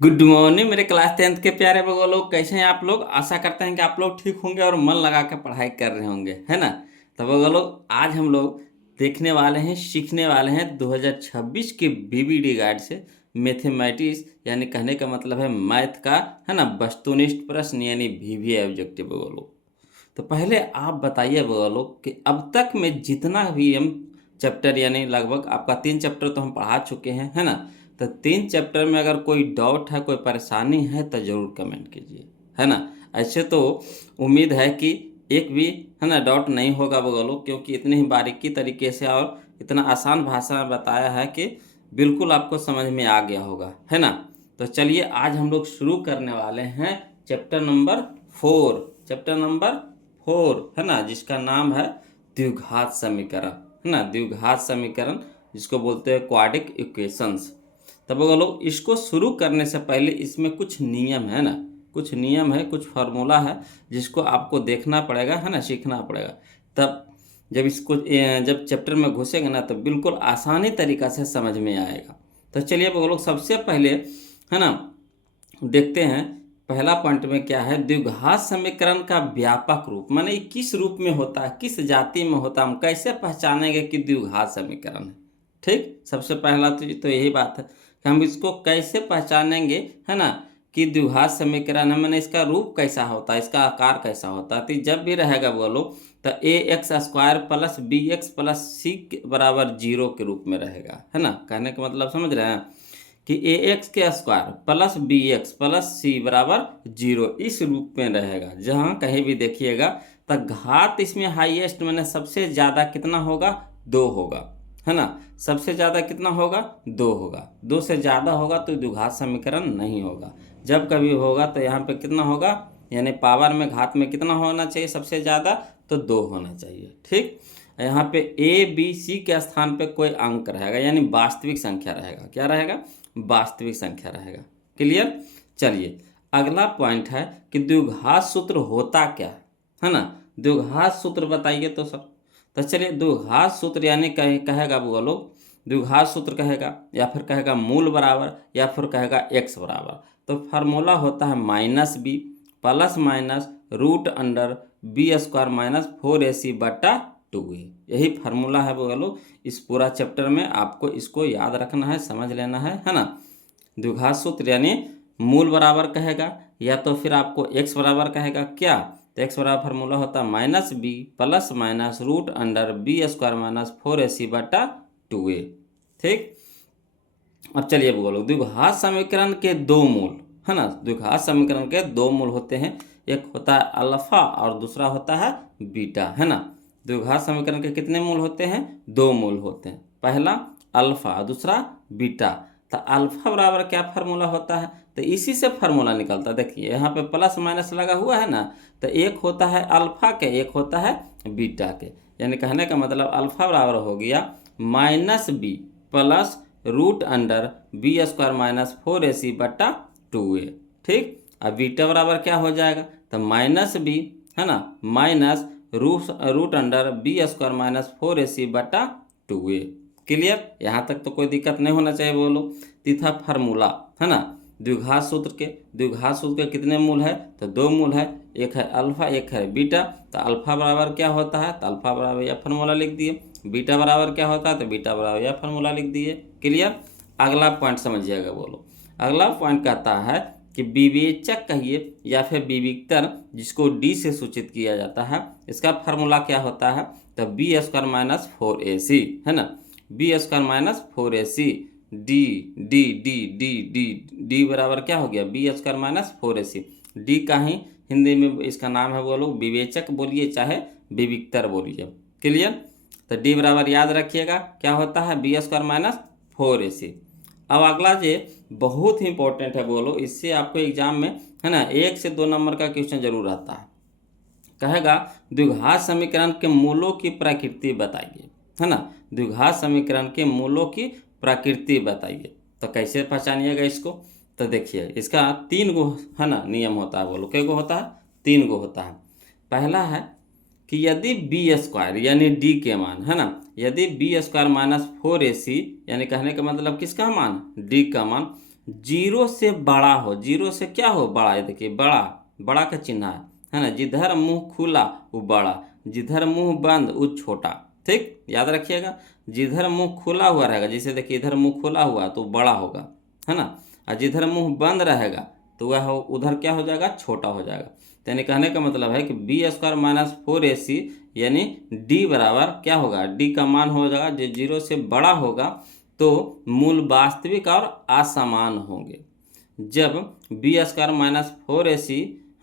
Good morning मेरे class 10th के प्यारे बगो लोग, कैसे हैं आप लोग। आशा करते हैं कि आप लोग ठीक होंगे और मन लगा के पढ़ाई कर रहे होंगे, है ना। तो बगो लोग, आज हम लोग देखने वाले हैं, सीखने वाले हैं 2026 के बीबीडी गाइड से मैथमेटिक्स, यानी कहने का मतलब है मैथ का, है ना, वस्तुनिष्ठ प्रश्न यानी वीवीए ऑब्जेक्टिव बगो लोग। तो पहले आप बताइए बगो लोग कि अब तक में जितना भी हम चैप्टर, यानी लगभग आपका 3 चैप्टर तो हम पढ़ा चुके हैं, है ना। तो 3 चैप्टर में अगर कोई डाउट है, कोई परेशानी है तो ज़रूर कमेंट कीजिए, है ना। ऐसे तो उम्मीद है कि एक भी, है ना, डाउट नहीं होगा बगलो, क्योंकि इतनी ही बारीकी तरीके से और इतना आसान भाषा में बताया है कि बिल्कुल आपको समझ में आ गया होगा, है ना। तो चलिए आज हम लोग शुरू करने वाले हैं चैप्टर नंबर 4। चैप्टर नंबर 4, है ना, जिसका नाम है द्विघात समीकरण, है ना, द्विघात समीकरण जिसको बोलते हैं क्वाड्रिक इक्वेशंस। तब बोलो, इसको शुरू करने से पहले इसमें कुछ नियम है ना, कुछ नियम है, कुछ फार्मूला है जिसको आपको देखना पड़ेगा, है ना, सीखना पड़ेगा। तब जब इसको जब चैप्टर में घुसेंगे ना तो बिल्कुल आसानी तरीक़ा से समझ में आएगा। तो चलिए बोलो, सबसे पहले, है ना, देखते हैं पहला पॉइंट में क्या है। द्विघात समीकरण का व्यापक रूप, माने किस रूप में होता है, किस जाति में होता है, हम कैसे पहचानेंगे कि द्विघात समीकरण है। ठीक, सबसे पहला तो यही बात है कि हम इसको कैसे पहचानेंगे, है ना, कि द्विघात समीकरण है, मैंने इसका रूप कैसा होता है, इसका आकार कैसा होता है। तो जब भी रहेगा बोलो तो A X square plus B X plus C बराबर 0 के रूप में रहेगा, है ना। कहने का मतलब समझ रहे हैं कि ए एक्स के square plus B X plus C बराबर 0 इस रूप में रहेगा। जहाँ कहीं भी देखिएगा तो घात इसमें हाईएस्ट, मैंने सबसे ज़्यादा कितना होगा, 2 होगा, है ना। सबसे ज़्यादा कितना होगा, 2 होगा। 2 से ज़्यादा होगा तो द्विघात समीकरण नहीं होगा। जब कभी होगा तो यहाँ पे कितना होगा, यानी पावर में घात में कितना होना चाहिए सबसे ज़्यादा, तो 2 होना चाहिए। ठीक, यहाँ पे ए बी सी के स्थान पे कोई अंक रहेगा, यानी वास्तविक संख्या रहेगा। क्या रहेगा, वास्तविक संख्या रहेगा। क्लियर। चलिए अगला पॉइंट है कि द्विघात सूत्र होता क्या है ना। द्विघात सूत्र बताइए तो सर। तो चलिए द्विघात सूत्र यानी कहेगा वो लोग, द्विघात सूत्र कहेगा या फिर कहेगा मूल बराबर या फिर कहेगा एक्स बराबर। तो फार्मूला होता है minus b plus minus root under b square minus 4ac बटा 2a। यही फार्मूला है वो लोग। इस पूरा चैप्टर में आपको इसको याद रखना है, समझ लेना है ना। द्विघात सूत्र यानी मूल बराबर कहेगा या तो फिर आपको एक्स बराबर कहेगा। क्या, तो एक्स बराबर फार्मूला होता है minus b plus minus root under b square minus 4ac बटा 2a। ठीक, अब चलिए बोलो, द्विघात समीकरण के 2 मूल, है ना। द्विघात समीकरण के 2 मूल होते हैं, एक होता है अल्फा और दूसरा होता है बीटा, है ना। द्विघात समीकरण के कितने मूल होते हैं, 2 मूल होते हैं। पहला अल्फा, दूसरा बीटा। तो अल्फा बराबर क्या फार्मूला होता है, तो इसी से फार्मूला निकलता है। देखिए यहाँ पे प्लस माइनस लगा हुआ है ना, तो एक होता है अल्फा के, एक होता है बीटा के। यानी कहने का मतलब अल्फा बराबर हो गया minus b plus root under b square minus 4ac बटा 2a। ठीक, अब बीटा बराबर क्या हो जाएगा, तो माइनस बी, है ना, minus root under b square minus 4ac बटा 2a। क्लियर, यहाँ तक तो कोई दिक्कत नहीं होना चाहिए बोलो। तीसरा फार्मूला, है ना, द्विघात सूत्र के, द्विघात सूत्र के कितने मूल है, तो 2 मूल है, एक है अल्फा एक है बीटा। तो अल्फा बराबर क्या होता है, तो अल्फा बराबर यह फार्मूला लिख दिए। बीटा बराबर क्या होता है, तो बीटा बराबर यह फार्मूला लिख दिए। क्लियर। अगला पॉइंट समझिएगा बोलो। अगला पॉइंट कहता है कि विवेचक कहिए या फिर विविक्तर, जिसको डी से सूचित किया जाता है, इसका फार्मूला क्या होता है, तो बी स्क्वायर माइनस 4ac, है ना। B square minus 4ac D D D D D D बराबर क्या हो गया, B square minus 4ac। D का ही हिंदी में इसका नाम है वो लोग विवेचक बोलिए चाहे विविक्तर बोलिए। क्लियर। तो डी बराबर याद रखिएगा क्या होता है, बी स्क्वायर माइनस 4ac। अब अगला जे बहुत ही इंपॉर्टेंट है बोलो, इससे आपको एग्जाम में, है ना, 1 से 2 नंबर का क्वेश्चन जरूर आता है। कहेगा द्विघात समीकरण के मूलों की प्रकृति बताइए, है ना। द्विघात समीकरण के मूलों की प्रकृति बताइए। तो कैसे पहचानिएगा इसको, तो देखिए इसका 3 गो, है ना, नियम होता है। बोलो कै गो होता है, 3 गो होता है। पहला है कि यदि बी स्क्वायर यानी डी के मान, है ना, यदि बी स्क्वायर माइनस 4ac यानी कहने का मतलब किसका मान, डी का मान जीरो से बड़ा हो, जीरो से क्या हो, बड़ा। ये देखिए बड़ा, बड़ा का चिन्ह है ना। जिधर मुंह खुला वो बड़ा, जिधर मुंह बंद वो छोटा। ठीक, याद रखिएगा। जिधर मुंह खुला हुआ रहेगा, जैसे देखिए इधर मुंह खुला हुआ तो बड़ा होगा, है ना। और जिधर मुंह बंद रहेगा तो वह उधर क्या हो जाएगा, छोटा हो जाएगा। तो यानी कहने का मतलब है कि बी स्क्वायर माइनस 4ac यानी डी बराबर क्या होगा, डी का मान हो जाएगा जो जीरो से बड़ा होगा तो मूल वास्तविक और असमान होंगे। जब बी स्क्वायर माइनस 4ac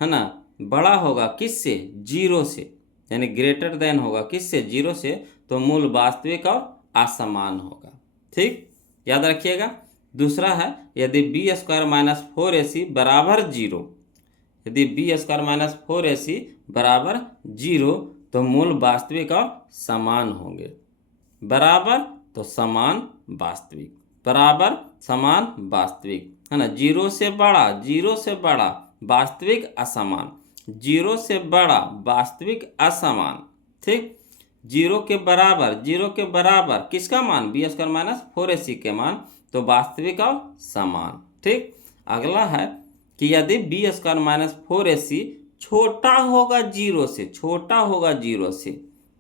है ना बड़ा होगा किससे, जीरो से, यानी ग्रेटर देन होगा किससे, जीरो से, तो मूल वास्तविक और असमान होगा। ठीक, याद रखिएगा। दूसरा है यदि बी स्क्वायर माइनस 4ac बराबर जीरो, यदि बी स्क्वायर माइनस 4ac बराबर जीरो तो मूल वास्तविक और समान होंगे। बराबर तो समान वास्तविक, बराबर समान वास्तविक, है ना। जीरो से बड़ा, जीरो से बड़ा, वास्तविक असमान, जीरो से बड़ा, वास्तविक असमान। ठीक, जीरो के बराबर, जीरो के बराबर किसका मान, बी स्क्वायर माइनस 4ac के मान, तो वास्तविक और समान। ठीक, अगला है कि यदि बी स्क्वायर माइनस 4ac छोटा होगा जीरो से, छोटा होगा जीरो से,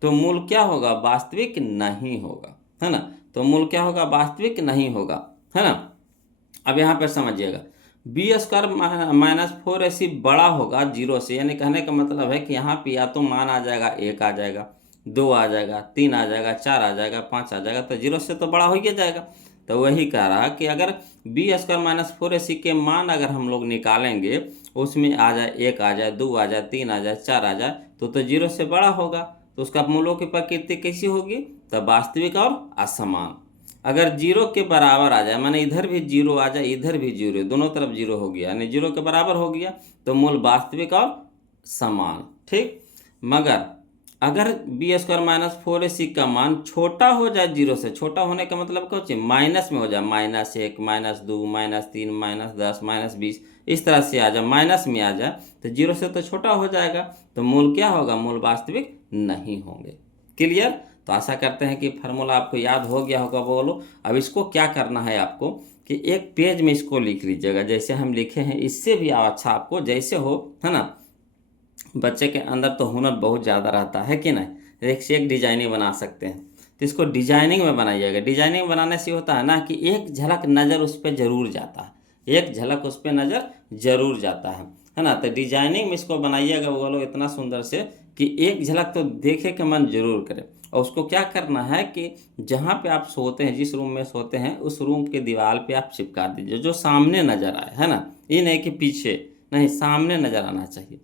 तो मूल क्या होगा, वास्तविक नहीं होगा, है ना। तो मूल क्या होगा, वास्तविक नहीं होगा, है ना। अब यहाँ पर समझिएगा, बी स्क्वायर माइनस 4ac बड़ा होगा जीरो से, यानी कहने का मतलब है कि यहाँ पे या तो मान आ जाएगा, एक आ जाएगा, दो आ जाएगा, तीन आ जाएगा, चार आ जाएगा, पाँच आ जाएगा, तो जीरो से तो बड़ा हो ही जाएगा। तो वही कह रहा कि अगर बी स्क्वायर माइनस 4ac के मान अगर हम लोग निकालेंगे, उसमें आ जाए, एक आ जाए, दो आ जाए, तीन आ जाए, चार आ जाए, तो जीरो से बड़ा होगा, तो उसका मूलों की प्रकृति कैसी होगी, तो वास्तविक और असमान। अगर जीरो के बराबर आ जाए, माने इधर भी जीरो आ जाए, इधर भी जीरो, दोनों तरफ जीरो हो गया, यानी जीरो के बराबर हो गया, तो मूल वास्तविक और समान। ठीक, मगर अगर बी स्क्वायर माइनस 4ac का मान छोटा हो जाए जीरो से, छोटा होने का मतलब क्या होता है, माइनस में हो जाए, -1, -2, -3, -10, -20, इस तरह से आ जाए, माइनस में आ जाए, तो जीरो से तो छोटा हो जाएगा, तो मूल क्या होगा, मूल वास्तविक नहीं होंगे। क्लियर। तो आशा करते हैं कि फार्मूला आपको याद हो गया होगा। बोलो अब इसको क्या करना है आपको कि एक पेज में इसको लिख लीजिएगा, जैसे हम लिखे हैं, इससे भी अच्छा आपको जैसे हो, है ना। बच्चे के अंदर तो हुनर बहुत ज़्यादा रहता है कि नहीं, एक से एक डिजाइनिंग बना सकते हैं, तो इसको डिजाइनिंग में बनाइएगा। डिजाइनिंग बनाने से होता है ना कि एक झलक नज़र उस पर ज़रूर जाता है, एक झलक उस पर नज़र ज़रूर जाता है ना। तो डिजाइनिंग में इसको बनाइएगा वो लोग इतना सुंदर से कि एक झलक तो देखे के मन जरूर करे। और उसको क्या करना है कि जहाँ पे आप सोते हैं, जिस रूम में सोते हैं, उस रूम के दीवार पे आप चिपका दीजिए, जो सामने नज़र आए, है ना। ये नहीं कि पीछे, नहीं, सामने नज़र आना चाहिए।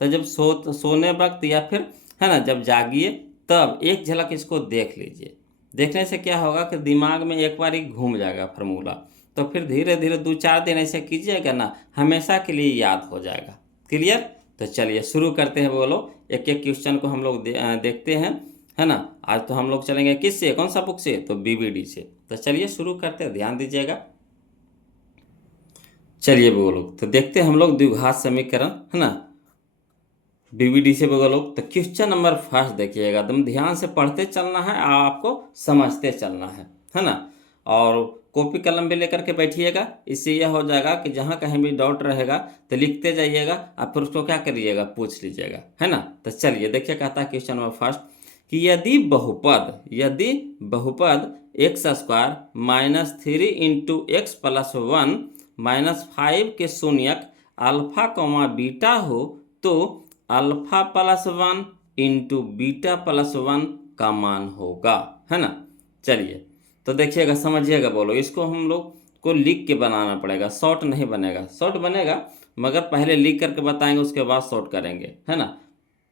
तो जब सोने वक्त या फिर, है ना, जब जागिए तब एक झलक इसको देख लीजिए। देखने से क्या होगा कि दिमाग में एक बार ही घूम जाएगा फार्मूला, तो फिर धीरे धीरे 2-4 दिन ऐसे कीजिएगा ना, हमेशा के लिए याद हो जाएगा। क्लियर। तो चलिए शुरू करते हैं। बोलो एक एक क्वेश्चन को हम लोग देखते हैं, है ना। आज तो हम लोग चलेंगे किससे, कौन सा बुक से, तो बीबीडी से। तो चलिए शुरू करते हैं, ध्यान दीजिएगा। चलिए बोलो, तो देखते हैं हम लोग द्विघात समीकरण, है ना, बीबीडी से बोलो। तो क्वेश्चन नंबर फर्स्ट देखिएगा, एकदम ध्यान से पढ़ते चलना है, आपको समझते चलना है ना। और कॉपी कलम भी लेकर के बैठिएगा, इससे यह हो जाएगा कि जहाँ कहीं भी डाउट रहेगा तो लिखते जाइएगा, और फिर उसको क्या करिएगा, पूछ लीजिएगा, है ना। तो चलिए देखिए, कहता है क्वेश्चन नंबर फर्स्ट कि यदि बहुपद एक्स स्क्वायर -3 × x+1 -5 के शून्यक अल्फा कॉमा बीटा हो, तो α+1 × β+1 का मान होगा, है ना। चलिए तो देखिएगा, समझिएगा। बोलो इसको हम लोग को लिख के बनाना पड़ेगा, शॉर्ट नहीं बनेगा, शॉर्ट बनेगा मगर पहले लिख करके बताएंगे, उसके बाद शॉर्ट करेंगे, है ना।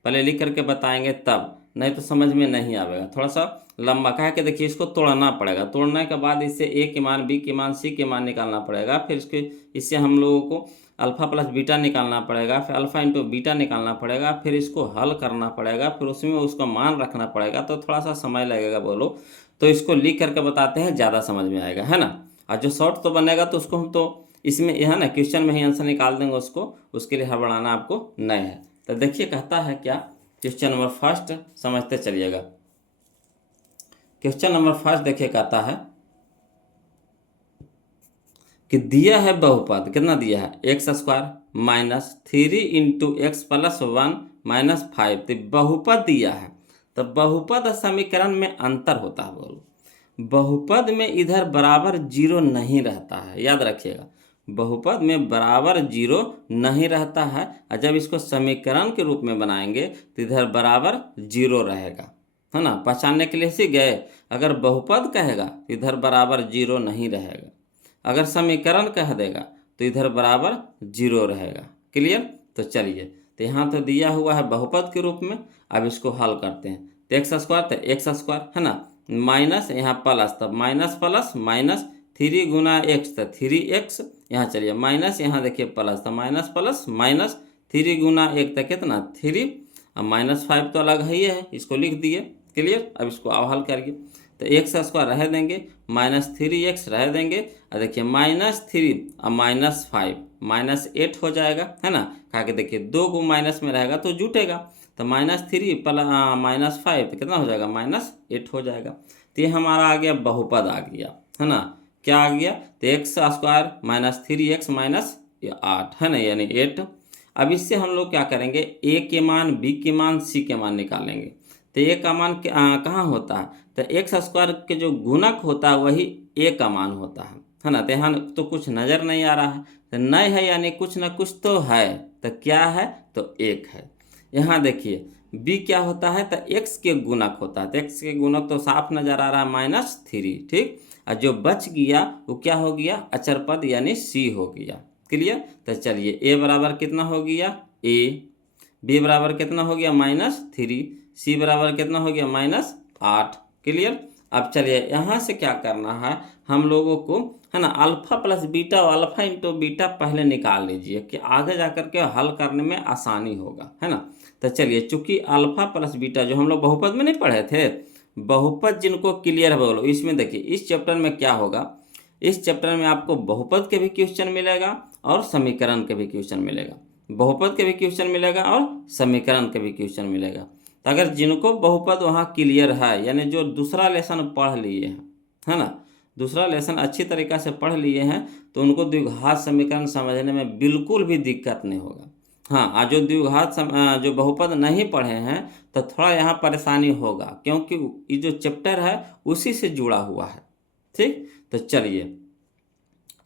पहले लिख करके बताएंगे तब, नहीं तो समझ में नहीं आएगा, थोड़ा सा लंबा कह के। देखिए इसको तोड़ना पड़ेगा, तोड़ने के बाद इससे ए के मान, बी के मान, सी के मान निकालना पड़ेगा, फिर इससे हम लोगों को अल्फा प्लस बीटा निकालना पड़ेगा, फिर अल्फा इंटू बीटा निकालना पड़ेगा, फिर इसको हल करना पड़ेगा, फिर उसमें उसका मान रखना पड़ेगा, तो थोड़ा सा समय लगेगा। बोलो तो इसको लिख करके बताते हैं, ज़्यादा समझ में आएगा, है ना। और जो शॉर्ट तो बनेगा तो उसको हम तो इसमें, है ना, क्वेश्चन में ही आंसर निकाल देंगे उसको, उसके लिए हड़बड़ाना आपको नहीं है। तो देखिए कहता है क्या, क्वेश्चन नंबर फर्स्ट समझते चलिएगा। क्वेश्चन नंबर फर्स्ट देखिए कहता है कि दिया है बहुपद, कितना दिया है X square minus 3 × x plus 1 minus 5, तो बहुपद दिया है। तो बहुपद समीकरण में अंतर होता है। बोलो बहुपद में इधर बराबर जीरो नहीं रहता है, याद रखिएगा, बहुपद में बराबर जीरो नहीं रहता है, और जब इसको समीकरण के रूप में बनाएंगे तो इधर बराबर जीरो रहेगा, है ना। पहचानने के लिए सीख गए। अगर बहुपद कहेगा तो इधर बराबर जीरो नहीं रहेगा, अगर समीकरण कह देगा तो इधर बराबर जीरो रहेगा। क्लियर। तो चलिए, तो यहाँ तो दिया हुआ है बहुपद के रूप में, अब इसको हल करते हैं। तो एक्स स्क्वायर तो एक्स स्क्वायर है ना, माइनस यहाँ प्लस, तब माइनस प्लस माइनस 3 × x तो 3x, यहाँ चलिए माइनस, यहाँ देखिए प्लस, तो माइनस प्लस माइनस 3 × 1 तो कितना 3, अब माइनस 5 तो अलग ही है, इसको लिख दिए। क्लियर। अब इसको आप हल करिए, तो एक्स स्क्वायर रह देंगे, माइनस 3x रह देंगे, और देखिए -3 और -5 -8 हो जाएगा, है ना। कहा कि देखिए 2 को माइनस में रहेगा तो जुटेगा, तो -3 प्लस -5 तो कितना हो जाएगा -8 हो जाएगा। तो ये हमारा आ गया बहुपद आ गया, है ना। क्या आ गया, तो एक्स स्क्वायर -3x -8 है ना, यानी 8। अब इससे हम लोग क्या करेंगे, ए के मान, बी के मान, सी के मान निकालेंगे। तो ए का मान कहाँ होता है, तो एक्स स्क्वायर के जो गुणक होता है वही ए का मान होता है ना। तो यहाँ तो कुछ नज़र नहीं आ रहा है, तो नहीं है यानी कुछ ना कुछ तो है, तो क्या है, तो एक है। यहाँ देखिए बी क्या होता है, तो एक्स के गुणक होता है, तो एक्स के गुणक तो साफ नज़र आ रहा है -3, ठीक। और जो बच गया वो क्या हो गया, अचर पद यानी सी हो गया। क्लियर। तो चलिए ए बराबर कितना हो गया ए, बी बराबर कितना हो गया -3, सी बराबर कितना हो गया -8। क्लियर। अब चलिए यहाँ से क्या करना है हम लोगों को, है ना, अल्फा प्लस बीटा और अल्फा इंटू बीटा पहले निकाल लीजिए कि आगे जाकर के हल करने में आसानी होगा, है ना। तो चलिए, चूंकि अल्फा प्लस बीटा जो हम लोग बहुपद में नहीं पढ़े थे, बहुपद जिनको क्लियर है बोलो, इसमें देखिए इस चैप्टर में क्या होगा, इस चैप्टर में आपको बहुपद के भी क्वेश्चन मिलेगा और समीकरण के भी क्वेश्चन मिलेगा, बहुपद के भी क्वेश्चन मिलेगा और समीकरण के भी क्वेश्चन मिलेगा। तो अगर जिनको बहुपद वहाँ क्लियर है, यानी जो दूसरा लेसन पढ़ लिए हैं, है ना, दूसरा लेसन अच्छी तरीक़ा से पढ़ लिए हैं, तो उनको द्विघात समीकरण समझने में बिल्कुल भी दिक्कत नहीं होगा। हाँ, आज जो जो बहुपद नहीं पढ़े हैं तो थोड़ा यहाँ परेशानी होगा, क्योंकि ये जो चैप्टर है उसी से जुड़ा हुआ है, ठीक। तो चलिए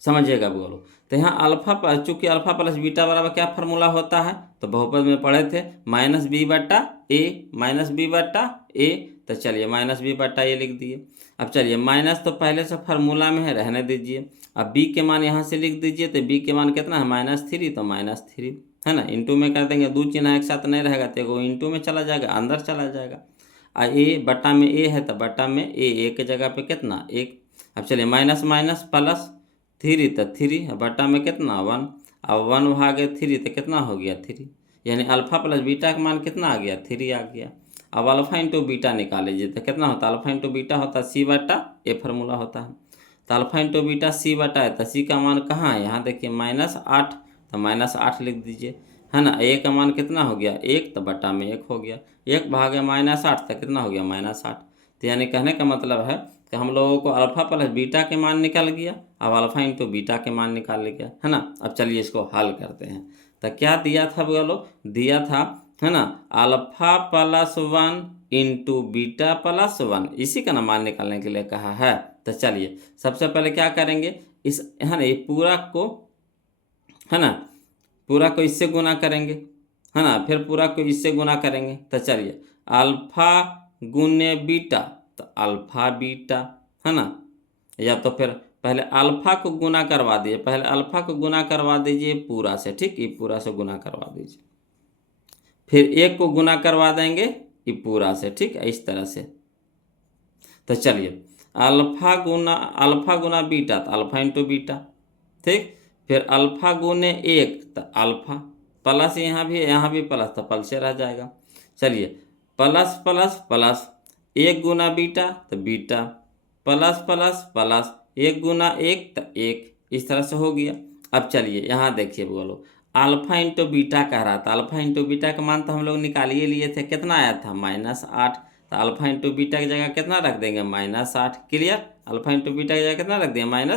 समझिएगा। बोलो, तो यहाँ चूंकि अल्फा प्लस बीटा बराबर क्या फार्मूला होता है, तो बहुपद में पढ़े थे -b/a। तो चलिए -b/a लिख दिए। अब चलिए माइनस तो पहले से फार्मूला में है, रहने दीजिए। अब b के मान यहाँ से लिख दीजिए, तो b के मान कितना है -3, तो -3 है ना, इंटू में कर देंगे, दो चिन्ह एक साथ नहीं रहेगा तो एगो इंटू में चला जाएगा, अंदर चला जाएगा। a बटा में a है तो बटा में a के जगह पे कितना 1। अब चलिए माइनस माइनस प्लस 3 तो 3 बटा में कितना 1, अब 1 भागे 3 तो कितना हो गया 3, यानी अल्फा प्लस बीटा का मान कितना आ गया 3 आ गया। अब अल्फा इंटू बीटा निकाल लीजिए, तो कितना होता है, अल्फा इंटू बीटा होता है c/a फार्मूला होता है। तो अल्फा इंटू बीटा c/a है, तो c का मान कहाँ है, यहाँ देखिए -8, तो -8 लिख दीजिए, है ना। a का मान कितना हो गया 1, तो बटा में 1 हो गया, 1 भागे -8 तो कितना हो गया -8। तो यानी कहने का मतलब है कि हम लोगों को अल्फा प्लस बीटा के मान निकल गया, अब अल्फा इंटू बीटा के मान निकाल लिया, है ना। अब चलिए इसको हल करते हैं। तो क्या दिया था बोलो, दिया था, है ना, alpha plus 1 into beta plus 1, इसी का ना मान निकालने के लिए कहा है। तो चलिए सबसे पहले क्या करेंगे, इस, है ना, ये पूरा को, है ना, पूरा को इससे गुना करेंगे, है ना, फिर पूरा को इससे गुना करेंगे। तो चलिए अल्फा गुने बीटा, तो अल्फा बीटा, है ना, या तो फिर पहले अल्फा को गुना करवा दीजिए, पहले अल्फा को गुना करवा दीजिए पूरा से, ठीक, ये पूरा से गुना करवा दीजिए, फिर 1 को गुना करवा देंगे ये पूरा से, ठीक है, इस तरह से। तो चलिए अल्फा गुना बीटा, तो अल्फा इंटू बीटा, ठीक, फिर अल्फा गुने 1 तो अल्फा, प्लस यहाँ भी प्लस, तो प्लस से रह जाएगा। चलिए प्लस प्लस प्लस 1 गुना बीटा तो बीटा, प्लस प्लस प्लस 1 गुना 1 तो 1, इस तरह से हो गया। अब चलिए यहाँ देखिए बोलो, अल्फा इंटू बीटा कह रहा था, अल्फा इंटू बीटा का मान तो हम लोग निकाल ही लिए थे, कितना आया था -8, तो अल्फा इंटू बीटा की जगह कितना रख देंगे -8। क्लियर, अल्फा इंटू बीटा की जगह कितना रख देंगे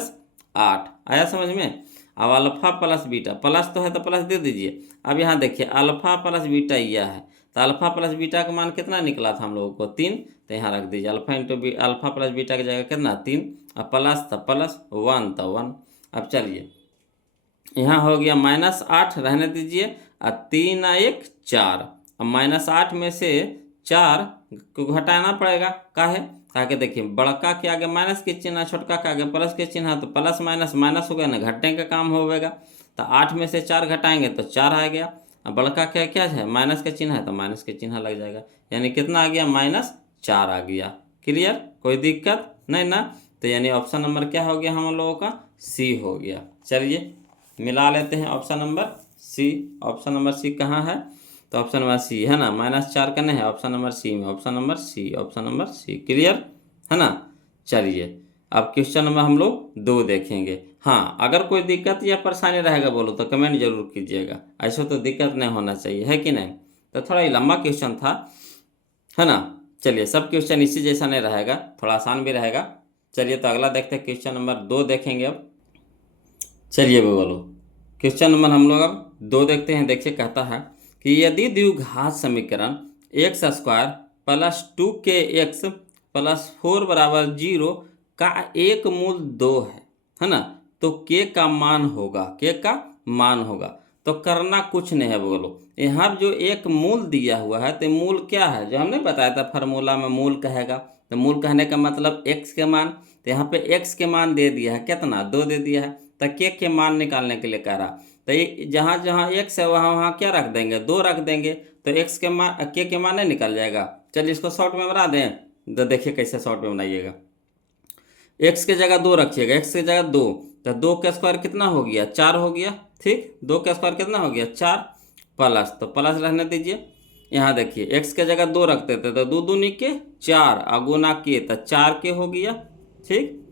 8 आया समझ में। अब अल्फा प्लस बीटा, प्लस तो है तो प्लस दे दीजिए। अब यहाँ देखिए अल्फा प्लस बीटा यह है, तो अल्फा प्लस बीटा का मान कितना निकला था हम लोगों को 3, तो यहाँ रख दीजिए alpha into alpha plus beta की जगह कितना 3, अब प्लस था प्लस 1 था 1। अब चलिए यहाँ हो गया -8 रहने दीजिए, और 3 और 1 4। अब -8 में से 4 को घटाना पड़ेगा, काहे ताकि देखिए बड़का के आगे माइनस के चिन्ह, छोटका के आगे प्लस के चिन्ह, तो प्लस माइनस माइनस हो गया ना, घटने का काम होगा। तो 8 में से 4 घटाएंगे तो 4 आ गया। अब बड़का क्या क्या है, माइनस का चिन्ह है तो माइनस के चिन्ह लग जाएगा, यानी कितना आ गया -4 आ गया। क्लियर, कोई दिक्कत नहीं ना। तो यानी ऑप्शन नंबर क्या हो गया हम लोगों का, सी हो गया। चलिए मिला लेते हैं option number C. Option number C कहाँ है, तो ऑप्शन नंबर सी है ना, -4 का नहीं है ऑप्शन नंबर सी में, option number C, option number C. Clear है ना। चलिए अब क्वेश्चन नंबर हम लोग 2 देखेंगे। हाँ अगर कोई दिक्कत या परेशानी रहेगा बोलो तो कमेंट जरूर कीजिएगा, ऐसे तो दिक्कत नहीं होना चाहिए, है कि नहीं। तो थोड़ा ही लंबा क्वेश्चन था, है ना। चलिए सब क्वेश्चन इसी जैसा नहीं रहेगा, थोड़ा आसान भी रहेगा। चलिए तो अगला देखते हैं, क्वेश्चन नंबर 2 देखेंगे अब। चलिए बोलो क्वेश्चन नंबर हम लोग अब 2 देखते हैं। देखिए कहता है कि यदि द्विघात समीकरण x square plus 2kx plus 4 बराबर 0 का एक मूल 2 है ना, तो k का मान होगा, k का मान होगा। तो करना कुछ नहीं है बोलो, यहाँ जो एक मूल दिया हुआ है तो मूल क्या है, जो हमने बताया था फार्मूला में मूल कहेगा, तो मूल कहने का मतलब x के मान। तो यहाँ पे x के मान दे दिया है, कितना 2 दे दिया है, तो k के मान निकालने के लिए कह रहा। तो जहाँ जहाँ x है वहाँ वहाँ क्या रख देंगे, 2 रख देंगे, तो x के मान k के मान नहीं निकल जाएगा। चलिए इसको शॉर्ट में बना दें, तो देखिए कैसे शॉर्ट में बनाइएगा। x की जगह 2 रखिएगा, x की जगह 2, तो 2 का स्क्वायर कितना हो गया 4 हो गया। ठीक, 2 का स्क्वायर कितना हो गया 4, प्लस तो प्लस रहने दीजिए। यहाँ देखिए x की जगह 2 रखते थे तो 2 दूनी के 4 अगुना के, तो 4 के हो गया। ठीक,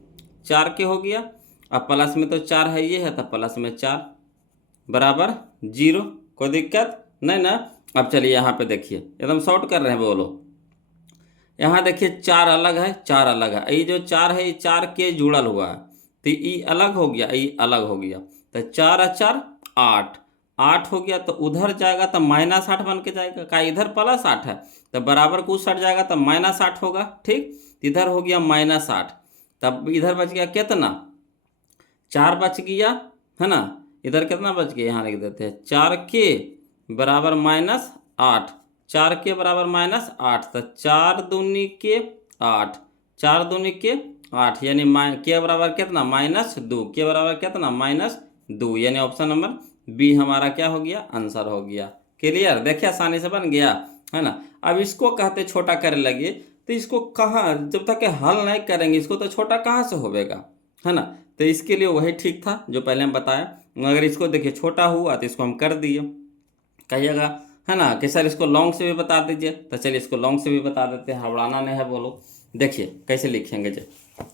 4 के हो गया। अब प्लस में तो 4 है, ये है तो प्लस में 4 बराबर 0, कोई दिक्कत नहीं ना। अब चलिए यहाँ पे देखिए एकदम शॉर्ट कर रहे हैं बोलो। यहाँ देखिए 4 अलग है, 4 अलग है, ये जो 4 है ये 4 के जुड़ल हुआ है, तो ये अलग हो गया, ये अलग हो गया। तो 4 और 4 8, 8 हो गया, तो उधर जाएगा तो -8 बन के जाएगा, का इधर +8 है तो बराबर को उस साइड जाएगा तो -8 होगा। ठीक, इधर हो गया -8, तब इधर बच गया कितना 4 बच गया, है ना। इधर कितना बच गया, यहाँ लिख देते हैं 4k बराबर -8, 4k बराबर -8, तो 4 दूनी के 8, 4 दूनी के 8, यानी के बराबर कितना -2, के बराबर कितना -2, यानी ऑप्शन नंबर बी हमारा क्या हो गया, आंसर हो गया। क्लियर, देखिए आसानी से बन गया, है ना। अब इसको कहते छोटा करने लगे, तो इसको कहाँ, जब तक हल नहीं करेंगे इसको तो छोटा कहाँ से होगा, है ना। तो इसके लिए वही ठीक था जो पहले हम बताया। अगर इसको देखिए छोटा हुआ तो इसको हम कर दिए, कहिएगा है ना कि सर इसको लॉन्ग से भी बता दीजिए, तो चलिए इसको लॉन्ग से भी बता देते हैं, हड़बड़ाना नहीं है बोलो। देखिए कैसे लिखेंगे, जब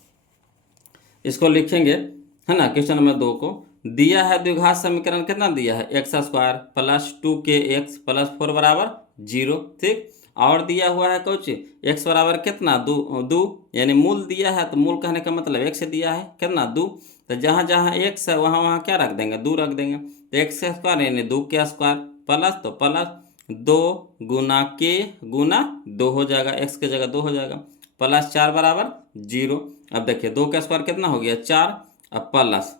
इसको लिखेंगे, है ना। क्वेश्चन नंबर 2 को दिया है द्विघात समीकरण कितना दिया है, X square plus 2kx plus 4 बराबर 0। ठीक, और दिया हुआ है कुछ x बराबर कितना 2, यानी मूल दिया है, तो मूल कहने का मतलब x दिया है कितना 2, तो जहाँ जहाँ x है वहाँ वहाँ क्या रख देंगे 2 रख देंगे, तो x का स्क्वायर यानी 2 का स्क्वायर प्लस तो प्लस 2 गुना के गुना 2 हो जाएगा, x की जगह 2 हो जाएगा, प्लस 4 बराबर 0। अब देखिए 2 का स्क्वायर कितना हो गया 4, अब प्लस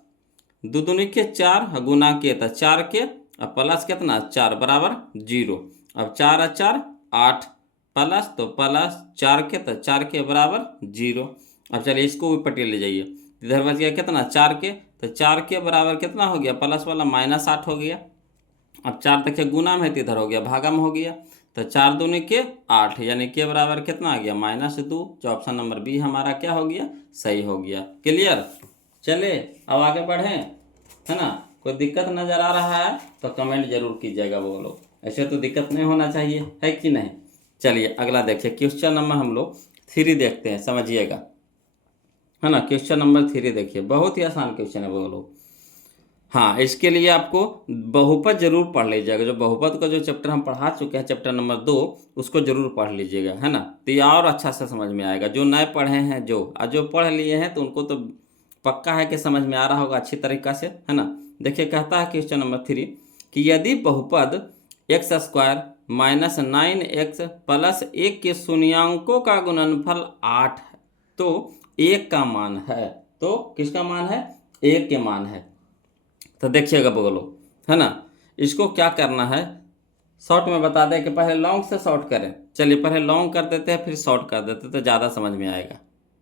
2 दूनी के 4 गुना के, तो 4 के, अब प्लस कितना 4 बराबर 0। अब 4 और 4 8, प्लस तो प्लस 4 के, तो 4 के बराबर 0। अब चलिए इसको भी पटिया ले जाइए, इधर बच गया कितना 4 के, तो 4 के बराबर कितना हो गया प्लस वाला -8 हो गया। अब 4 देखिए गुना में है तो इधर हो गया भागा में हो गया, तो 4 दूनी के 8, यानी के बराबर कितना आ गया -2, जो ऑप्शन नंबर बी हमारा क्या हो गया, सही हो गया। क्लियर, चले अब आगे बढ़ें, है ना। कोई दिक्कत नज़र आ रहा है तो कमेंट जरूर कीजिएगा बोलो, ऐसे तो दिक्कत नहीं होना चाहिए, है कि नहीं। चलिए अगला देखिए, क्वेश्चन नंबर हम लोग 3 देखते हैं, समझिएगा, है ना। क्वेश्चन नंबर 3 देखिए, बहुत ही आसान क्वेश्चन है बोलो। हाँ, इसके लिए आपको बहुपद जरूर पढ़ लीजिएगा, जो बहुपद का जो चैप्टर हम पढ़ा चुके हैं चैप्टर नंबर 2, उसको जरूर पढ़ लीजिएगा, है ना। तो ये और अच्छा से समझ में आएगा, जो नए पढ़े हैं, जो पढ़ लिए हैं तो उनको तो पक्का है कि समझ में आ रहा होगा अच्छी तरीका से, है ना। देखिए कहता है क्वेश्चन नंबर 3 कि यदि बहुपद X square minus 9x plus 1 के शून्यांकों का गुणनफल 8 है तो 1 का मान है। तो किसका मान है? 1 के मान है। तो देखिएगा बोलो, है ना। इसको क्या करना है, शॉर्ट में बता दें कि पहले लॉन्ग से शॉर्ट करें। चलिए पहले लॉन्ग कर देते हैं फिर शॉर्ट कर देते हैं तो ज़्यादा समझ में आएगा,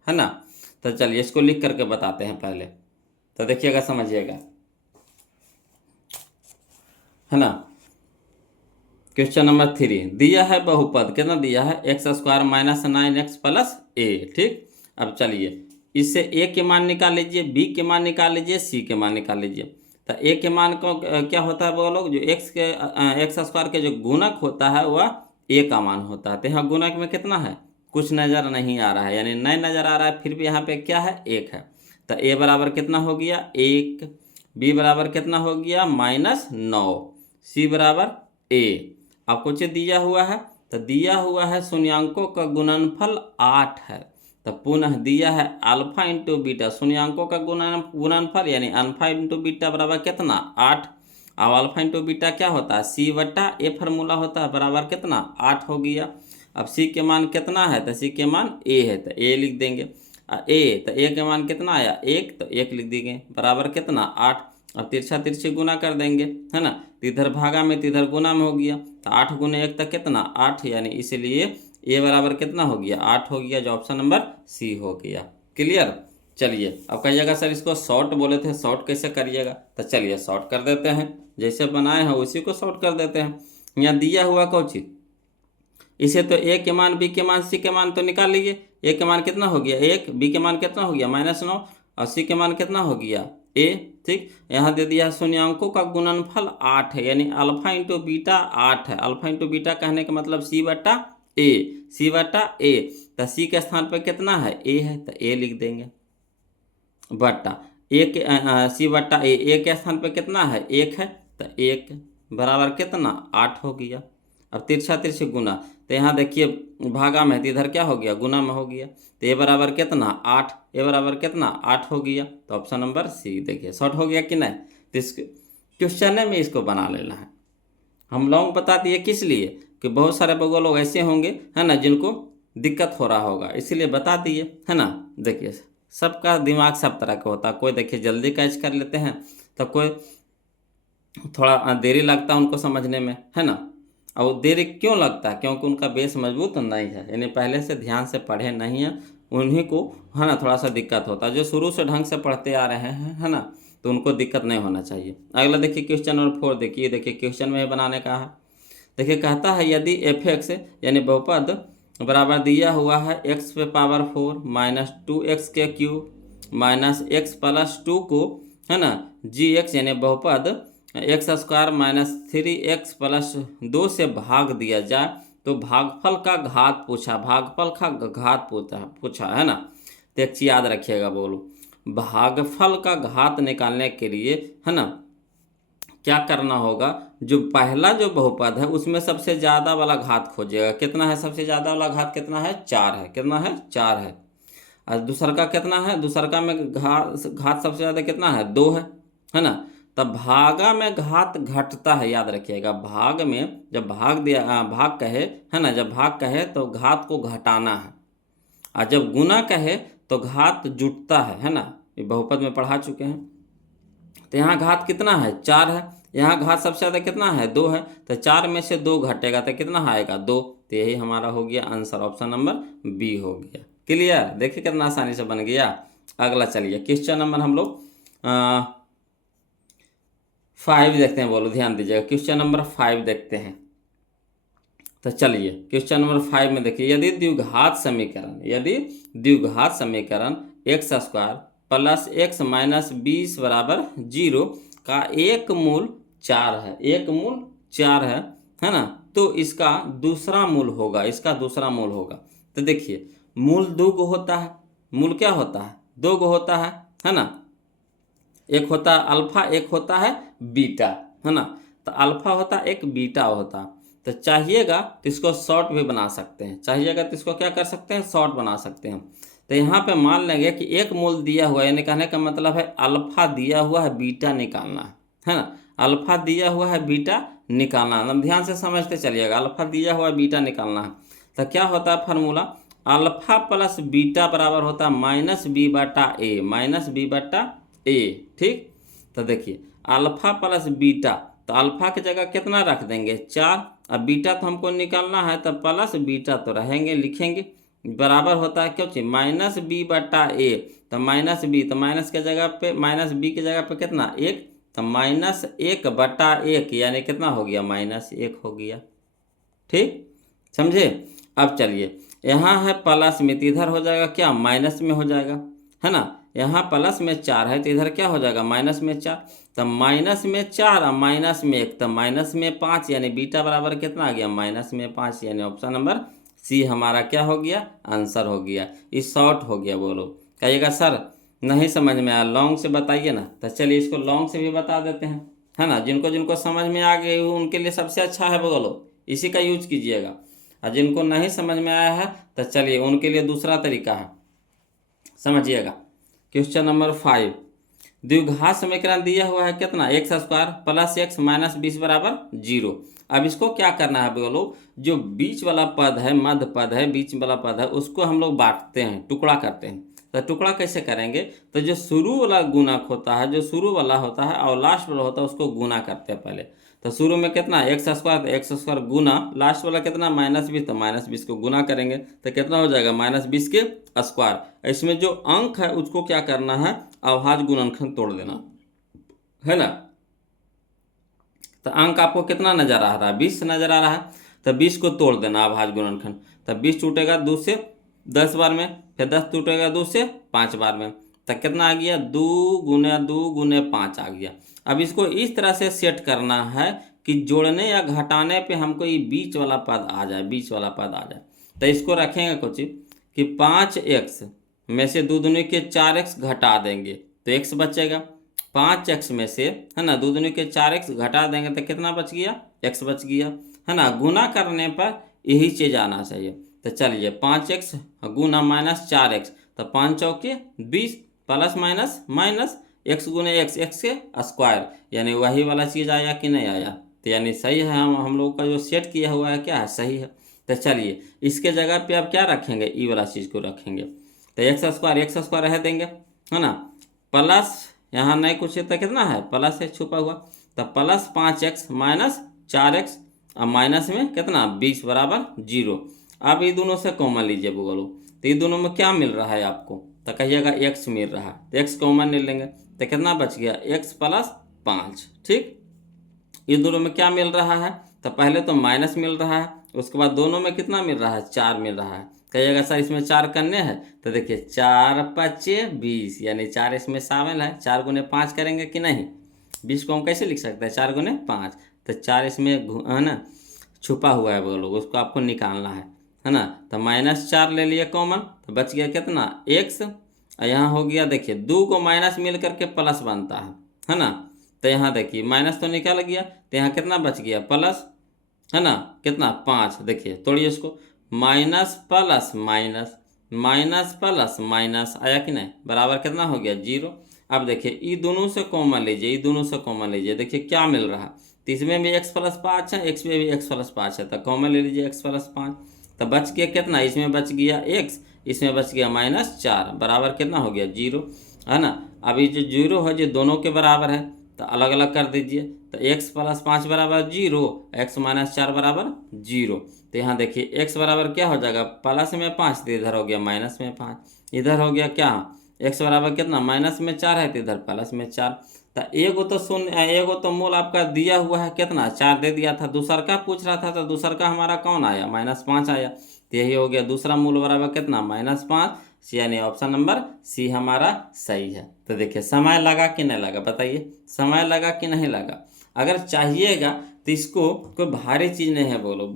है ना। तो चलिए इसको लिख करके बताते हैं पहले, तो देखिएगा समझिएगा, है ना। क्वेश्चन नंबर 3 दिया है बहुपद, कितना दिया है? X square minus 9x plus A. ठीक, अब चलिए इससे ए के मान निकाल लीजिए, बी के मान निकाल लीजिए, सी के मान निकाल लीजिए। तो ए के मान को क्या होता है बोलो, जो एक्स स्क्वायर के जो गुणक होता है वह ए का मान होता है। तो यहाँ गुणक में कितना है? कुछ नज़र नहीं आ रहा है, यानी नहीं नज़र आ रहा है, फिर भी यहाँ पे क्या है? 1 है। तो ए बराबर कितना हो गया? 1। बी बराबर कितना हो गया? -9। सी बराबर ए। आपको कुछ दिया हुआ है, तो दिया हुआ है शून्यांकों का गुणनफल 8 है। तो पुनः दिया है अल्फा इंटू बीटा, शून्यांकों का गुणनफल यानी अल्फा इंटू बीटा बराबर कितना? 8। अब अल्फा इंटू बीटा क्या होता है? सी बटा ए फार्मूला होता है, बराबर कितना? 8 हो गया। अब सी के मान कितना है? तो सी के मान ए है, तो ए लिख देंगे। तो ए के मान कितना आया? 1, तो 1 लिख देंगे, बराबर कितना? 8। अब तिरछा तिरछी गुना कर देंगे, है ना। तो इधर भागा में तो इधर गुना में हो गया, तो 8 गुने 1 तक कितना? 8, यानी इसलिए ए बराबर कितना हो गया? 8 हो गया, जो ऑप्शन नंबर सी हो गया। क्लियर। चलिए अब कहिएगा सर इसको शॉर्ट बोले थे, शॉर्ट कैसे करिएगा? तो चलिए शॉर्ट कर देते हैं, जैसे बनाए हैं उसी को शॉर्ट कर देते हैं। यहाँ दिया हुआ कौन चीज, इसे तो ए के मान, बी के मान, सी के मान तो निकाल लीजिए। ए के मान कितना हो गया? 1। बी के मान कितना हो गया? -9। और सी के मान कितना हो गया? ए। ठीक, यहाँ दे दिया शून्यांकों का गुणनफल 8 है, यानी अल्फा इंटू बीटा 8 है। अल्फा इंटू बीटा कहने का मतलब सी बटा ए, सी बटा ए। तो सी के स्थान पर कितना है? ए है, तो ए लिख देंगे, बटा ए के सी बटा ए के स्थान पर कितना है? 1 है, तो 1 बराबर कितना? 8 हो गया। अब तिरछा तिरछी गुना, तो यहाँ देखिए भागा में, तो इधर क्या हो गया? गुना में हो गया। तो ए बराबर कितना? 8। ए बराबर कितना? 8 हो गया। तो ऑप्शन नंबर सी देखिए शॉर्ट हो गया कि नहीं। तो इस क्वेश्चन में इसको बना लेना है। हम लॉन्ग बता दिए किस लिए कि बहुत सारे बगो लोग ऐसे होंगे, है ना, जिनको दिक्कत हो रहा होगा, इसीलिए बता दिए, है ना। देखिए सबका दिमाग सब तरह का होता है, कोई देखिए जल्दी कैच कर लेते हैं, तो कोई थोड़ा देरी लगता है उनको समझने में, है ना। और देरी क्यों लगता है? क्योंकि उनका बेस मजबूत नहीं है, यानी पहले से ध्यान से पढ़े नहीं है, उन्हीं को, है ना, थोड़ा सा दिक्कत होता है। जो शुरू से ढंग से पढ़ते आ रहे हैं, है ना, तो उनको दिक्कत नहीं होना चाहिए। अगला देखिए क्वेश्चन नंबर 4 देखिए, देखिए क्वेश्चन में बनाने का है। देखिए कहता है यदि f(x) यानी बहुपद बराबर दिया हुआ है x पे पावर 4 माइनस 2x के क्यूब माइनस x प्लस 2 को, है ना, gx यानी बहुपद X square minus 3x plus 2 से भाग दिया जाए तो भागफल का घात पूछा, भागफल का घात पूछा, है ना। तो एक चीज याद रखिएगा, बोलो भागफल का घात निकालने के लिए, है ना, क्या करना होगा? जो पहला जो बहुपद है उसमें सबसे ज़्यादा वाला घात खोजिएगा। कितना है सबसे ज़्यादा वाला घात? कितना है? 4 है। कितना है? 4 है। और दूसर का कितना है? दूसर का में घात सबसे ज़्यादा कितना है? 2 है ना। तब भागा में घात घटता है, याद रखिएगा। भाग में जब भाग दिया, भाग कहे, है ना, जब भाग कहे तो घात को घटाना है, और जब गुना कहे तो घात जुटता है ना। ये बहुपद में पढ़ा चुके हैं। तो यहाँ घात कितना है? 4 है। यहाँ घात सबसे ज़्यादा कितना है? 2 है। तो 4 में से 2 घटेगा तो कितना आएगा? 2। तो यही हमारा हो गया आंसर, ऑप्शन नंबर बी हो गया। क्लियर। देखिए कितना आसानी से बन गया। अगला चलिए क्वेश्चन नंबर हम लोग 5 देखते हैं, बोलो ध्यान दीजिएगा। क्वेश्चन नंबर 5 देखते हैं। तो चलिए क्वेश्चन नंबर 5 में देखिए, यदि द्विघात समीकरण x square plus x minus 20 बराबर 0 का एक मूल 4 है, एक मूल 4 है ना, तो इसका दूसरा मूल होगा, इसका दूसरा मूल होगा। तो देखिए मूल 2 गो होता है, मूल क्या होता है? 2 गो होता है ना। एक होता है अल्फा, एक होता है बीटा, है ना। तो अल्फा होता है, एक बीटा होता है। तो चाहिएगा तो इसको शॉर्ट भी बना सकते हैं, चाहिएगा तो इसको क्या कर सकते हैं? शॉर्ट बना सकते हैं। तो यहाँ पे मान लेंगे कि एक मूल दिया हुआ है, यानी कहने का मतलब है अल्फा दिया हुआ है, बीटा निकालना है ना। अल्फा दिया हुआ है, बीटा निकालना है। ध्यान से समझते चलिएगा, अल्फा दिया हुआ है, बीटा निकालना है। तो क्या होता है फार्मूला, अल्फा प्लस बीटा बराबर होता है माइनस बी बटा ए, माइनस बी बटा ए। ठीक, तो देखिए अल्फा प्लस बीटा, तो अल्फा की जगह कितना रख देंगे 4, अब बीटा तो हमको निकालना है, तो प्लस बीटा तो रहेंगे, लिखेंगे बराबर होता है क्यों चीज माइनस बी बटा ए। तो माइनस बी, तो माइनस के जगह पे, माइनस बी की जगह पे कितना 1, तो माइनस 1 बटा 1 यानी कितना हो गया -1 हो गया। ठीक, समझे। अब चलिए यहाँ है प्लस में, तो इधर हो जाएगा क्या माइनस में हो जाएगा, है ना। यहाँ प्लस में 4 है, तो इधर क्या हो जाएगा माइनस में 4, तो माइनस में 4 और माइनस में 1, तो माइनस में 5 यानी बीटा बराबर कितना आ गया -5, यानी ऑप्शन नंबर सी हमारा क्या हो गया, आंसर हो गया। इस शॉर्ट हो गया। बोलो कहिएगा सर नहीं समझ में आया, लॉन्ग से बताइए ना। तो चलिए इसको लॉन्ग से भी बता देते हैं, है ना। जिनको जिनको समझ में आ गई उनके लिए सबसे अच्छा है, बोलो इसी का यूज कीजिएगा। और जिनको नहीं समझ में आया है तो चलिए उनके लिए दूसरा तरीका है, समझिएगा। क्वेश्चन नंबर 5, द्विघात समीकरण दिया हुआ है कितना x² प्लस x माइनस 20 बराबर 0। अब इसको क्या करना है बोलो, जो बीच वाला पद है, मध्य पद है, बीच वाला पद है, उसको हम लोग बांटते हैं, टुकड़ा करते हैं। तो टुकड़ा कैसे करेंगे, तो जो शुरू वाला गुणक होता है, जो शुरू वाला होता है और लास्ट वाला होता है उसको गुना करते हैं पहले। तो शुरू में कितना x², तो x² गुना लास्ट वाला कितना -20, तो -20 को गुना करेंगे तो कितना हो जाएगा -20 के स्क्वायर। इसमें जो अंक है उसको क्या करना है, अभाज्य गुणनखंड तोड़ देना, है ना। तो अंक आपको कितना नजर आ रहा है, 20 नजर आ रहा है, तो 20 को तोड़ देना अभाज्य गुणनखंड। तो 20 टूटेगा 2 से 10 बार में, फिर 10 टूटेगा 2 से 5 बार में, तो कितना आ गया 2 गुने 2 गुने 5 आ गया। अब इसको इस तरह से सेट करना है कि जोड़ने या घटाने पे हमको ये बीच वाला पद आ जाए, बीच वाला पद आ जाए। तो इसको रखेंगे कुछ कि 5x में से 2 दूनी के 4x घटा देंगे तो x बचेगा। 5x में से, है ना, 2 दूनी के 4x घटा देंगे तो कितना बच गया, x बच गया, है ना। गुना करने पर यही चीज़ आना चाहिए। तो चलिए 5x गुना -4x, तो 5 चौके 20 प्लस माइनस माइनस x गुने x, x के स्क्वायर, यानी वही वाला चीज़ आया कि नहीं आया, तो यानी सही है। हम लोग का जो सेट किया हुआ है क्या है, सही है। तो चलिए इसके जगह पे अब क्या रखेंगे, ई वाला चीज़ को रखेंगे। तो x² रह देंगे, है ना, प्लस यहाँ नहीं कुछ है तो कितना है प्लस है छुपा हुआ, तो प्लस 5x माइनस 4x और माइनस में कितना 20 बराबर 0। अब ये दोनों से कॉमन लीजिए बोलो, तो ये दोनों में क्या मिल रहा है आपको, तो कहिएगा x मिल रहा है, तो x कॉमन ले लेंगे तो कितना बच गया x प्लस 5। ठीक, ये दोनों में क्या मिल रहा है, तो पहले तो माइनस मिल रहा है, उसके बाद दोनों में कितना मिल रहा है 4 मिल रहा है। कहिएगा सर इसमें 4 करने हैं, तो देखिए 4 5 20 यानी 4 इसमें शामिल है। 4 गुने 5 करेंगे कि नहीं, 20 को हम कैसे लिख सकते हैं 4 गुने 5, तो 4 इसमें है ना छुपा हुआ है, बोलो उसको आपको निकालना है ना। तो -4 ले लिए कॉमन, तो बच गया कितना x, और यहाँ हो गया देखिए 2 को माइनस मिल करके प्लस बनता है ना। तो यहाँ देखिए माइनस तो निकल गया, तो यहाँ कितना बच गया प्लस, है ना, कितना 5। देखिए तोड़िए इसको, minus plus minus, minus plus minus आया कि नहीं, बराबर कितना हो गया 0। अब देखिए ये दोनों से कॉमन लीजिए, ये दोनों से कॉमन लीजिए, देखिए क्या मिल रहा है, तो इसमें भी x प्लस 5 है, x में भी x प्लस 5 है, तो कॉमन ले लीजिए x प्लस 5। तो बच गया कितना, इसमें बच गया x, इसमें बच गया -4 बराबर कितना हो गया 0, है ना। अभी जो 0 है जो दोनों के बराबर है तो अलग अलग कर दीजिए, तो x प्लस 5 बराबर 0, x माइनस 4 बराबर 0। तो यहाँ देखिए x बराबर क्या हो जाएगा प्लस में 5, तो इधर हो गया माइनस में 5, इधर हो गया क्या x बराबर कितना माइनस में 4 है, तो इधर प्लस में 4। तो एगो तो शून्य, एगो तो मूल आपका दिया हुआ है कितना 4 दे दिया था, दूसर का पूछ रहा था, तो दूसर का हमारा कौन आया -5 आया, तो यही हो गया दूसरा मूल बराबर कितना -5, यानी ऑप्शन नंबर सी हमारा सही है। तो देखिए समय लगा कि नहीं लगा, बताइए समय लगा कि नहीं लगा। अगर चाहिएगा तो इसको कोई भारी चीज़ नहीं है, बोलो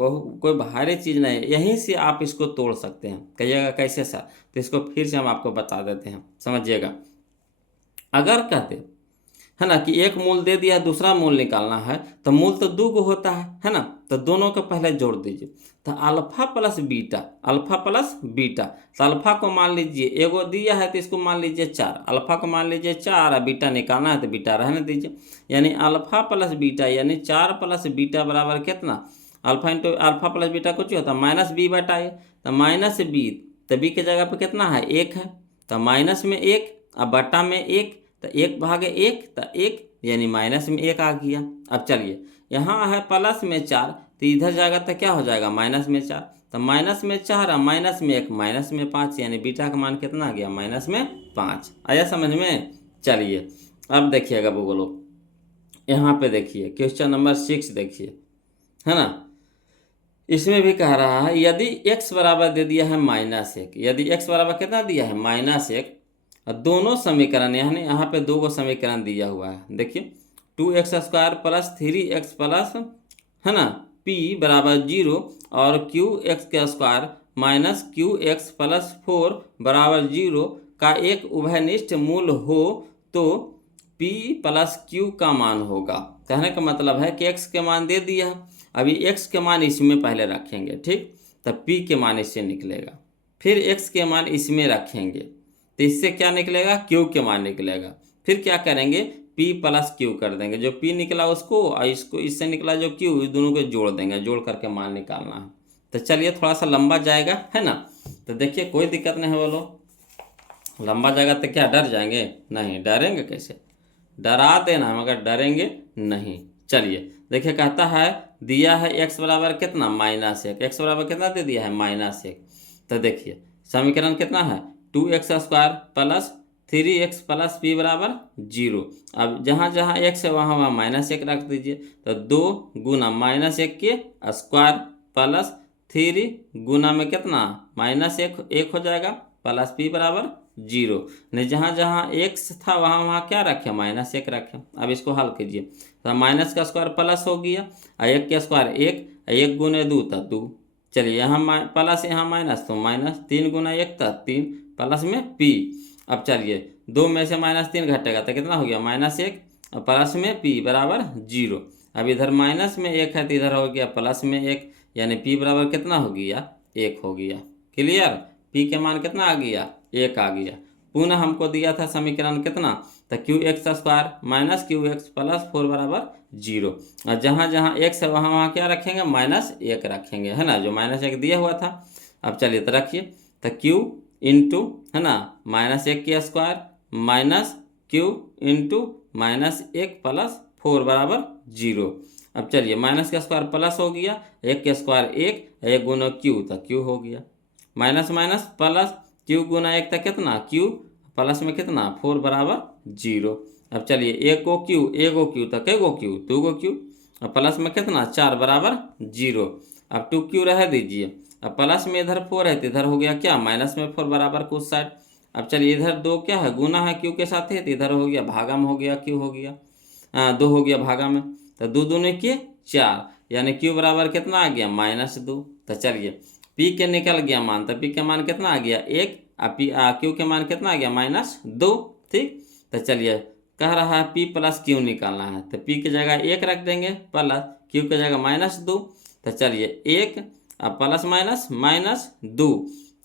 कोई भारी चीज़ नहीं है, यहीं से आप इसको तोड़ सकते हैं। कहिएगा कैसे सर, तो इसको फिर से हम आपको बता देते हैं, समझिएगा। अगर कहते है ना, कि एक मूल दे दिया दूसरा मूल निकालना है, तो मूल तो दो गो होता है ना, तो दोनों को पहले जोड़ दीजिए। तो alpha plus beta, alpha plus beta, तो अल्फा को मान लीजिए एगो दिया है तो इसको मान लीजिए 4, अल्फा को मान लीजिए 4 और बीटा निकालना है तो बीटा रहने दीजिए। यानी अल्फा प्लस बीटा यानी 4 प्लस बीटा बराबर कितना, alpha into alpha plus beta कुछ होता है माइनस बी बटा ए, तो माइनस बी, तो बी के जगह पे कितना है 1 है, तो माइनस में 1 और बटा में 1, तो 1/1 तो 1 यानी माइनस में 1 आ गया। अब चलिए यहाँ है प्लस में 4, तो इधर जाएगा तो क्या हो जाएगा माइनस में 4, तो माइनस में 4 और माइनस में 1 माइनस में 5, यानी बीटा का मान कितना आ गया माइनस में 5। आया समझ में। चलिए अब देखिएगा बोलो, यहाँ पे देखिए क्वेश्चन नंबर 6 देखिए, है ना, इसमें भी कह रहा है यदि x बराबर दे दिया है -1, यदि x बराबर कितना दिया है -1, और दोनों समीकरण यानी यहाँ पे दो गो समीकरण दिया हुआ है, देखिए 2x² प्लस 3x प्लस, है ना, p बराबर 0 और qx² माइनस qx प्लस 4 बराबर 0 का एक उभयनिष्ठ मूल हो तो p प्लस q का मान होगा। कहने का मतलब है कि x के मान दे दिया, अभी x के मान इसमें पहले रखेंगे, ठीक, तब p के मान इससे निकलेगा, फिर x के मान इसमें रखेंगे तो इससे क्या निकलेगा q के मान निकलेगा, फिर क्या करेंगे p प्लस q कर देंगे, जो p निकला उसको और इसको इससे निकला जो q, इस दोनों को जोड़ देंगे, जोड़ करके मान निकालना है। तो चलिए थोड़ा सा लंबा जाएगा, है ना, तो देखिए कोई दिक्कत नहीं है बोलो, लंबा जाएगा तो क्या डर जाएंगे, नहीं डरेंगे, कैसे डरा देना मगर डरेंगे नहीं। चलिए देखिए कहता है दिया है x बराबर कितना -1, x बराबर कितना दे दिया है -1, तो देखिए समीकरण कितना है 2x² plus 3x plus p बराबर 0। अब जहाँ जहाँ x है वहाँ वहाँ -1 रख दीजिए, तो 2 गुना -1 के स्क्वायर प्लस 3 गुना में कितना -1 हो जाएगा प्लस p बराबर 0, नहीं जहाँ जहाँ x था वहाँ वहाँ क्या रखें -1 रखें। अब इसको हल कीजिए, तो माइनस का स्क्वायर प्लस हो गया और 1 का स्क्वायर 1, 1 गुने 2 तो 2, चलिए यहाँ प्लस यहाँ माइनस तो माइनस, 3 गुना 1 तो 3 प्लस में p। अब चलिए 2 में से -3 घटेगा तो कितना हो गया -1 और प्लस में p बराबर 0। अब इधर माइनस में 1 है तो इधर हो गया प्लस में 1, यानी p बराबर कितना हो गया 1 हो गया। क्लियर, p के मान कितना आ गया 1 आ गया। पुनः हमको दिया था समीकरण कितना, तो qx² माइनस qx प्लस 4 बराबर 0, और जहाँ जहाँ x है वहाँ वहाँ क्या रखेंगे -1 रखेंगे, है ना, जो -1 दिया हुआ था। अब चलिए तो रखिए, तो q इंटू, है ना, -1 के square minus q into -1 plus 4 बराबर 0। अब चलिए माइनस का स्क्वायर प्लस हो गया, 1 के स्क्वायर 1, 1 गुना q तो q हो गया, माइनस माइनस प्लस q गुना 1 तक कितना q प्लस में कितना 4 बराबर 0। अब चलिए एक गो q तो कै गो q 2 गो q, और प्लस में कितना 4 बराबर 0। अब 2q रह दीजिए, अब प्लस में इधर 4 है तो इधर हो गया क्या माइनस में 4 बराबर कुछ साइड। अब चलिए इधर 2 क्या है गुना है q के साथ है तो इधर हो गया भागा में हो गया q हो गया 2 हो गया भागा में, तो 2 दूनी के 4, यानी q बराबर कितना आ गया -2। तो चलिए p के निकल गया मान, तो p के मान कितना आ गया 1 और q के मान कितना आ गया -2, ठीक। तो चलिए कह रहा है p प्लस q निकालना है, तो p की जगह 1 रख देंगे प्लस q की जगह -2, तो चलिए 1 और प्लस -2,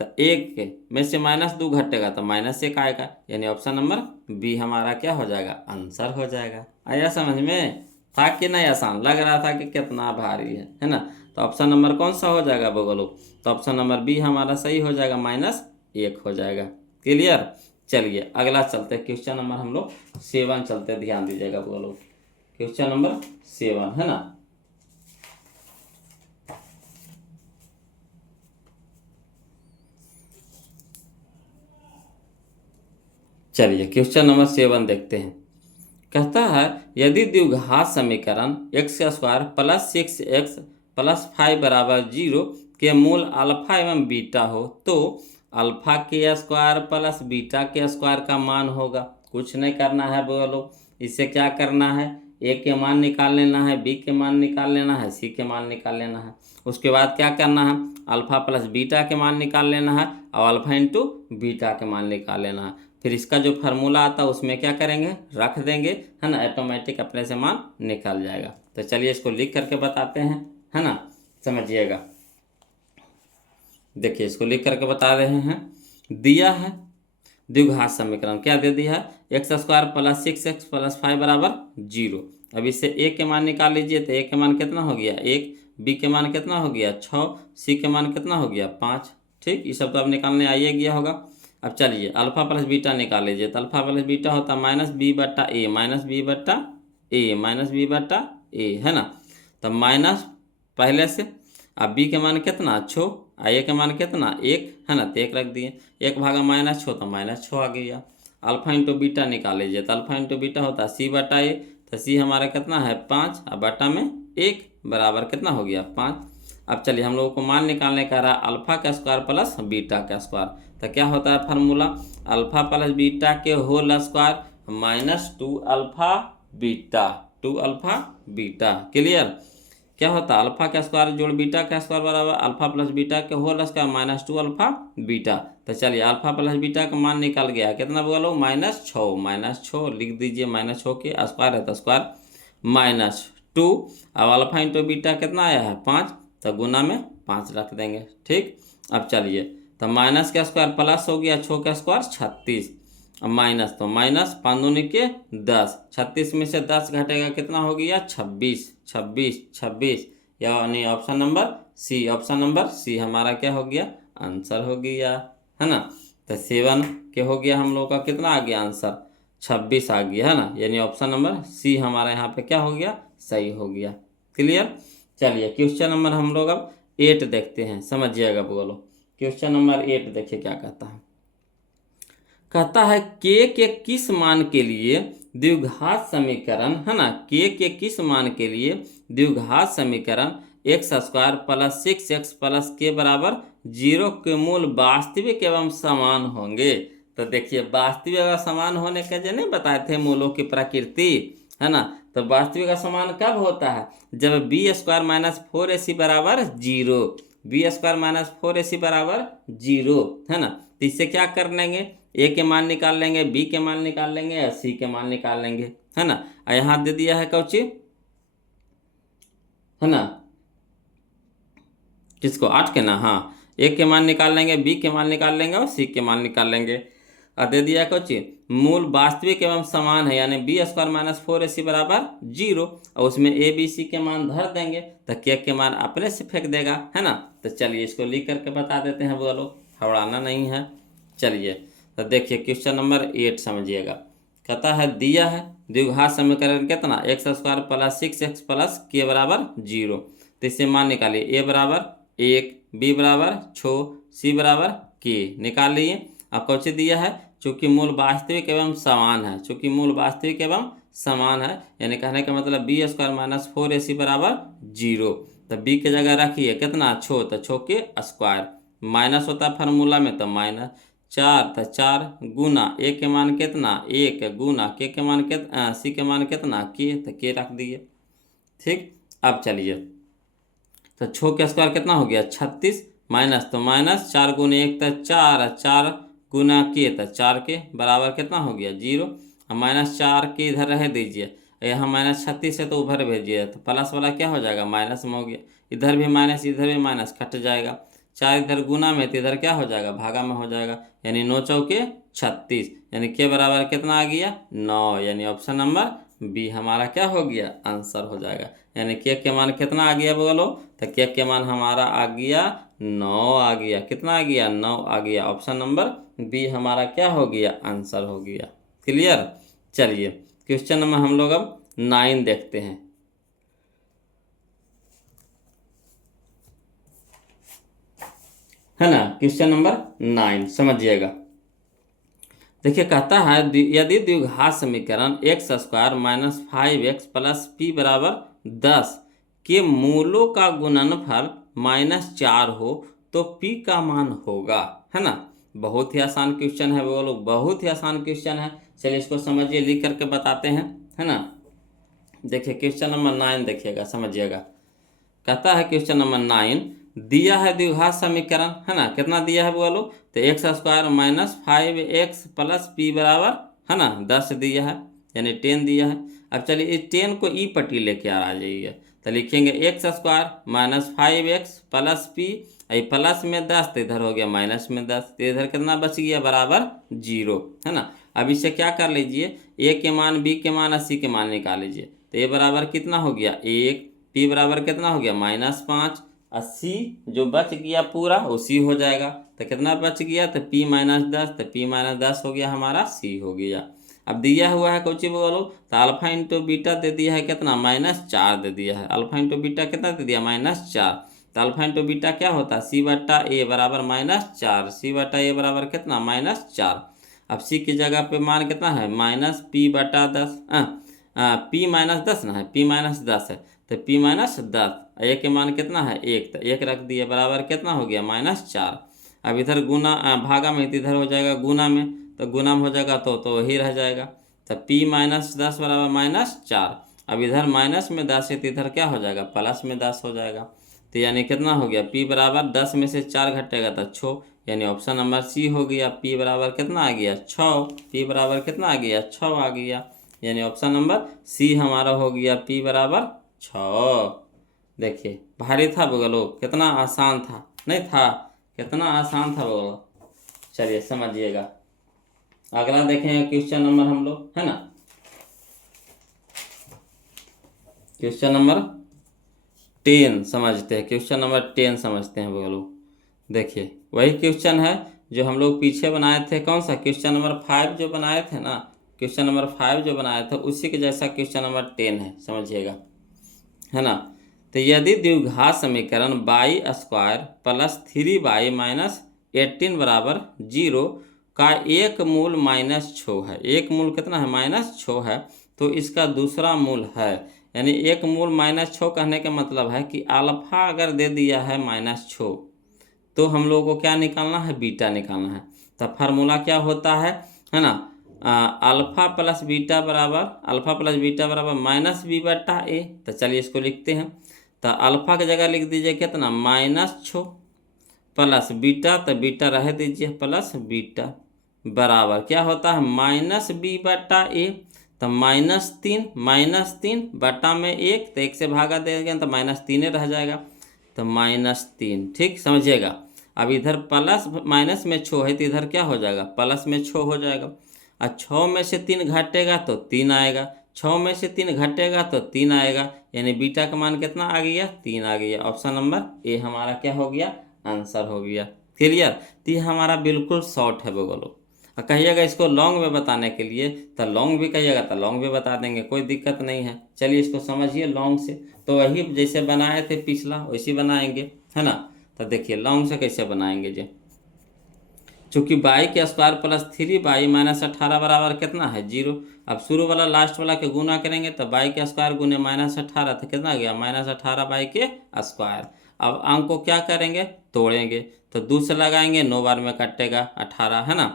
तो 1 में से -2 घटेगा तो -1 आएगा, यानी ऑप्शन नंबर बी हमारा क्या हो जाएगा आंसर हो जाएगा। आया समझ में, था कि नहीं आसान, लग रहा था कि कितना भारी है ना, तो ऑप्शन नंबर कौन सा हो जाएगा बोलो, तो ऑप्शन नंबर बी हमारा सही हो जाएगा -1 हो जाएगा। क्लियर, चलिए अगला चलते हैं, क्वेश्चन नंबर हम लोग 7 चलते, ध्यान दीजिएगा बोलो, क्वेश्चन नंबर 7 है ना। चलिए क्वेश्चन नंबर 7 देखते हैं। कहता है यदि द्विघात समीकरण x² प्लस 6x प्लस 5 बराबर 0 के मूल अल्फा एवं बीटा हो तो अल्फा के स्क्वायर प्लस बीटा के स्क्वायर का मान होगा। कुछ नहीं करना है बोलो, इससे क्या करना है ए के मान निकाल लेना है, बी के मान निकाल लेना है, सी के मान निकाल लेना है। उसके बाद क्या करना है अल्फा प्लस बीटा के मान निकाल लेना है और अल्फा इंटू बीटा के मान निकाल लेना है। फिर इसका जो फार्मूला आता है उसमें क्या करेंगे, रख देंगे, है ना, ऑटोमेटिक अपने से मान निकल जाएगा। तो चलिए इसको लिख करके बताते हैं, है ना, समझिएगा। देखिए इसको लिख करके बता रहे हैं। दिया है द्विघात समीकरण, क्या दे दिया है, X square plus 6x plus 5 बराबर 0। अब इससे ए के मान निकाल लीजिए, तो ए के मान कितना हो गया 1, बी के मान कितना हो गया 6, सी के मान कितना हो गया 5। ठीक, ये सब तो अब निकालने आइए गया होगा। अब चलिए अल्फा प्लस बीटा निकाल लीजिए, तो अल्फा प्लस बीटा होता है माइनस बी बट्टा ए, माइनस बी बट्टा ए, माइनस बी बट्टा ए, है ना। तो माइनस पहले से, अब बी के मान कितना 6, ए के मान कितना 1, है ना, तो 1 रख दिए, 1 भागा माइनस 6 तो माइनस 6 आ गया। अल्फा इंटू बीटा निकाल लीजिए, तो अल्फा इंटू बीटा होता है सी बटा ए, तो सी हमारा कितना है 5, अब बटा में 1 बराबर कितना हो गया 5। अब चलिए हम लोगों को मान निकालने का रहा अल्फा का स्क्वायर प्लस बीटा का स्क्वायर, तो क्या होता है फार्मूला, अल्फा प्लस बीटा के whole square minus 2 alpha beta, 2 alpha beta. Clear, क्या होता है अल्फा का स्क्वायर जोड़ बीटा का स्क्वायर बराबर अल्फा प्लस बीटा के whole square minus 2 alpha beta. तो चलिए अल्फा प्लस बीटा का मान निकल गया, कितना बोलो -6, -6 लिख दीजिए, -6 के स्क्वायर है तो स्क्वायर -2। अब अल्फा इंटू बीटा कितना आया है 5, तो गुना में 5 रख देंगे। ठीक, अब चलिए तो माइनस का स्क्वायर प्लस हो गया, 6 का स्क्वायर 36, अब माइनस, तो माइनस 5 दूनी के 10, 36 में से 10 घटेगा कितना हो गया 26, 26, 26, यानी option number C, option number C हमारा क्या हो गया आंसर हो गया, है ना। तो 7 के हो गया हम लोग का कितना आ गया आंसर 26 आ गया, है ना, यानी ऑप्शन नंबर सी हमारा यहाँ पे क्या हो गया सही हो गया। क्लियर, चलिए क्वेश्चन नंबर हम लोग अब 8 देखते हैं, समझिएगा बोलो। क्वेश्चन नंबर 8 देखिए क्या कहता है, कहता है के किस मान के लिए द्विघात समीकरण, है ना, के किस मान के लिए द्विघात समीकरण x square plus 6x plus के बराबर 0 के मूल वास्तविक एवं समान होंगे। तो देखिए वास्तविक एवं समान होने के जो नहीं बताए थे मूलों की प्रकृति, है ना, तो वास्तविक का समान कब होता है, जब बी स्क्वायर माइनस 4ac बराबर 0, बी स्क्वायर माइनस 4ac बराबर 0, है ना। तो इससे क्या कर लेंगे, ए के मान निकाल लेंगे, बी के मान निकाल लेंगे या सी के मान निकाल लेंगे, है ना। यहाँ दे दिया है कौची, है ना, किसको 8 के ना, हाँ, ए के मान निकाल लेंगे, बी के मान निकाल लेंगे और सी के मान निकाल लेंगे। और दे दिया कौची मूल वास्तविक एवं समान है, यानी बी स्क्वायर माइनस 4ac बराबर 0, और उसमें ए बी सी के मान धर देंगे तो के मान अपने से फेंक देगा, है ना। तो चलिए इसको लिख करके बता देते हैं, बोलो हवड़ाना नहीं है। चलिए तो देखिए क्वेश्चन नंबर 8 समझिएगा, कहता है दिया है द्विघात समीकरण कितना x square plus 6x plus के बराबर 0, तो इससे मान निकालिए ए बराबर 1, बी बराबर 6, सी बराबर के निकाल लिए। अब कौन दिया है, चूंकि मूल वास्तविक एवं समान है, चूंकि मूल वास्तविक एवं समान है, यानी कहने का मतलब बी स्क्वायर माइनस 4ac बराबर 0, तो बी के जगह रखिए कितना 6, तो 6 के स्क्वायर, माइनस होता है फार्मूला में तो माइनस 4, तो 4 गुना ए के मान कितना 1 गुना के मान कितना सी के मान कितना के, तो के रख दिए। ठीक, अब चलिए तो 6 के स्क्वायर कितना हो गया 36, माइनस तो माइनस 4 गुने 1 तो 4, 4 गुना के तो 4 के बराबर कितना हो गया 0, और -4 के इधर रह दीजिए, यहाँ -36 है तो उधर भेजिए, तो प्लस वाला क्या हो जाएगा माइनस में हो गया, इधर भी माइनस इधर भी माइनस कट जाएगा, 4 इधर गुना में तो इधर क्या हो जाएगा भागा में हो जाएगा, यानी 9 चौके 36, यानी के बराबर कितना आ गया 9, यानी ऑप्शन नंबर बी हमारा क्या हो गया आंसर हो जाएगा। यानी के मान कितना आ गया बोलो, तो के मान हमारा आ गया 9 आ गया, कितना आ गया 9 आ गया, ऑप्शन नंबर बी हमारा क्या हो गया आंसर हो गया। क्लियर, चलिए क्वेश्चन नंबर हम लोग अब 9 देखते हैं, है ना। क्वेश्चन नंबर 9 समझिएगा, देखिए कहता है यदि द्विघात समीकरण x square minus 5x plus P बराबर 10 के मूलों का गुणनफल -4 हो तो p का मान होगा, है ना। बहुत ही आसान क्वेश्चन है वो लोग, बहुत ही आसान क्वेश्चन है। चलिए इसको समझिए, लिख करके बताते हैं, है ना। देखिए क्वेश्चन नंबर 9 देखिएगा, समझिएगा, कहता है क्वेश्चन नंबर 9 दिया है द्विघात समीकरण, है ना, कितना दिया है बोलो, तो X square minus 5x plus P बराबर, है ना, 10 दिया है, यानी 10 दिया है। अब चलिए इस 10 को ई पट्टी लेके आ जाइए, तो लिखेंगे x square minus 5x plus P, plus में 10 तो इधर हो गया माइनस में 10, तो इधर कितना बच गया बराबर 0, है ना। अब इसे क्या कर लीजिए, ए के मान, बी के मान, सी के मान निकाल लीजिए, तो ए बराबर कितना हो गया 1, पी बराबर कितना हो गया -5, 80 जो बच गया पूरा उसी हो जाएगा, तो कितना बच गया, तो p -10, तो p -10 हो गया हमारा, c हो गया। अब दिया हुआ है कुछ बोलो, तो अल्फा इंटू बीटा दे दिया है कितना -4 दे दिया है, अल्फा इंटू बीटा कितना दे दिया -4, तो अल्फा इंटू बीटा क्या होता है c/a बराबर -4, c/a बराबर कितना -4। अब c की जगह पे मान कितना है -p/10, p -10 ना है, p -10 है, तो p -10, ए के मान कितना है 1, तो 1 रख दिए बराबर कितना हो गया -4। अब इधर गुना भागा में, इधर हो जाएगा गुना में, तो गुना में हो जाएगा तो वही रह जाएगा, तो p -10 बराबर -4। अब इधर माइनस में 10 है, तो इधर क्या हो जाएगा प्लस में 10 हो जाएगा, तो यानी कितना हो गया p बराबर 10 में से 4 घटेगा तो 6, यानी ऑप्शन नंबर सी हो गया। p बराबर कितना आ गया 6, p बराबर कितना आ गया 6 आ गया, यानी ऑप्शन नंबर सी हमारा हो गया p बराबर 6। देखिए भारी था बगलो, कितना आसान था, नहीं था, कितना आसान था बगलो। चलिए समझिएगा, अगला देखेंगे क्वेश्चन नंबर हम लोग, है ना, क्वेश्चन नंबर 10 समझते हैं, क्वेश्चन नंबर 10 समझते हैं बगलो। देखिए वही क्वेश्चन है जो हम लोग पीछे बनाए थे, कौन सा क्वेश्चन नंबर 5 जो बनाए थे ना, क्वेश्चन नंबर 5 जो बनाए थे उसी के जैसा क्वेश्चन नंबर 10 है, समझिएगा, है ना। तो यदि द्विघात समीकरण by square plus 3y minus 18 बराबर 0 का एक मूल -6 है, एक मूल कितना है -6 है, तो इसका दूसरा मूल है, यानी एक मूल -6 कहने का मतलब है कि अल्फा अगर दे दिया है -6, तो हम लोगों को क्या निकालना है, बीटा निकालना है। तो फार्मूला क्या होता है ना, अल्फा प्लस बीटा बराबर -b/a। तो चलिए इसको लिखते हैं, तो अल्फा की जगह लिख दीजिए कितना -6 प्लस बीटा, तो बीटा रह दीजिए प्लस बीटा बराबर क्या होता है -b/a, तो -3 बटा में 1, तो 1 से भागा देंगे तो -3 रह जाएगा, तो -3, ठीक समझिएगा। अब इधर प्लस माइनस में 6 है, तो इधर क्या हो जाएगा प्लस में 6 हो जाएगा, और 6 में से 3 घटेगा तो 3 आएगा, 6 में से 3 घटेगा तो 3 आएगा, यानी बीटा का मान कितना आ गया 3 आ गया। ऑप्शन नंबर ए हमारा क्या हो गया, आंसर हो गया। क्लियर, तो ये हमारा बिल्कुल शॉर्ट है बगलो। और कहिएगा इसको लॉन्ग में बताने के लिए, तो लॉन्ग भी कहिएगा तो लॉन्ग भी बता देंगे, कोई दिक्कत नहीं है। चलिए इसको समझिए लॉन्ग से, तो वही जैसे बनाए थे पिछला वैसे बनाएंगे, है ना। तो देखिए लॉन्ग से कैसे बनाएंगे जी, चूँकि बाई के स्क्वायर प्लस 3y माइनस 18 बराबर कितना है 0। अब शुरू वाला लास्ट वाला के गुना करेंगे, तो बाई के स्क्वायर गुने -18, तो कितना गया -18 बाई के स्क्वायर। अब अंक को क्या करेंगे, तोड़ेंगे, तो 2 से लगाएंगे 9 बार में कटेगा 18, है ना।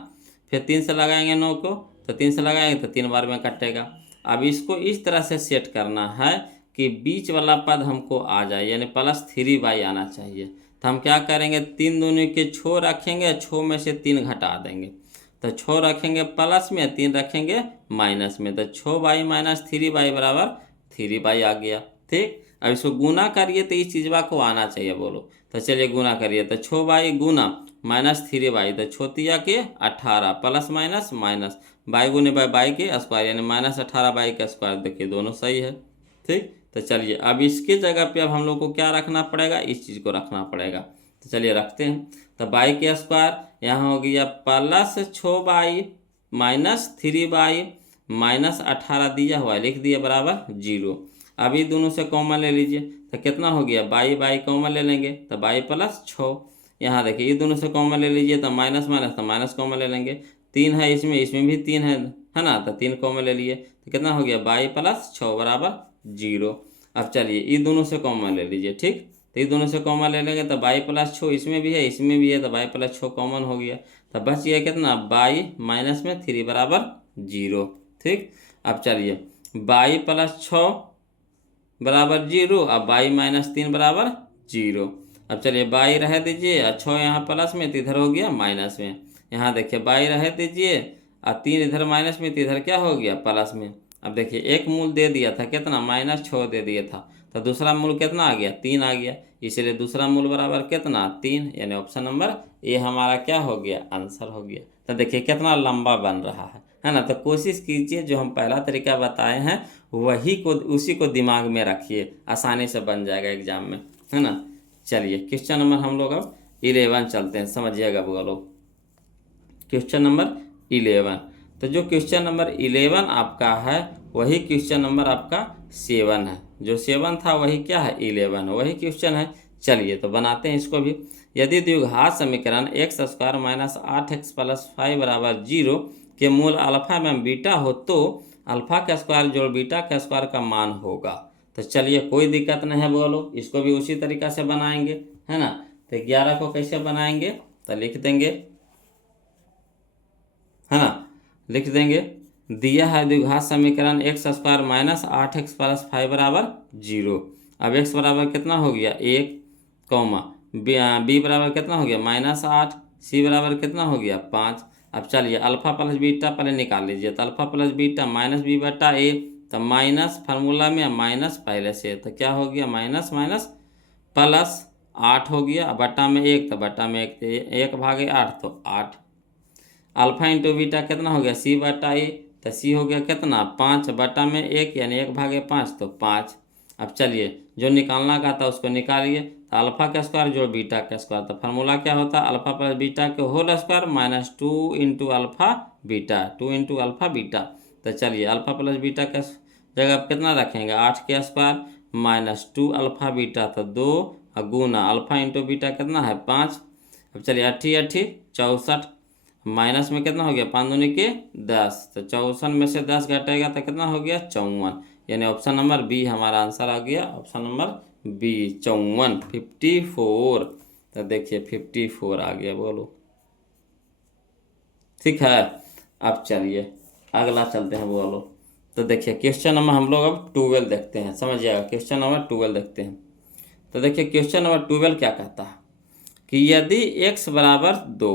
फिर 3 से लगाएंगे 9 को, तो 3 से लगाएंगे तो 3 बार में कटेगा। अब इसको इस तरह से सेट करना है कि बीच वाला पद हमको आ जाए, यानी +3y आना चाहिए। तो हम क्या करेंगे, 3 दूनी के 6 रखेंगे, 6 में से 3 घटा देंगे, तो 6 रखेंगे प्लस में, 3 रखेंगे माइनस में, तो 6y माइनस 3y बराबर 3y आ गया। ठीक, अब इसको गुना करिए तो इस चीज़वा को आना चाहिए, बोलो। तो चलिए गुना करिए, तो 6y गुना -3y, तो छोतिया के 18 प्लस माइनस माइनस बाई गुने बाई के स्क्वायर, यानी -18 बाई का स्क्वायर। देखिए दोनों सही है। ठीक, तो चलिए अब इसके जगह पे अब हम लोग को क्या रखना पड़ेगा, इस चीज़ को रखना पड़ेगा। तो चलिए रखते हैं, तो बाई के स्क्वायर यहाँ हो गया +6y माइनस 3y माइनस 18 दिया हुआ है, लिख दिया बराबर 0। अब ये दोनों से कॉमन ले लीजिए, तो कितना हो गया बाई कॉमन ले लेंगे, तो बाई प्लस 6। यहाँ देखिए ये दोनों से कॉमन ले लीजिए, तो माइनस माइनस तो माइनस कॉमन ले लेंगे, 3 है इसमें भी 3 है ना, तो 3 कॉमन ले लिए, तो कितना हो गया बाई प्लस 6 बराबर 0। अब चलिए ये दोनों से कॉमन ले लीजिए। ठीक, तो ये दोनों से कॉमन ले लेंगे, तो बाई प्लस 6 इसमें भी है इसमें भी है, तो बाई प्लस 6 कॉमन हो गया, तो बच गया कितना बाई माइनस में 3 बराबर 0। ठीक, अब चलिए बाई प्लस 6 बराबर 0, अब बाई माइनस 3 बराबर 0। अब चलिए बाई रह दीजिए और 6 यहाँ प्लस में तो इधर हो गया माइनस में। यहाँ देखिए बाई रह दीजिए और 3 इधर माइनस में तो इधर क्या हो गया प्लस में। अब देखिए एक मूल दे दिया था कितना, -6 दे दिया था, तो दूसरा मूल कितना आ गया, 3 आ गया, इसलिए दूसरा मूल बराबर कितना, 3, यानी ऑप्शन नंबर ए हमारा क्या हो गया, आंसर हो गया। तो देखिए कितना लंबा बन रहा है ना। तो कोशिश कीजिए जो हम पहला तरीका बताए हैं वही को, उसी को दिमाग में रखिए, आसानी से बन जाएगा एग्जाम में, है ना। चलिए क्वेश्चन नंबर हम लोग अब 11 चलते हैं, समझिएगा वो लोग। क्वेश्चन नंबर 11, तो जो क्वेश्चन नंबर 11 आपका है वही क्वेश्चन नंबर आपका 7 है। जो 7 था वही क्या है, 11 वही क्वेश्चन है। चलिए तो बनाते हैं इसको भी। यदि द्विघात समीकरण x² - 8x + 5 = 0 के मूल अल्फा एवं बीटा हो तो अल्फा का स्क्वायर जोड़ बीटा का स्क्वायर का मान होगा। तो चलिए कोई दिक्कत नहीं है बोलो, इसको भी उसी तरीका से बनाएंगे, है ना। तो 11 को कैसे बनाएंगे, तो लिख देंगे, है ना, लिख देंगे दिया है द्विघात समीकरण x² - 8x + 5 = 0। अब x बराबर कितना हो गया 1, कौमा b बराबर कितना हो गया -8, c बराबर कितना हो गया 5। अब चलिए अल्फा प्लस बीटा पहले निकाल लीजिए। तो अल्फा प्लस बीटा -b/a, तो माइनस फार्मूला में माइनस पहले से, तो क्या हो गया माइनस माइनस प्लस 8 हो गया, बटा में 1, तो बटा में 1, 1/8 तो 8। अल्फा इंटू बीटा कितना हो गया c/a, तो c हो गया कितना 5, बटा में 1 यानी 1/5 तो 5। अब चलिए जो निकालना का था उसको निकालिए। तो अल्फा का स्क्वायर जोड़ बीटा का स्क्वायर, तो फार्मूला क्या होता है अल्फा प्लस बीटा के whole square -2 × alpha beta, 2 × alpha beta. तो चलिए अल्फा प्लस बीटा का जगह कितना रखेंगे 8 के स्क्वायर -2 अल्फा बीटा, तो 2 गुना अल्फा इंटू बीटा कितना है 5। अब चलिए 8 8 64, माइनस में कितना हो गया 5 दूनी के 10, तो 64 में से 10 घटेगा तो कितना हो गया 54, यानी ऑप्शन नंबर बी हमारा आंसर आ गया, ऑप्शन नंबर बी 54, 54। तो देखिए 54 आ गया, बोलो ठीक है। अब चलिए अगला चलते हैं, बोलो। तो देखिए क्वेश्चन नंबर हम लोग अब 12 देखते हैं, समझिएगा क्वेश्चन नंबर 12 देखते हैं। तो देखिए क्वेश्चन नंबर 12 क्या कहता है कि यदि x बराबर 2,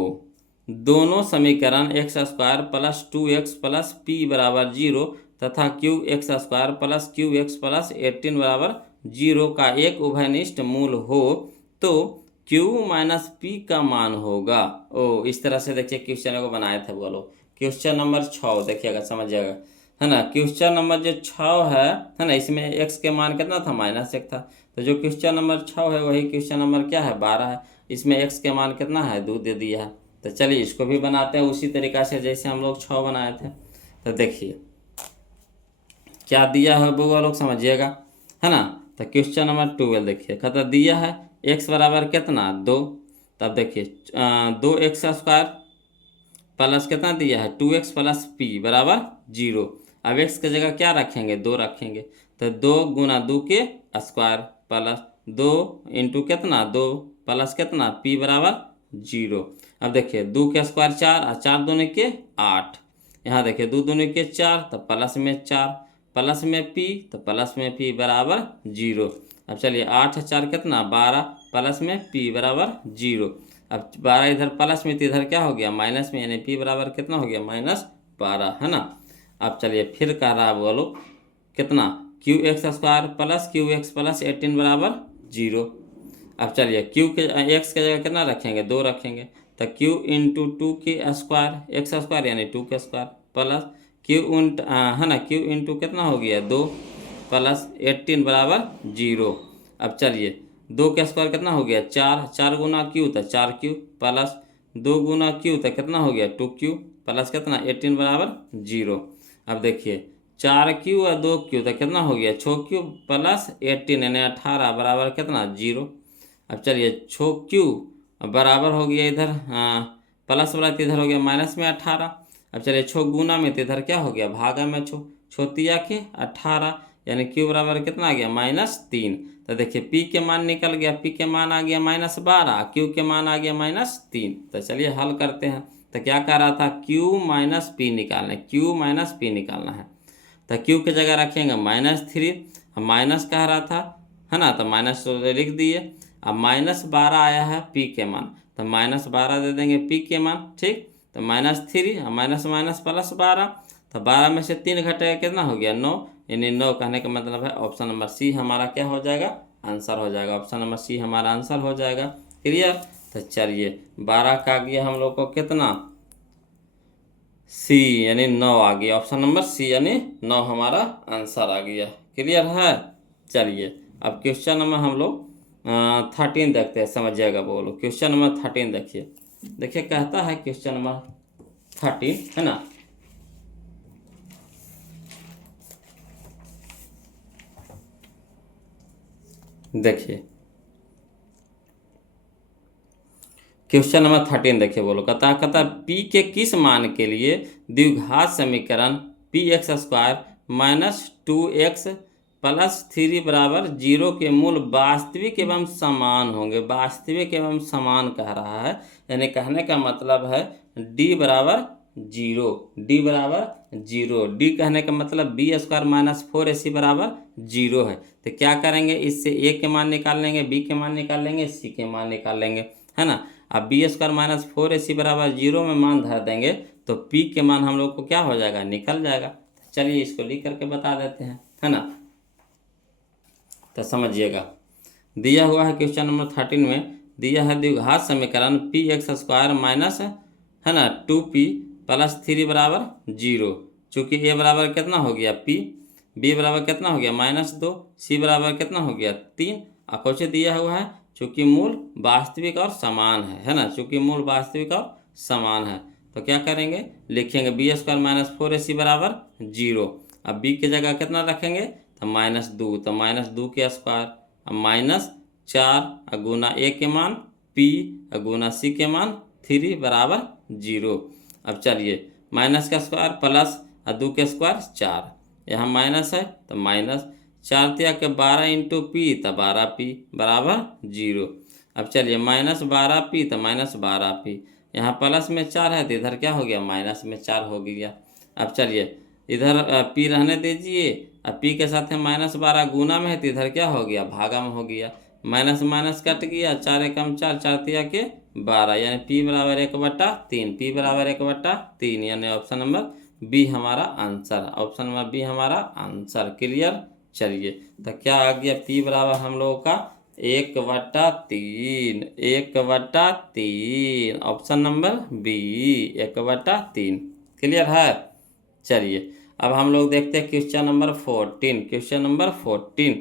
दोनों समीकरण x² + 2x + p = 0 तथा qx² + qx + 18 = 0 का एक उभयनिष्ठ मूल हो तो q - p का मान होगा। ओ इस तरह से देखिए क्वेश्चन को बनाए थे, बोलो। क्वेश्चन नंबर 6 देखिएगा, समझिएगा, है ना। क्वेश्चन नंबर जो 6 है ना, इसमें x के मान कितना था -1 था। तो जो क्वेश्चन नंबर 6 है वही क्वेश्चन नंबर क्या है 12 है। इसमें x के मान कितना है 2 दे दिया है। तो चलिए इसको भी बनाते हैं उसी तरीका से जैसे हम लोग 6 बनाए थे। तो देखिए क्या दिया है वो लोग समझिएगा, है ना। तो क्वेश्चन नंबर 12 देखिए कहता दिया है x बराबर कितना 2। तब देखिए 2x² प्लस कितना दिया है 2x + p = 0। अब x की जगह क्या रखेंगे 2 रखेंगे, तो 2 गुना 2 के स्क्वायर प्लस 2 इंटू कितना 2 प्लस कितना p = 0। अब देखिए 2 के स्क्वायर 4 और 4 दूनी के 8, यहाँ देखिए 2 दूनी के 4 तो प्लस में 4 प्लस में p तो प्लस में p = 0। अब चलिए 8 4 कितना 12 प्लस में p = 0। अब 12 इधर प्लस में तो इधर क्या हो गया माइनस में, यानी p बराबर कितना हो गया -12, है ना। अब चलिए फिर कह रहा है बोलो कितना qx² + qx + 18 = 0। अब चलिए q के x के जगह कितना रखेंगे 2 रखेंगे, तो q × 2 के स्क्वायर x² यानी 2 के स्क्वायर प्लस q है ना q इंटू कितना हो गया 2 प्लस 18 = 0। अब चलिए 2 का स्क्वायर कितना हो गया 4, 4 गुना q तो 4q प्लस 2 गुना q तो कितना हो गया 2q प्लस कितना 18 = 0। अब देखिए 4q और 2q तो कितना हो गया 6q प्लस 18 यानी 18 बराबर कितना 0। अब चलिए 6q बराबर हो गया इधर प्लस वाला तो इधर हो गया माइनस में 18। अब चलिए 6 गुना में तो इधर क्या हो गया भागा में 6, 6 के 18 यानी q बराबर कितना आ गया -3। तो देखिए p के मान निकल गया, p के मान आ गया -12, q के मान आ गया -3। तो चलिए हल करते हैं। तो क्या कह रहा था q - p निकालना है, q - p निकालना है। तो q की जगह रखेंगे -3, माइनस कह रहा था, है ना, तो माइनस तो लिख दिए। अब -12 आया है पी के मान, तो -12 दे देंगे पी के मान, ठीक। तो -3 और माइनस माइनस प्लस 12, तो 12 में से 3 घटेगा कितना हो गया 9, यानी 9 कहने का मतलब है ऑप्शन नंबर सी हमारा क्या हो जाएगा, आंसर हो जाएगा। ऑप्शन नंबर सी हमारा आंसर हो जाएगा। क्लियर। तो चलिए 12 का आ गया हम लोग को कितना, सी यानी 9 आ गया। ऑप्शन नंबर सी यानी 9 हमारा आंसर आ गया। क्लियर है। चलिए अब क्वेश्चन नंबर हम लोग 13 देखते हैं, समझ जाएगा बोलो। क्वेश्चन नंबर 13 देखिए, देखिए कहता है क्वेश्चन नंबर 13 है ना, देखिए क्वेश्चन नंबर 13 देखिए बोलो, कहता पी के किस मान के लिए द्विघात समीकरण p x square minus 2x plus 3 बराबर 0 के मूल वास्तविक एवं समान होंगे। वास्तविक एवं समान कह रहा है, यानी कहने का मतलब है d बराबर 0, d बराबर 0, d कहने का मतलब बी स्क्वायर माइनस 4ac बराबर 0 है। तो क्या करेंगे, इससे a के मान निकाल लेंगे, b के मान निकाल लेंगे, c के मान निकाल लेंगे, है ना। अब बी स्क्वायर माइनस 4ac बराबर 0 में मान धर देंगे तो p के मान हम लोग को क्या हो जाएगा, निकल जाएगा। चलिए इसको लिख करके बता देते हैं, है ना। तो समझिएगा, दिया हुआ है क्वेश्चन नंबर 13 में, दिया है द्विघात समीकरण पी एक्स स्क्वायर माइनस है ना 2p प्लस 3 बराबर 0। चूँकि ए बराबर कितना हो गया p, बी बराबर कितना हो गया -2, सी बराबर कितना हो गया 3, और क्वेश्चन दिया हुआ है चूँकि मूल वास्तविक और समान है ना, चूँकि मूल वास्तविक और समान है। तो क्या करेंगे, लिखेंगे बी स्क्वायर माइनस 4ac बराबर 0। अब बी की जगह कितना रखेंगे, तो -2, तो -2 के स्क्वायर, अब -4 गुना ए के मान p गुना सी के मान 3 बराबर 0। अब चलिए माइनस का स्क्वायर प्लस 2 के स्क्वायर 4, यहाँ माइनस है तो माइनस 4 तिया के 12 इंटू पी, तो 12p बराबर 0। अब चलिए -12p तो -12p, यहाँ प्लस में 4 है तो इधर क्या हो गया, माइनस में 4 हो गया। अब चलिए इधर p रहने दीजिए, अब p के साथ में -12 गुना में है तो इधर क्या हो गया, भागा में हो गया, माइनस माइनस कट गया, 4 एकम 4, 4 तिया के 12, यानी p बराबर 1/3, p बराबर 1/3, यानी ऑप्शन नंबर बी हमारा आंसर, ऑप्शन नंबर बी हमारा आंसर। क्लियर। चलिए तो क्या आ गया, p बराबर हम लोगों का 1/3, 1/3, ऑप्शन नंबर बी 1/3। क्लियर है। चलिए अब हम लोग देखते हैं क्वेश्चन नंबर 14। क्वेश्चन नंबर 14,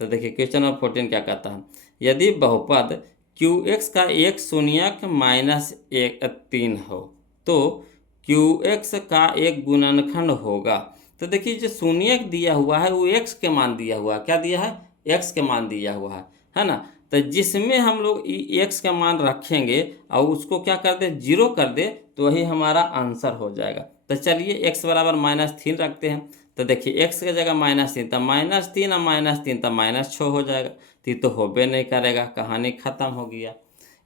तो देखिए क्वेश्चन नंबर 14 क्या कहता है, यदि बहुपद qx का एक शून्यक -3 हो तो qx का एक गुणनखंड होगा। तो देखिए जो शून्यक दिया हुआ है वो x के मान दिया हुआ है, क्या दिया है, x के मान दिया हुआ है ना। तो जिसमें हम लोग x का मान रखेंगे और उसको क्या कर दे, 0 कर दे, तो वही हमारा आंसर हो जाएगा। तो चलिए x बराबर -3 रखते हैं। तो देखिए x की जगह -3, तो -3 और -3 तो -6 हो जाएगा, तो ये तो होबे नहीं करेगा, कहानी खत्म हो गया।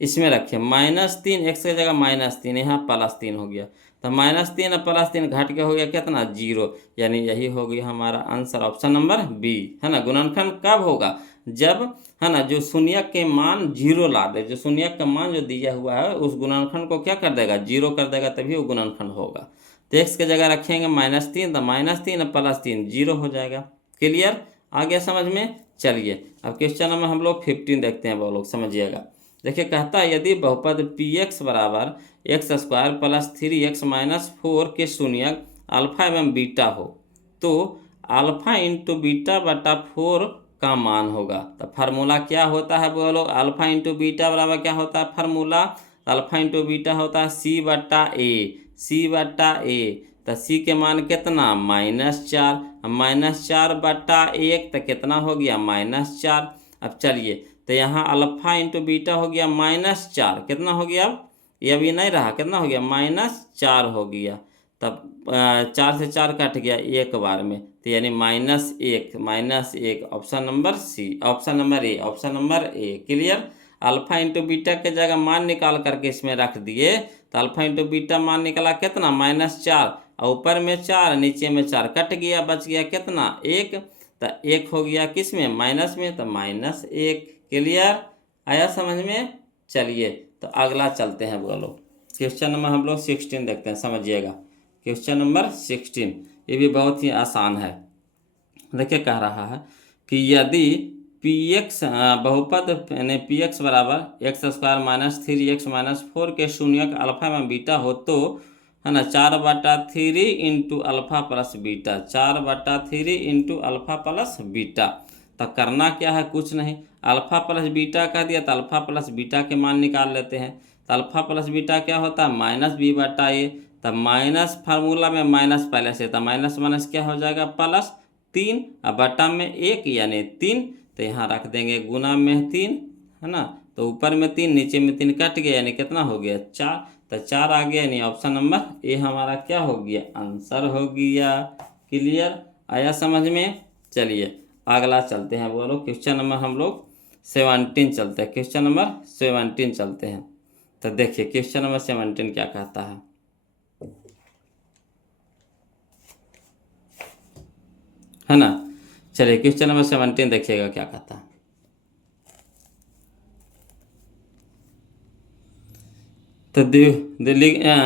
इसमें रखिए -3, x की जगह -3, यहाँ +3 हो गया, तो -3 और +3 घट के हो गया कितना, 0, यानी यही हो गया हमारा आंसर, ऑप्शन नंबर बी, है ना। गुणनखंड कब होगा, जब है ना जो शून्यक के मान 0 ला दे, जो शून्यक का मान जो दिया हुआ है उस गुणनखंड को क्या कर देगा, 0 कर देगा, तभी वो गुणनखंड होगा। तो x की जगह रखेंगे -3, तो -3 और +3 0 हो जाएगा। क्लियर, आ गया समझ में। चलिए अब क्वेश्चन नंबर हम लोग 15 देखते हैं, वो लोग समझिएगा। देखिए कहता है यदि बहुपद px बराबर x square plus 3x minus 4 के शून्यक अल्फा एवं बीटा हो तो अल्फा इंटू बीटा बटा 4 का मान होगा। तो फार्मूला क्या होता है बोलो, अल्फा इंटू बीटा बराबर क्या होता है फार्मूला, अल्फा इंटू बीटा होता है सी बटा ए, सी बटा ए। तो सी के मान कितना, -4, -4 बटा 1 तो कितना हो गया, -4। अब चलिए तो यहाँ अल्फा इंटू बीटा हो गया -4, कितना हो गया, अब ये अभी नहीं रहा, कितना हो गया, -4 हो गया। तब 4 से 4 कट गया एक बार में, तो यानी -1, option number C, option number A, option number A. Clear. Alpha into beta के जगह मान निकाल करके इसमें रख दिए, तो अल्फा इंटू बीटा मान निकला कितना, -4, और ऊपर में 4 नीचे में 4 कट गया, बच गया कितना, 1। तो 1 हो गया किस में, माइनस में, तो -1। क्लियर। आया समझ में? चलिए तो अगला चलते हैं बोलो। क्वेश्चन नंबर हम लोग 16 देखते हैं, समझिएगा। क्वेश्चन नंबर 16 ये भी बहुत ही आसान है। देखिए कह रहा है कि यदि पी एक्स बहुपद यानी पी एक्स बराबर x square minus 3x minus 4 के शून्यक अल्फा में बीटा हो तो, है ना, 4/3 into alpha plus beta, 4/3 into alpha plus beta. तो करना क्या है, कुछ नहीं, अल्फा प्लस बीटा कह दिया तो अल्फा प्लस बीटा के मान निकाल लेते हैं। तो अल्फा प्लस बीटा क्या होता है, माइनस b/a। तब माइनस फार्मूला में माइनस पहले से, तो माइनस माइनस क्या हो जाएगा, प्लस 3, अब बटा में 1 यानी 3, तो यहाँ रख देंगे गुना में 3, है ना, तो ऊपर में 3 नीचे में 3 कट गया, यानी कितना हो गया, 4। तो 4 आ गया, यानी ऑप्शन नंबर ए हमारा क्या हो गया, आंसर हो गया। क्लियर, आया समझ में? चलिए अगला चलते हैं बोलो। क्वेश्चन नंबर हम लोग 17 चलते हैं, क्वेश्चन नंबर 17 चलते हैं। तो देखिए क्वेश्चन नंबर 17 क्या कहता है ना। चलिए क्वेश्चन नंबर 17 देखिएगा क्या कहता है। तो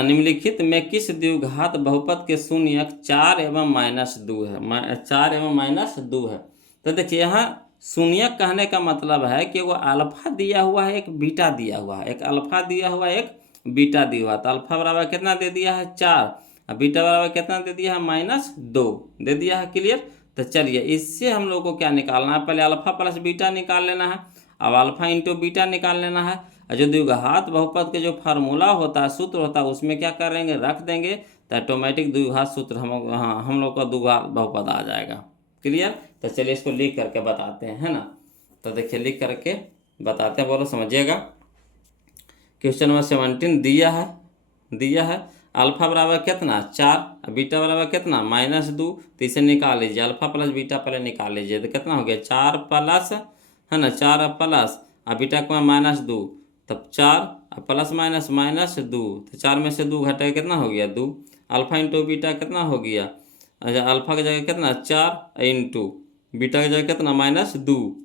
निम्नलिखित में किस द्विघात बहुपद के शून्यक 4 एवं -2 है, 4 एवं -2 है। तो देखिए यहाँ शून्यक कहने का मतलब है कि वो अल्फा दिया हुआ है, एक बीटा दिया हुआ है, एक अल्फा दिया हुआ है, एक बीटा दिया हुआ है। तो अल्फा बराबर कितना दे दिया है, 4, और बीटा बराबर कितना दे दिया है, -2 दे दिया है। क्लियर, तो चलिए इससे हम लोग को क्या निकालना है, पहले अल्फा प्लस बीटा निकाल लेना है, अब अल्फा इंटू बीटा निकाल लेना है। और जो द्विघात बहुपद के जो फार्मूला होता है, सूत्र होता है, उसमें क्या करेंगे, रख देंगे, तो ऑटोमेटिक द्विघात सूत्र हम लोग का द्विघात बहुपद आ जाएगा। क्लियर, तो चलिए इसको लिख करके बताते हैं, है ना। तो देखिए लिख करके बताते हैं, बोलो समझिएगा। क्वेश्चन नंबर 17 दिया है अल्फा बराबर कितना, 4, बीटा बराबर कितना, -2। तो इसे निकाल लीजिए, अल्फा प्लस बीटा पहले निकाल लीजिए, तो कितना हो गया, 4 प्लस, है ना, 4 प्लस, अब बीटा को -2, तब 4 प्लस माइनस -2, तो 4 में से 2 घटेगा, कितना हो गया, 2। अल्फा इंटू बीटा कितना हो गया, अच्छा अल्फा की जगह कितना, 4 इंटू बीटा की जगह कितना, -2,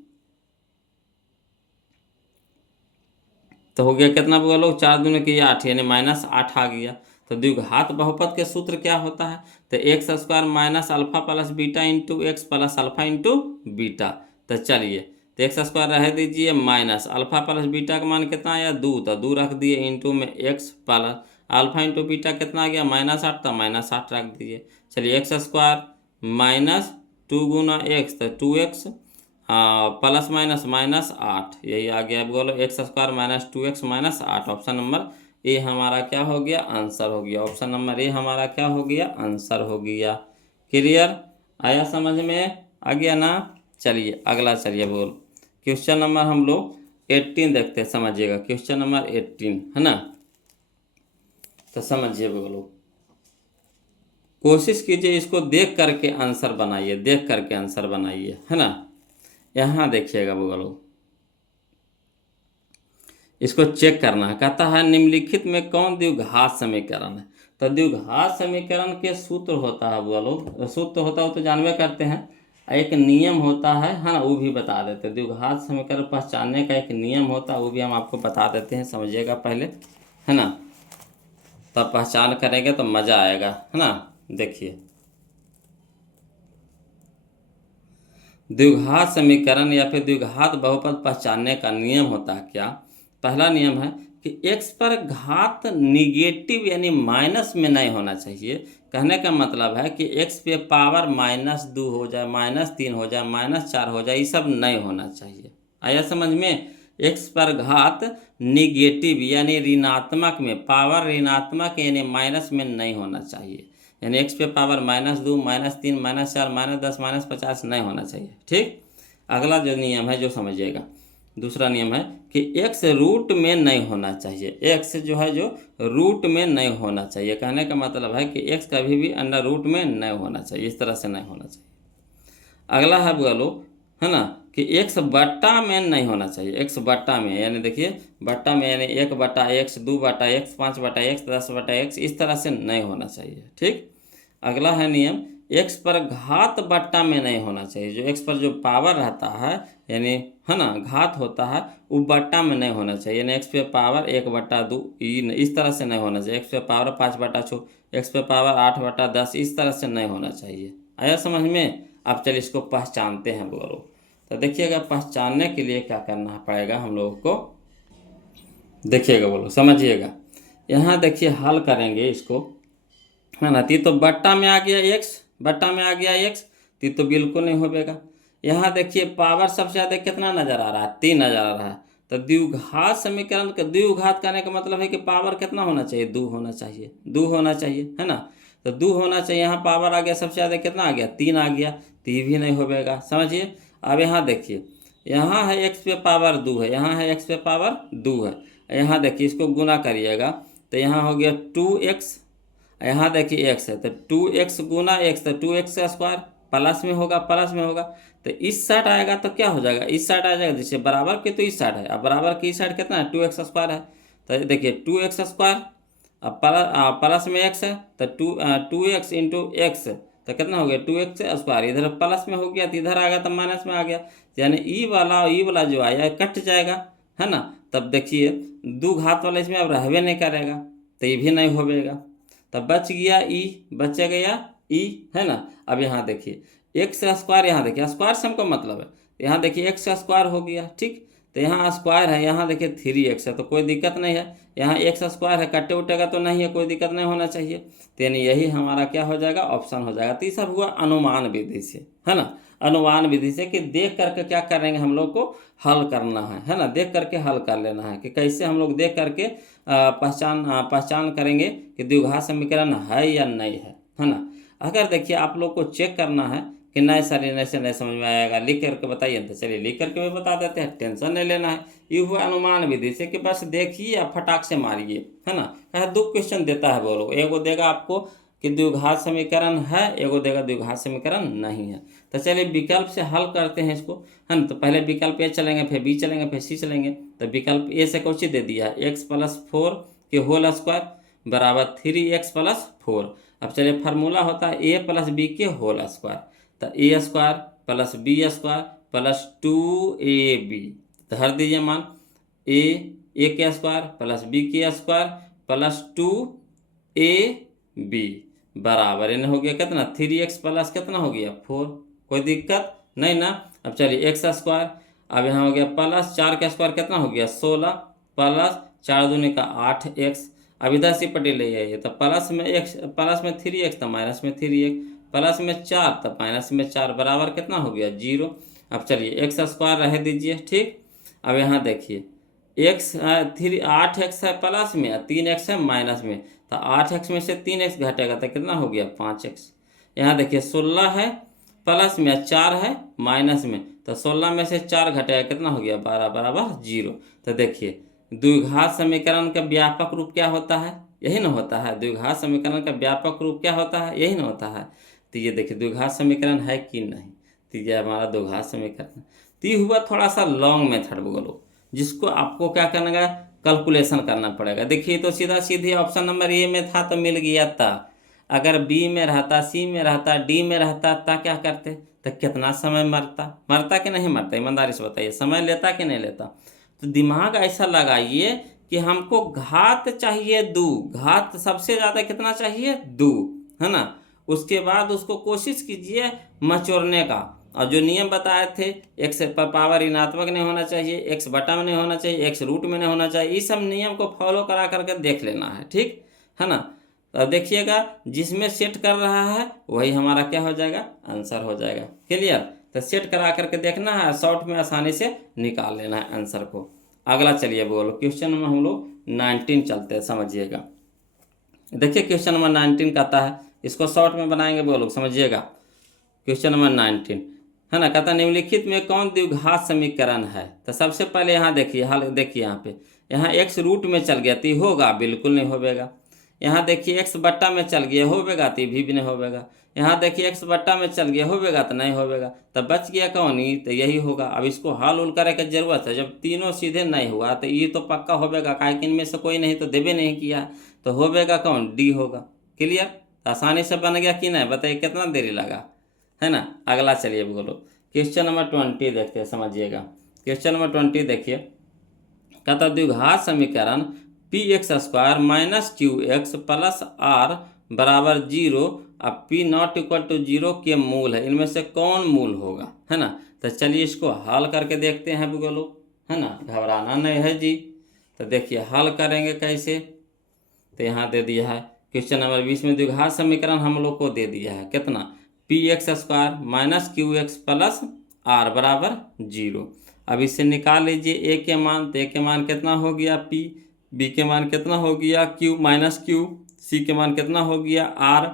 तो हो गया कितना बोलो, 4 दूनी की 8, यानी -8 आ गया। तो द्विघात बहुपद के सूत्र क्या होता है, तो X square minus alpha plus beta into X plus alpha into beta. तो चलिए, तो एक्स स्क्वायर रह दीजिए, माइनस अल्फा प्लस बीटा का मान कितना आया, 2, तो 2 रख दिए, इंटू में x plus alpha into beta कितना आ गया, -8, तो -8 रख दीजिए। चलिए एक्स स्क्वायर -2 गुना एक्स, तो 2x, प्लस माइनस -8, यही आ गया। बोलो x square -2x -8, option number ए हमारा क्या हो गया, आंसर हो गया। ऑप्शन नंबर ए हमारा क्या हो गया, आंसर हो गया। क्लियर, आया समझ में, आ गया ना। चलिए अगला, चलिए बोल क्वेश्चन नंबर हम लोग 18 देखते हैं, समझिएगा। क्वेश्चन नंबर 18 है ना, तो समझिए बोलो, कोशिश कीजिए इसको देख करके आंसर बनाइए, देख करके आंसर बनाइए, है ना। यहाँ देखिएगा बोलो, इसको चेक करना है। कहता है निम्नलिखित में कौन द्विघात समीकरण है। तो द्विघात समीकरण के सूत्र होता है, बोलो सूत्र होता है, तो जानवे करते हैं, एक नियम होता है ना, वो भी बता देते हैं। द्विघात समीकरण पहचानने का एक नियम होता है, वो भी हम आपको बता देते हैं, समझिएगा पहले, है ना, तब पहचान करेंगे तो मज़ा आएगा, है ना। देखिए द्विघात समीकरण या फिर द्विघात बहुपद पहचानने का नियम होता है क्या, पहला नियम है कि x पर घात निगेटिव यानी माइनस में नहीं होना चाहिए। कहने का मतलब है कि x पे पावर -2 हो जाए, -3 हो जाए, -4 हो जाए, ये सब नहीं होना चाहिए। आया समझ में, x पर घात निगेटिव यानी ऋणात्मक में, पावर ऋणात्मक यानी माइनस में नहीं होना चाहिए, यानी एक्स पे पावर -2, -3, -4, -10, -50 नहीं होना चाहिए। ठीक, अगला जो नियम है जो समझिएगा, दूसरा नियम है कि एक्स रूट में नहीं होना चाहिए। एक्स जो है जो रूट में नहीं होना चाहिए, कहने का मतलब है कि एक्स कभी भी अंडर रूट में नहीं होना चाहिए, इस तरह से नहीं होना चाहिए। अगला है बोलो, है ना, कि एक्स बट्टा में नहीं होना चाहिए। एक्स बट्टा में यानी देखिए, बट्टा में यानी 1/x, 2/x, 5/x, 10/x, इस तरह से नहीं होना चाहिए। ठीक, अगला है नियम, एक्स पर घात बट्टा में नहीं होना चाहिए। जो एक्स पर जो पावर रहता है यानी है ना घात होता है वो बट्टा में नहीं होना चाहिए, यानी एक्स पे पावर 1/2 इस तरह से नहीं होना चाहिए, एक्स पे पावर 5/6, एक्स पे पावर 8/10 इस तरह से नहीं होना चाहिए। आया समझ में? अब चलिए इसको पहचानते हैं बोलो। तो देखिएगा पहचानने के लिए क्या करना पड़ेगा हम लोगों को, देखिएगा बोलो समझिएगा। यहाँ देखिए हल करेंगे इसको, है ना। ती तो बट्टा में आ गया एक्स, बट्टा में आ गया एक्स, ती तो बिल्कुल नहीं होगा। यहाँ देखिए पावर सबसे ज़्यादा कितना नज़र आ रहा है, 3 नज़र आ रहा है। तो द्विघात समीकरण का द्विघात करने का मतलब है कि पावर कितना होना चाहिए, 2 होना चाहिए, 2 होना चाहिए, है ना। तो 2 होना चाहिए। यहाँ पावर आ गया सबसे ज़्यादा कितना आ गया, 3 आ गया, तो ये भी नहीं होगा, समझिए। अब यहाँ देखिए, यहाँ है एक्स पे पावर 2 है, यहाँ है एक्स पे पावर 2 है। यहाँ देखिए इसको गुना करिएगा तो यहाँ हो गया 2x, यहाँ देखिए x है तो 2x गुना x, तो 2x का स्क्वायर प्लस में होगा, प्लस में होगा। तो इस साइड आएगा तो क्या हो जाएगा, इस साइड आ जाएगा, जैसे बराबर के तो इस साइड है, अब बराबर की इस साइड कितना है, 2x स्क्वायर है। तो देखिए 2x स्क्वायर, अब प्लस में x है तो 2x इंटू एक्स, तो कितना हो गया 2x स्क्वायर, इधर प्लस में हो गया तो इधर आ गया तो माइनस में आ गया, यानी ई वाला जो आया कट जाएगा, है ना। तब देखिए 2 घात वाला इसमें अब रहबे नहीं करेगा, तो ये भी नहीं होगा। तब बच गया ई, बच गया ई, है ना। अब यहाँ देखिए एक्स स्क्वायर, यहाँ देखिए स्क्वायर से हमको मतलब है, यहाँ देखिए एक्स स्क्वायर हो गया, ठीक। तो यहाँ स्क्वायर है, यहाँ देखिए 3x है, तो कोई दिक्कत नहीं है। यहाँ एक्स स्क्वायर है, कटे उटेगा तो नहीं है, कोई दिक्कत नहीं होना चाहिए। तो यानी यही हमारा क्या हो जाएगा, ऑप्शन हो जाएगा। तो ये सब हुआ अनुमान विधि से, है ना। अनुमान विधि से कि देख करके क्या करेंगे हम लोग को हल करना है ना, देख करके हल कर लेना है कि कैसे हम लोग देख करके पहचान करेंगे कि द्विघात समीकरण है या नहीं है ना। अगर देखिए आप लोग को चेक करना है कि नहीं सर इन्हें से नहीं समझ में आएगा, लिख करके बताइए, तो चलिए लिख करके भी बता देते हैं, टेंशन नहीं लेना है। ये हुआ अनुमान विधि से कि बस देखिए या फटाक से मारिए, है ना। कहा 2 क्वेश्चन देता है बोलो, एगो देगा आपको कि द्विघात समीकरण है, एगो देगा द्विघात समीकरण नहीं है। तो चलिए विकल्प से हल करते हैं इसको, है ना। तो पहले विकल्प ए चलेंगे, फिर बी चलेंगे, फिर सी चलेंगे। तो विकल्प ए से कुछ दे दिया है, एक्स प्लस 4 के होल स्क्वायर बराबर 3x प्लस 4। अब चलिए फार्मूला होता है ए प्लस बी के होल स्क्वायर, तो A square plus B square plus 2ab, तो हर दीजिए मान ए के स्क्वायर प्लस बी के स्क्वायर प्लस 2ab बराबर इन्हें हो गया कितना 3x प्लस कितना हो गया 4, कोई दिक्कत नहीं ना। अब चलिए एक्स स्क्वायर, अब यहाँ हो गया प्लस 4 का स्क्वायर कितना हो गया 16 प्लस 4 दूनी का 8x। अब इधर से पटे ले आइए, तो प्लस में x, प्लस में 3x तो माइनस में 3x, प्लस में 4 तो माइनस में 4 बराबर कितना हो गया 0। अब चलिए एक्स स्क्वायर रह दीजिए, ठीक। अब यहाँ देखिए एक्स 8x है प्लस में, 3x है माइनस में, तो 8x में से 3x घटेगा तो कितना हो गया 5x। यहाँ देखिए 16 है प्लस में, 4 है माइनस में, तो 16 में से 4 घटेगा कितना हो गया 12 बराबर 0। तो देखिए द्विघात समीकरण का व्यापक रूप क्या होता है, यही ना होता है। द्विघात समीकरण का व्यापक रूप क्या होता है, यही ना होता है। तो ये देखिए द्विघात समीकरण है कि नहीं, तो ये हमारा द्विघात समीकरण। तो ये हुआ थोड़ा सा लॉन्ग मेथड बोलो, जिसको आपको क्या करना है कैलकुलेशन करना पड़ेगा। देखिए तो सीधा सीधे ऑप्शन नंबर ए में था तो मिल गया था, अगर बी में रहता, सी में रहता, डी में रहता ता क्या करते, तो कितना समय मरता कि नहीं मरता, ईमानदारी से बताइए, समय लेता कि नहीं लेता। तो दिमाग ऐसा लगाइए कि हमको घात चाहिए 2, घात सबसे ज़्यादा कितना चाहिए 2, है ना। उसके बाद उसको कोशिश कीजिए मचोड़ने का, और जो नियम बताए थे एक्स पर पावर ऋणात्मक नहीं होना चाहिए, एक्स बटा में नहीं होना चाहिए, एक्स रूट में नहीं होना चाहिए, इस सब नियम को फॉलो करा करके देख लेना है, ठीक है ना। तो देखिएगा जिसमें सेट कर रहा है वही हमारा क्या हो जाएगा, आंसर हो जाएगा। क्लियर। तो सेट करा करके देखना है, शॉर्ट में आसानी से निकाल लेना है आंसर को। अगला चलिए बोलो क्वेश्चन नंबर हम लोग 19 चलते हैं, समझिएगा। देखिए क्वेश्चन नंबर 19 कहता है, इसको शॉर्ट में बनाएंगे बोलो, समझिएगा। क्वेश्चन नंबर 19 है ना, कहता निम्नलिखित में कौन द्विघात समीकरण है। तो सबसे पहले यहाँ देखिए हल, देखिए यहाँ पे, यहाँ एक्स रूट में चल गया तो होगा, बिल्कुल नहीं होगा। यहाँ देखिए एक्स बट्टा में चल गया होगा तो भी नहीं होगा। यहाँ देखिए एक्स बट्टा में चल गया होगा तो नहीं होगा, तब बच गया कौन, ही तो यही होगा। अब इसको हल उल करे की जरूरत है, जब तीनों सीधे नहीं हुआ तो ये तो पक्का होगा, काहे कि इनमें से कोई नहीं तो देवे नहीं किया, तो होगा कौन, डी होगा। क्लियर। आसानी से बन गया कि नहीं, बताइए कितना देरी लगा, है ना। अगला चलिए बोलो, क्वेश्चन नंबर 20 देखते हैं, समझिएगा। क्वेश्चन नंबर 20 देखिए, कहता द्विघात समीकरण p x square minus q x plus r बराबर 0 अब पी नॉट इक्वल टू 0 के मूल है, इनमें से कौन मूल होगा, है ना। तो चलिए इसको हल करके देखते हैं बोलो, है ना, घबराना नहीं है जी। तो देखिए हल करेंगे कैसे, तो यहाँ दे दिया है क्वेश्चन नंबर 20 में द्विघात समीकरण हम लोग को दे दिया है कितना, p x square minus q x plus r बराबर 0। अब इससे निकाल लीजिए ए के मान, तो ए के मान कितना हो गया पी, बी के मान कितना हो गया क्यू माइनस क्यू, सी के मान कितना हो गया आर।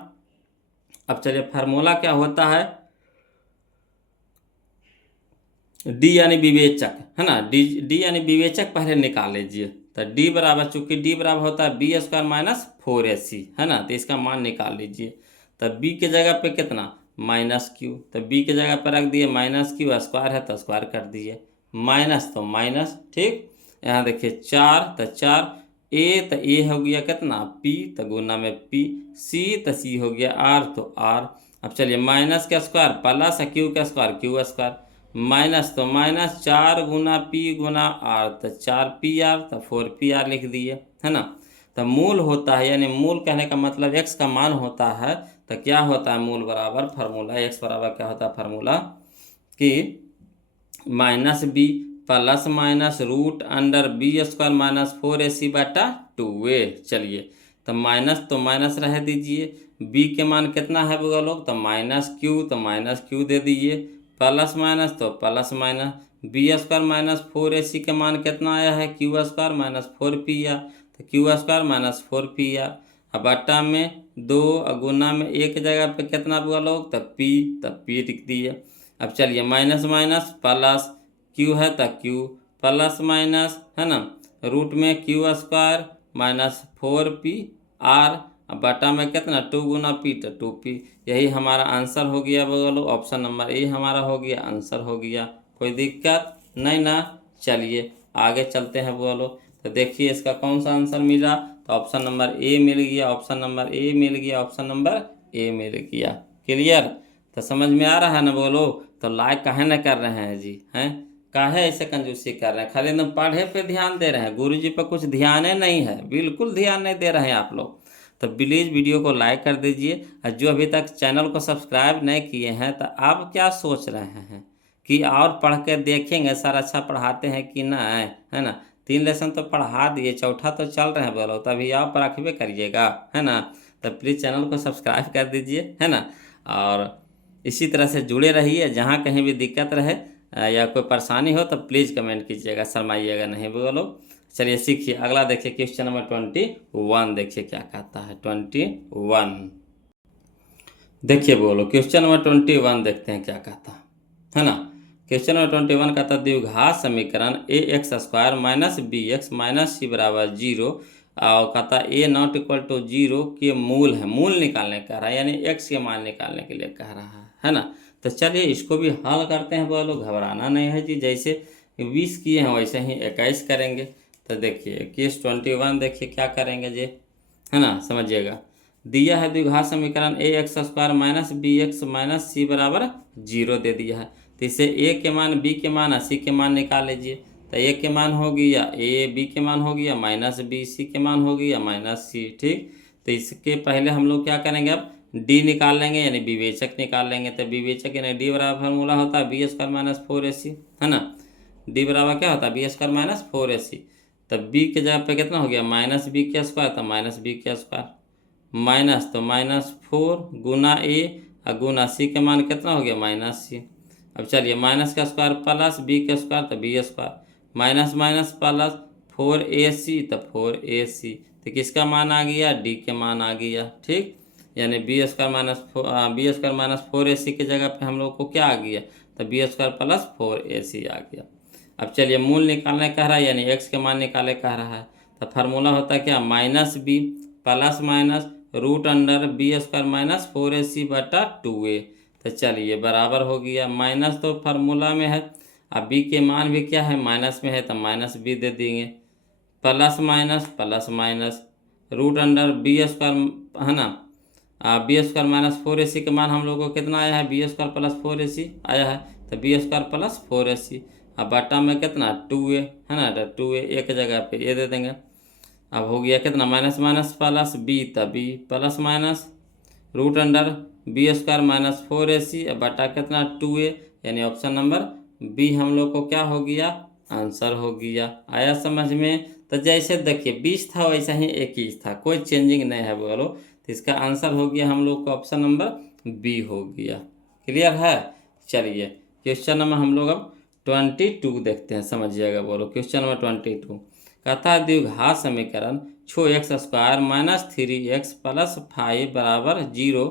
अब चलिए फार्मूला क्या होता है, डी यानी विवेचक, है ना, डी यानी विवेचक पहले निकाल लीजिए। तो डी बराबर, चूंकि डी बराबर होता है बी स्क्वायर माइनस 4ac, है ना, तो इसका मान निकाल लीजिए। तो बी के जगह पे कितना माइनस क्यू, तो बी के जगह पर रख दिए माइनस क्यू, स्क्वायर है तो स्क्वायर कर दिए, माइनस तो माइनस, ठीक। यहाँ देखिए 4 तो 4, ए तो ए हो गया कितना पी, तो गुना में पी, सी तो सी हो गया आर तो आर। अब चलिए माइनस का स्क्वायर प्लस क्यू का स्क्वायर क्यू स्क्वायर, माइनस तो माइनस 4 गुना पी गुना आर, तो 4pr तो 4pr लिख दिए, है ना। तो मूल होता है, यानी मूल कहने का मतलब x का मान होता है, तो क्या होता है मूल बराबर फार्मूला, x बराबर क्या होता है फार्मूला कि minus b plus minus root under b square minus 4ac बटा 2a। चलिए तो माइनस रह दीजिए, b के मान कितना है बोलो लोग, तो माइनस क्यू, तो माइनस क्यू दे दीजिए, प्लस माइनस तो plus minus, b square minus 4ac के मान कितना आया है क्यू स्क्वायर माइनस 4pr, तो क्यू स्क्वायर माइनस 4pr। अब बट्टा में 2 गुना में एक जगह पे कितना बोलो लोग, तब पी लिख दिए। अब चलिए माइनस माइनस प्लस, क्यू है तो क्यू प्लस माइनस, है ना, रूट में क्यू स्क्वायर माइनस 4pr, अब बटा में कितना 2 गुना पी तो 2p। यही हमारा आंसर हो गया बोलो, ऑप्शन नंबर ए हमारा हो गया आंसर हो गया। कोई दिक्कत नहीं ना। चलिए आगे चलते हैं बोलो, तो देखिए इसका कौन सा आंसर मिला, तो ऑप्शन नंबर ए मिल गया, ऑप्शन नंबर ए मिल गया, ऑप्शन नंबर ए मिल गया। क्लियर, तो समझ में आ रहा है ना बोलो। तो लाइक काहे न कर रहे हैं जी, हैं काहे ऐसे कंजूसी कर रहे हैं, खाली एकदम पढ़े पे ध्यान दे रहे हैं, गुरुजी पे कुछ ध्यान ही नहीं है, बिल्कुल ध्यान नहीं दे रहे हैं आप लोग। तो प्लीज़ वीडियो को लाइक कर दीजिए, और जो अभी तक चैनल को सब्सक्राइब नहीं किए हैं तो आप क्या सोच रहे हैं कि और पढ़ के देखेंगे सर अच्छा पढ़ाते हैं कि ना, है ना। 3 लेसन तो पढ़ा दिए, चौथा तो चल रहे हैं बोलो, तभी आप रखबे करिएगा, है ना। तो प्लीज़ चैनल को सब्सक्राइब कर दीजिए, है ना, और इसी तरह से जुड़े रहिए। जहाँ कहीं भी दिक्कत रहे या कोई परेशानी हो तो प्लीज़ कमेंट कीजिएगा, शर्माइएगा नहीं बोलो। चलिए सीखिए अगला, देखिए क्वेश्चन नंबर 21 देखिए क्या कहता है 21। देखिए बोलो क्वेश्चन नंबर 21 देखते हैं क्या कहता है ना। क्वेश्चन नंबर 21 कहता है द्विघात समीकरण A X square minus B X minus C बराबर 0 और कहता ए नॉट इक्वल टू 0 के मूल है, मूल निकालने कह रहा है, यानी एक्स के मान निकालने के लिए कह रहा है ना। तो चलिए इसको भी हल करते हैं बोलो, घबराना नहीं है जी, जैसे 20 किए हैं वैसे ही 21 करेंगे। तो देखिए केस 21 देखिए क्या करेंगे जी, है ना, समझिएगा। दिया है द्विघात समीकरण A X square minus B X minus C बराबर 0 दे दिया है, तो इससे ए के मान बी के मान सी के मान निकाल लीजिए। तो ए के मान हो गया ए, बी के मान हो गया माइनस बी, सी के मान हो गया माइनस सी, ठीक। तो इसके पहले हम लोग क्या करेंगे, अब डी निकाल लेंगे यानी विवेचक निकाल लेंगे। तो विवेचक यानी डी बराबर फार्मूला होता है बी स्क्वायर माइनस 4ac, है ना। डी बराबर क्या होता है बी स्क्वायर माइनस 4ac, तब बी के जगह पे कितना हो गया माइनस बी के स्क्वायर, तो माइनस बी के स्क्वायर, माइनस तो माइनस 4 गुना ए और गुना सी के मान कितना हो गया माइनस सी। अब चलिए माइनस का स्क्वायर प्लस बी के स्क्वायर तो b square, minus minus plus 4ac तो 4ac, तो किसका मान आ गया डी के मान आ गया, ठीक। यानी बी स्क्वायर माइनस 4ac की जगह पे हम लोग को क्या आ गया, तो बी स्क्वायर प्लस 4ac आ गया। अब चलिए मूल निकालने कह रहा है, यानी एक्स के मान निकाले कह रहा है। तो फार्मूला होता है क्या minus b plus minus root under b square minus 4ac बटा 2a। तो चलिए बराबर हो गया, माइनस तो फार्मूला में है, अब बी के मान भी क्या है माइनस में है, तो माइनस बी दे देंगे, plus minus root under b square, है ना, बी स्क्वायर माइनस 4ac के मान हम लोग को कितना आया है बी स्क्वायर प्लस 4ac आया है, तो बी स्क्वायर प्लस 4ac। अब बटा में कितना 2a है ना, तो 2a एक जगह पे ए दे देंगे। अब हो गया कितना माइनस माइनस प्लस बी, तभी plus minus root under b square minus 4ac। अब बटा कितना 2a, यानी ऑप्शन नंबर बी हम लोग को क्या हो गया, आंसर हो गया। आया समझ में? तो जैसे देखिए 20 था वैसा ही 21 था, कोई चेंजिंग नहीं है बोलो। तो इसका आंसर हो गया हम लोग का ऑप्शन नंबर बी हो गया। क्लियर है? चलिए क्वेश्चन नंबर हम लोग अब 22 देखते हैं, समझिएगा बोलो। क्वेश्चन नंबर 22 कहता है द्विघात समीकरण छो x square minus 3x plus 5 बराबर 0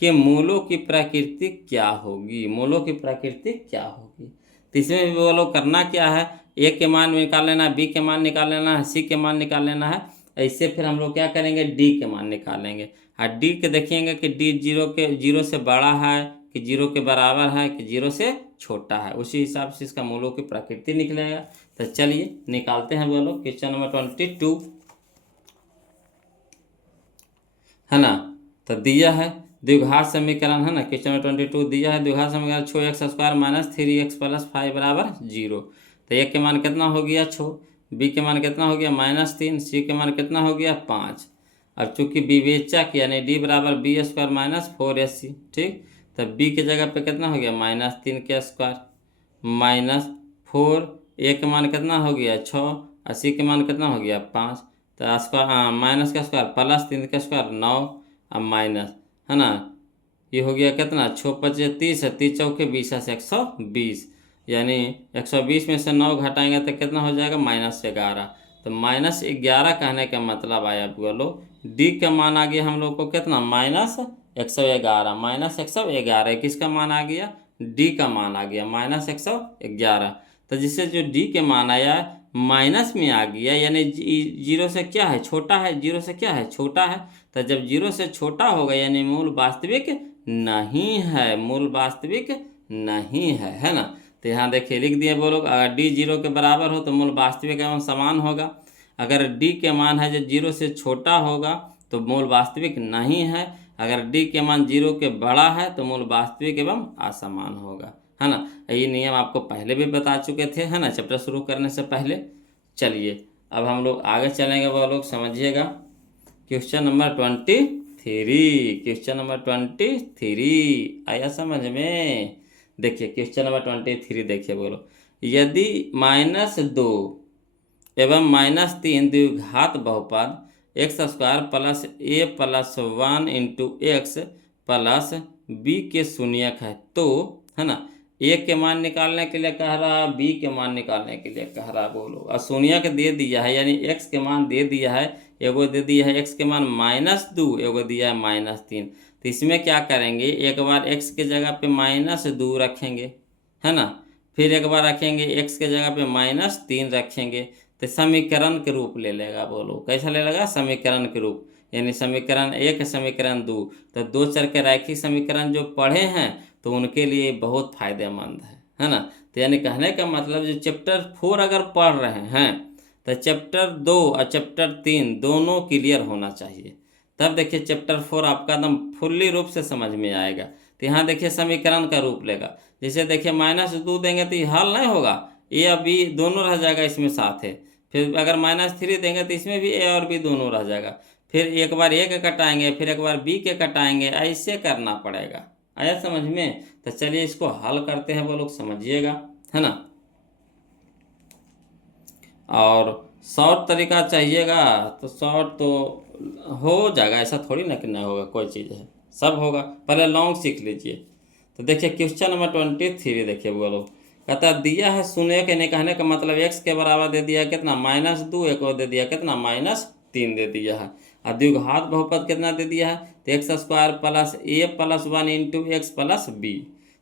के मूलों की प्रकृति क्या होगी। मूलों की प्रकृति क्या होगी? तो इसमें भी बोलो करना क्या है, ए के मान निकाल लेना है, बी के मान निकाल लेना है, सी के मान निकाल लेना है। ऐसे फिर हम लोग क्या करेंगे, डी के मान निकालेंगे। और डी के देखेंगे कि डी जीरो से बड़ा है कि जीरो के बराबर है कि जीरो से छोटा है, उसी हिसाब से इसका मूलों की प्रकृति निकलेगा। तो चलिए निकालते हैं बोलो। क्वेश्चन नंबर 22 है ना, तो दिया है द्विघात समीकरण है ना। क्वेश्चन नंबर 22 दिया है द्विघात समीकरण छो x square minus 3x plus 5 बराबर 0। तो ए के मान कितना हो गया छो, बी के मान कितना हो गया -3, सी के मान कितना हो गया 5। अब चूंकि विवेचक यानी डी बराबर बी स्क्वायर माइनस 4ac, ठीक। तब बी के जगह पे कितना हो गया -3 के स्क्वायर माइनस 4, ए के मान कितना हो गया 6 और सी के मान कितना हो गया 5। तो स्क्वायर माइनस का स्क्वायर प्लस 3 का स्क्वायर 9 अब माइनस है ना, ये हो गया कितना 6 5 30 है, 30 चौके 20 से 120, यानी 120 में से 9 घटाएंगे तो कितना हो जाएगा -11। तो -11 कहने का मतलब आया बोलो डी का मान आ गया हम लोग को कितना -111, -111 किसका मान आ गया, डी का मान आ गया -111। तो जिससे जो डी के मान आया माइनस में आ गया, यानी जीरो से क्या है छोटा है, जीरो से क्या है छोटा है। तो जब जीरो से छोटा होगा यानी मूल वास्तविक नहीं है, मूल वास्तविक नहीं है ना। तो यहाँ देखिए लिख दिए बोलो, अगर डी जीरो के बराबर हो तो मूल वास्तविक एवं समान होगा। अगर डी के मान है जो जीरो से छोटा होगा तो मूल वास्तविक नहीं है। अगर डी के मान जीरो के बड़ा है तो मूल वास्तविक एवं असमान होगा, है ना। ये नियम आपको पहले भी बता चुके थे, है ना, चैप्टर शुरू करने से पहले। चलिए अब हम लोग आगे चलेंगे, वो लोग समझिएगा। क्वेश्चन नंबर 23, क्वेश्चन नंबर 23 आया समझ में? देखिए क्वेश्चन नंबर 23 देखिए बोलो, यदि -2 एवं -3 द्विघात बहुपद X square plus A plus 1 into X plus B के शून्यक है तो, है ना, ए के मान निकालने के लिए कह रहा है, बी के मान निकालने के लिए कह रहा है बोलो। और शून्यक दे दिया है यानी एक्स के मान दे दिया है, एगो दे दिया है एक्स के मान -2, एगो दिया है -3। तो इसमें क्या करेंगे, एक बार एक्स के जगह पे -2 रखेंगे, है ना, फिर एक बार रखेंगे एक्स के जगह पे -3 रखेंगे। तो समीकरण के रूप ले लेगा बोलो, कैसा ले लेगा, समीकरण के रूप, यानी समीकरण 1 समीकरण 2। तो 2 चर के रैखिक समीकरण जो पढ़े हैं तो उनके लिए बहुत फायदेमंद है ना। तो यानी कहने का मतलब जो चैप्टर 4 अगर पढ़ रहे हैं तो चैप्टर 2 और चैप्टर 3 दोनों क्लियर होना चाहिए, तब देखिए चैप्टर 4 आपका एकदम फुल्ली रूप से समझ में आएगा। तो यहाँ देखिए समीकरण का रूप लेगा, जैसे देखिए -2 देंगे तो ये हल नहीं होगा, ए और बी दोनों रह जाएगा इसमें साथ है। फिर अगर -3 देंगे तो इसमें भी ए और बी दोनों रह जाएगा। फिर एक बार ए के कटाएंगे, फिर एक बार बी के कटाएंगे, ऐसे करना पड़ेगा। आया समझ में? तो चलिए इसको हल करते हैं, वो लोग समझिएगा, है ना। और शॉर्ट तरीका चाहिएगा तो शॉर्ट तो हो जाएगा, ऐसा थोड़ी ना कि नहीं होगा, कोई चीज़ है सब होगा, पहले लॉन्ग सीख लीजिए। तो देखिए क्वेश्चन नंबर 23 देखिए वो लोग कहता दिया है शून्य के नहीं, कहने का मतलब एक्स के बराबर दे दिया है कितना -2, एक और दे दिया कितना -3 दे दिया है। और द्विघात बहुपद कितना दे दिया है, तो X square plus A plus 1 into X plus B.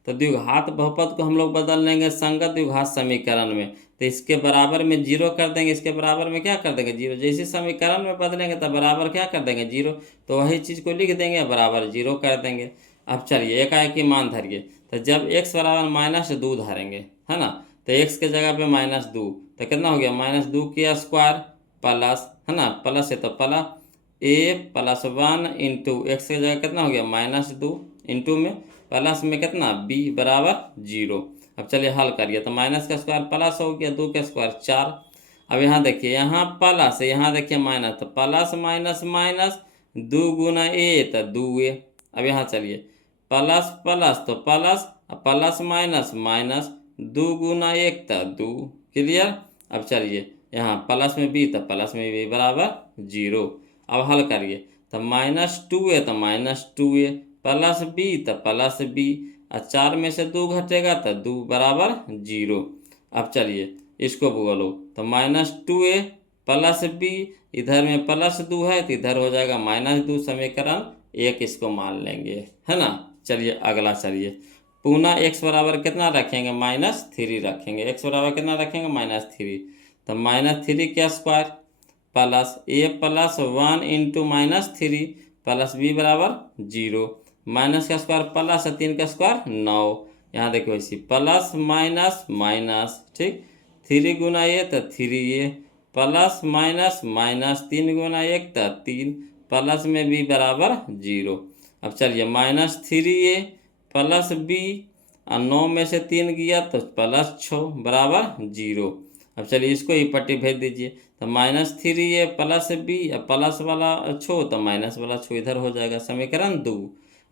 तो द्विघात बहुपद को हम लोग बदल लेंगे संगत द्विघात समीकरण में, तो इसके बराबर में 0 कर देंगे, इसके बराबर में क्या कर देंगे 0, जैसे समीकरण में बदलेंगे तब बराबर क्या कर देंगे 0, तो वही चीज़ को लिख देंगे बराबर 0 कर देंगे। अब चलिए एकाएक ही मान धरिए, तो जब x बराबर -2 धरेंगे, है ना, तो x के जगह पे -2 तो कितना हो गया -2 के स्क्वायर प्लस, है ना, प्लस है तो plus a plus 1 into x के जगह कितना हो गया -2 इंटू में प्लस में कितना b बराबर 0। अब चलिए हल करिए, तो माइनस का स्क्वायर प्लस हो गया, 2 का स्क्वायर 4। अब यहाँ देखिए, यहाँ प्लस, यहाँ देखिए माइनस, तो प्लस माइनस माइनस 2 गुना ए तो 2a। अब यहाँ चलिए, प्लस प्लस तो प्लस, प्लस माइनस माइनस 2 गुना 1 तो 2। क्लियर। अब चलिए यहाँ प्लस में b तो प्लस में b बराबर 0। अब हल करिए, तो -2a तो -2a, प्लस b तो प्लस b, और 4 में से 2 घटेगा तो 2 बराबर 0। अब चलिए इसको बोलो, तो -2a प्लस b, इधर में +2 है तो इधर हो जाएगा -2, समीकरण 1 इसको मान लेंगे, है ना। चलिए अगला, चलिए पुनः x बराबर कितना रखेंगे, -3 रखेंगे। x बराबर कितना रखेंगे, -3। तो -3 क्या square plus a plus 1 into -3 plus b बराबर 0। माइनस का स्क्वायर प्लस, 3 का स्क्वायर 9। यहाँ देखो इसी प्लस माइनस माइनस, ठीक, 3 गुना ए तो 3a, प्लस माइनस माइनस 3 गुना 1 तो 3, प्लस में b बराबर 0। अब चलिए -3a प्लस b, और 9 में से 3 गया तो +6 बराबर 0। अब चलिए इसको ही पट्टी भेज दीजिए, तो -3a प्लस b, प्लस वाला छो तो माइनस वाला छो, इधर हो जाएगा समीकरण 2।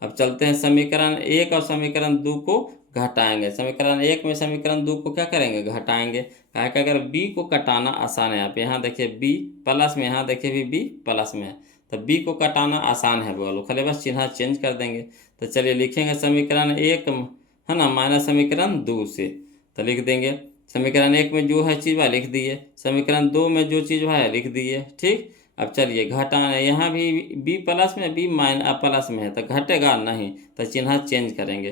अब चलते हैं समीकरण 1 और समीकरण 2 को घटाएंगे। समीकरण 1 में समीकरण 2 को क्या करेंगे, घटाएंगे। कहा कि अगर b को कटाना आसान है, यहाँ पे, यहाँ देखिए b प्लस में, यहाँ देखिए भी b प्लस में है, तो b को कटाना आसान है बोलो, खाली बस चिन्ह चेंज कर देंगे। तो चलिए लिखेंगे समीकरण 1, है ना, माइनस समीकरण 2 से, तो लिख देंगे समीकरण 1 में जो है चीज़ वह लिख दिए, समीकरण 2 में जो चीज़ वह लिख दिए, ठीक। अब चलिए घटाना, यहाँ भी b प्लस में, b प्लस में है तो घटेगा नहीं, तो चिन्ह चेंज करेंगे,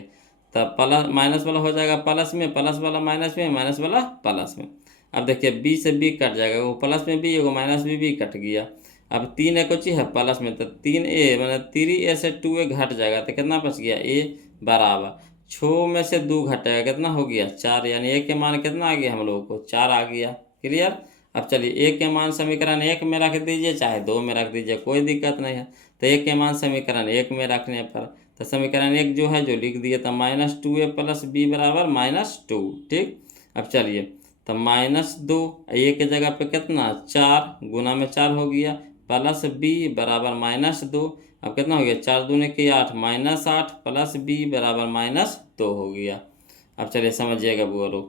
तब प्लस माइनस वाला हो जाएगा प्लस में, प्लस वाला माइनस में, माइनस वाला प्लस में। अब देखिए b से b कट जाएगा, वो प्लस में b, वो माइनस में b कट गया। अब 3 एक चीज है प्लस में, तो 3a मैंने 3a से 2a घट जाएगा, तो कितना बच गया, a बराबर 6 में से 2 घटेगा, कितना हो गया 4, यानी a के मान कितना आ गया हम लोगों को, 4 आ गया। क्लियर। अब चलिए a के मान समीकरण 1 में रख दीजिए, चाहे 2 में रख दीजिए, कोई दिक्कत नहीं है। तो a के मान समीकरण 1 में रखने पर, तो समीकरण 1 जो है जो लिख दिए, तो -2a प्लस b बराबर -2, ठीक। अब चलिए, तो -2 a के जगह पे कितना 4, गुना में 4 हो गया, प्लस b बराबर -2। अब कितना हो गया, 4 दूने की 8, -8 प्लस b बराबर -2 हो गया। अब चलिए समझिएगा बोलो,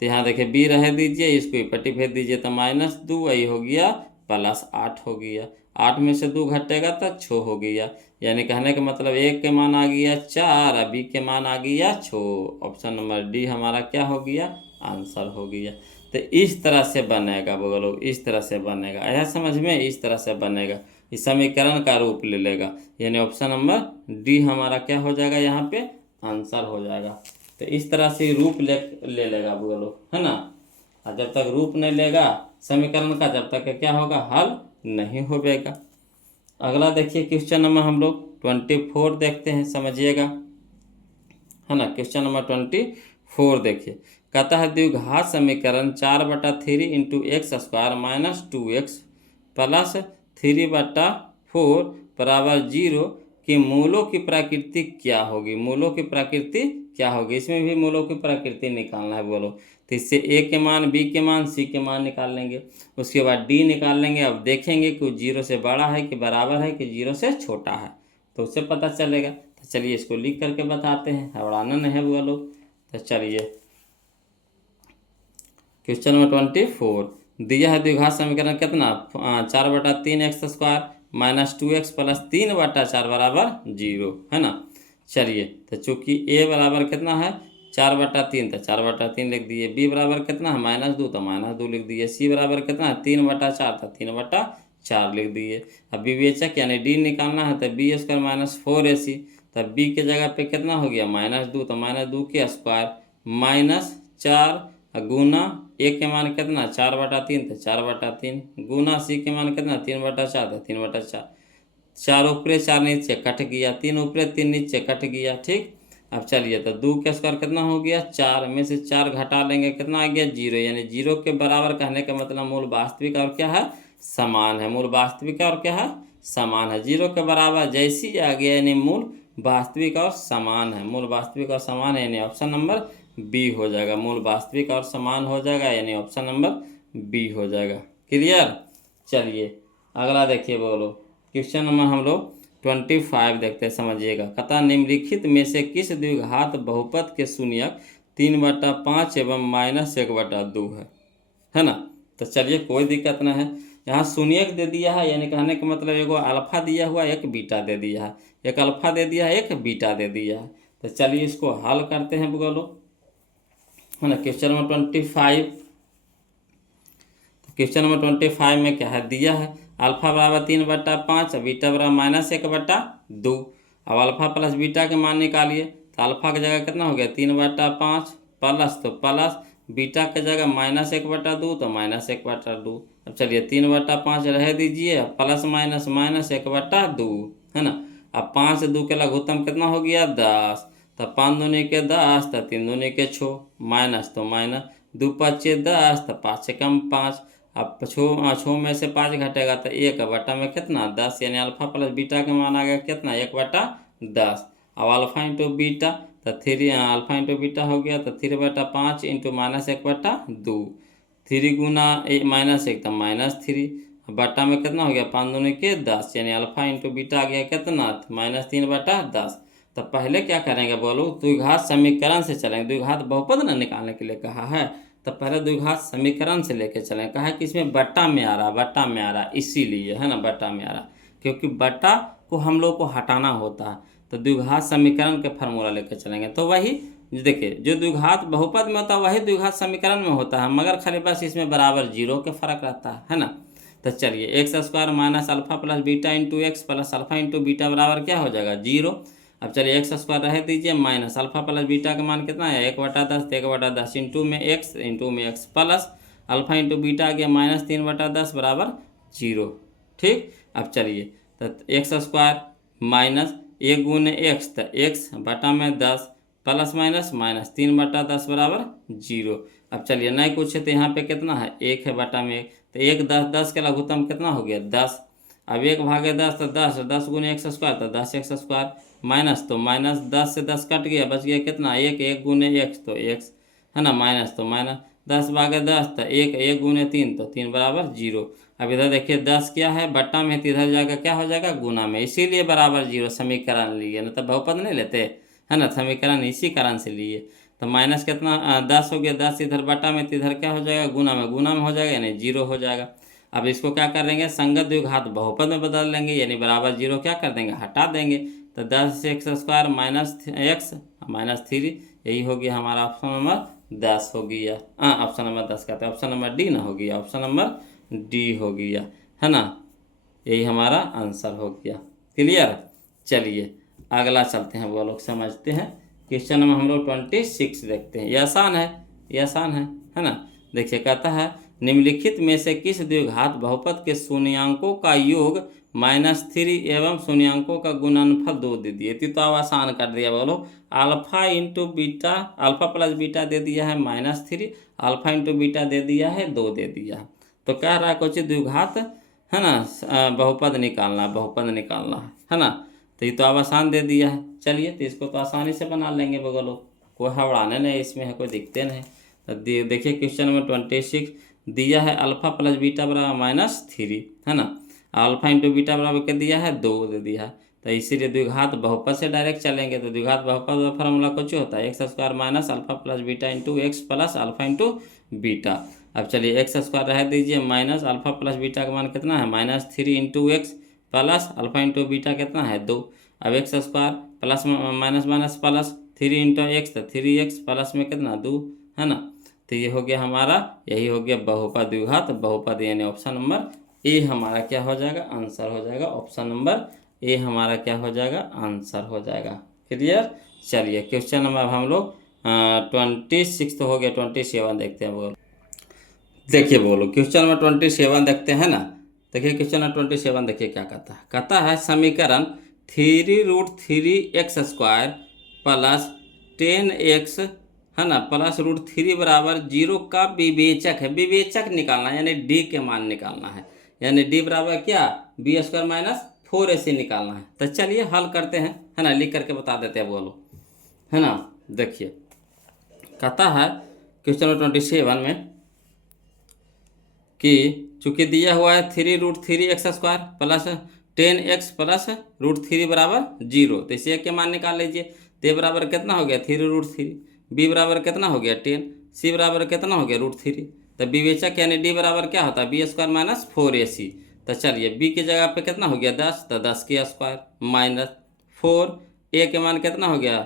तो यहाँ देखिए b रह दीजिए, इसको पट्टी भेज दीजिए, तो -2 यही हो गया, +8 हो गया, 8 में से 2 घटेगा तो 6 हो गया। यानी कहने का मतलब 1 के मान आ गया 4 और b के मान आ गया 6। ऑप्शन नंबर डी हमारा क्या हो गया, आंसर हो गया। तो इस तरह से बनेगा बोलो, इस तरह से बनेगा, आया समझ में, इस तरह से बनेगा, इस समीकरण का रूप ले लेगा, यानी ऑप्शन नंबर डी हमारा क्या हो जाएगा, यहाँ पे आंसर हो जाएगा। तो इस तरह से रूप ले लेगा बोलो, है ना। और जब तक रूप नहीं लेगा समीकरण का, जब तक क्या होगा, हल नहीं होगा। अगला देखिए क्वेश्चन नंबर हम लोग 24 देखते हैं, समझिएगा, है ना। क्वेश्चन नंबर 24 देखिए, कहता है द्विघात समीकरण 4/3 into x square minus 2x plus 3/4 बराबर 0 कि मूलों की प्रकृति क्या होगी। मूलों की प्रकृति क्या होगी, इसमें भी मूलों की प्रकृति निकालना है बोलो। तो इससे a के मान, b के मान, c के मान निकाल लेंगे, उसके बाद d निकाल लेंगे। अब देखेंगे कि 0 से बड़ा है कि बराबर है कि 0 से छोटा है, तो उससे पता चलेगा। तो चलिए इसको लिख करके बताते हैं, हड़ाना नहीं है वो लोग। तो चलिए क्वेश्चन नंबर 24 दिया है द्विघात समीकरण कितना, 4/3 x square minus 2x plus 3/4 बराबर 0, है ना। चलिए तो चूंकि a बराबर कितना है 4/3, तो 4/3 लिख दिए, b बराबर कितना है -2, तो -2 लिख दिए, c बराबर कितना है 3/4, तो 3/4 लिख दिए। अब विवेचक यानी d निकालना है, तो b² माइनस 4ac, तब b के जगह पे कितना हो गया -2, तो -2 के स्क्वायर -4 गुना a के मान कितना 4/3, तो 4/3 गुना c के मान कितना 3/4, तो 3/4, 4 ऊपरे 4 नीचे कट गया, 3 ऊपरे 3 नीचे कट गया, ठीक। अब चलिए तो 2 के स्क्वायर कितना हो गया 4, में से 4 घटा लेंगे, कितना आ गया 0, यानी 0 के बराबर कहने का मतलब मूल वास्तविक और क्या है, समान है। मूल वास्तविक और क्या है, समान है। 0 के बराबर जैसी आ गया, यानी मूल वास्तविक और समान है। मूल वास्तविक और समान है, यानी ऑप्शन नंबर बी हो जाएगा, मूल वास्तविक और समान हो जाएगा, यानी ऑप्शन नंबर बी हो जाएगा। क्लियर। चलिए अगला देखिए बोलो, क्वेश्चन नंबर हम लोग 25 देखते हैं, समझिएगा। कथा निम्नलिखित में से किस द्विघात बहुपद के शून्यक 3/5 एवं -1/2 है ना। तो चलिए कोई दिक्कत ना है, यहाँ शून्यक दे दिया है, यानी कहने का मतलब एगो अल्फा दिया हुआ, एक बीटा दे दिया है, एक अल्फा दे दिया है, एक बीटा दे दिया है। तो चलिए इसको हल करते हैं बोलो, है ना। क्वेश्चन नंबर 25, क्वेश्चन नंबर 25 में क्या है दिया है, अल्फा बराबर 3/5, बीटा बराबर -1/2। अब अल्फा प्लस बीटा के मान निकालिए, तो अल्फा की जगह कितना हो गया 3/5 प्लस, तो प्लस बीटा की जगह -1/2, तो -1/2। अब चलिए 3/5 रह दीजिए, प्लस माइनस -1/2 है ना। अब 5 2 के लघुत्तम कितना हो गया 10, तो 5 दूनी के 10, तो 3 दूनी के 6, माइनस तो माइनस, 2 5 10, तो 5 से कम 5। अब छः में से 5 घटेगा तो 1 में कितना 10, यानी अल्फा प्लस बीटा का मान आ गया कितना 1/10। अब अल्फा इंटू बीटा, तो 3 अल्फा इंटू बीटा हो गया, तो 3/5 इंटू -1/2, 3 गुना -1 तो -3, बटा में कितना हो गया 5 दूनी के 10, यानी अल्फा इंटू बीटा आ गया कितना -3/10। तो पहले क्या करेंगे बोलो, द्विघात समीकरण से चलेंगे, द्विघात बहुपद ना निकालने के लिए कहा है, तो पहले द्विघात समीकरण से लेके चलें। कहा है कि इसमें बट्टा में आ रहा, बट्टा में आ रहा, इसीलिए है ना बट्टा में आ रहा, क्योंकि बट्टा को हम लोग को हटाना होता है, तो द्विघात समीकरण के फार्मूला लेके चलेंगे। तो वही देखिए, जो द्विघात बहुपद में होता है वही द्विघात समीकरण में होता है, मगर खाली बस इसमें बराबर जीरो के फर्क रहता है ना। तो चलिए x² minus alpha plus beta into X plus alpha into beta बराबर क्या हो जाएगा 0। अब चलिए x² रह दीजिए, माइनस अल्फा प्लस बीटा का मान कितना है 1/10, 1/10 इंटू में x plus alpha into beta आ गया -3/10 बराबर 0। ठीक। अब चलिए तो x² माइनस 1 गुने x, तो x बटा में 10 प्लस माइनस -3/10 बराबर 0। अब चलिए नहीं कुछ है, तो यहाँ पे कितना है 1 है बटा में 1, तो 1 10 10 के लघुत्तम कितना हो गया 10। अब 1/10 तो 10, 10 गुने x² तो 10x², माइनस तो माइनस 10 से 10 कट गया, बच गया कितना 1 गुने x, तो x है ना, माइनस तो माइनस 10/10 तो 1 गुने 3, तो 3 बराबर 0। अब इधर देखिए 10 क्या है बट्टा में, तो इधर जाकर क्या हो जाएगा गुना में, इसीलिए बराबर 0 समीकरण लिए, न तो बहुपद नहीं लेते है ना, समीकरण इसी कारण से लिए। तो माइनस कितना 10 हो गया, 10 इधर बटा में, तो इधर क्या हो जाएगा गुना में हो जाएगा, यानी 0 हो जाएगा। अब इसको क्या कर देंगे संगत द्विघात बहुपद में बदल लेंगे, यानी बराबर 0 क्या कर देंगे हटा देंगे, तो 10x² माइनस x -3, यही हो गया हमारा ऑप्शन नंबर 10 हो गया। ऑप्शन नंबर 10 कहते हैं, ऑप्शन नंबर डी ना हो गया, ऑप्शन नंबर डी हो गया है ना, यही हमारा आंसर हो गया। क्लियर। चलिए अगला चलते हैं, वो लोग समझते हैं। क्वेश्चन नंबर हम लोग 26 देखते हैं, ये आसान है, ये आसान है ना। देखिए कहता है निम्नलिखित में से किस द्विघात बहुपद के शून्यांकों का योग -3 एवं शून्यांकों का गुणनफल 2 दे दिए, तो अब आसान कर दिया बोलो। Alpha into beta, alpha plus beta दे दिया है -3, अल्फा इंटू बीटा दे दिया है 2 दे दिया है। तो कह रहा है कुछ द्विघात है ना बहुपद निकालना, बहुपद निकालना है ना। तो ये तो अब आसान दे दिया है, चलिए तो इसको तो आसानी से बना लेंगे बगलो, कोई हड़ाने नहीं इसमें है, कोई दिखते नहीं। तो देखिए क्वेश्चन नंबर 26 दिया है अल्फा प्लस बीटा बराबर -3 है ना, अल्फा इंटू बीटा बराबर क्या दिया है 2 दे दिया है। तो इसीलिए द्विघात बहुपद से डायरेक्ट चलेंगे, तो द्विघात बहुपद का फार्मूला कुछ होता है x² minus alpha plus beta into X plus alpha into beta. अब चलिए x² रह दीजिए, माइनस अल्फा प्लस बीटा का मान कितना है -3 into X plus alpha into beta कितना है 2। अब x² plus minus minus plus 3 into x, तो 3x प्लस में कितना 2 है ना। तो ये हो गया हमारा, यही हो गया बहुपद द्विघात बहुपद, यानी ऑप्शन नंबर ए हमारा क्या हो जाएगा आंसर हो जाएगा, ऑप्शन नंबर ए हमारा क्या हो जाएगा आंसर हो जाएगा। क्लियर। चलिए क्वेश्चन नंबर हम लोग 26 तो हो गया, 27 देखते हैं बोलो। देखिए बोलो क्वेश्चन नंबर 27 देखते हैं ना। देखिए क्वेश्चन नंबर 27 देखिए क्या कहता है, कहता है समीकरण 3√3x² प्लस 10x है ना प्लस √3 बराबर 0 का विवेचक है, विवेचक निकालना है, यानी डी के मान निकालना है, यानी डी बराबर क्या b² माइनस 4ac निकालना है। तो चलिए हल करते हैं है ना, लिख करके बता देते हैं बोलो है ना। देखिए कहता है क्वेश्चन नंबर 27 में कि चूंकि दिया हुआ है 3√3x² प्लस 10x प्लस √3 बराबर 0, तो इसे के मान निकाल लीजिए। तो ये बराबर कितना हो गया 3√3, बी बराबर कितना हो गया 10, सी बराबर कितना हो गया √3। तो विवेचक यानी डी बराबर क्या होता है b² माइनस 4ac। तो चलिए बी की जगह पे कितना हो गया 10, तो 10 के स्क्वायर माइनस 4, ए के मान कितना हो गया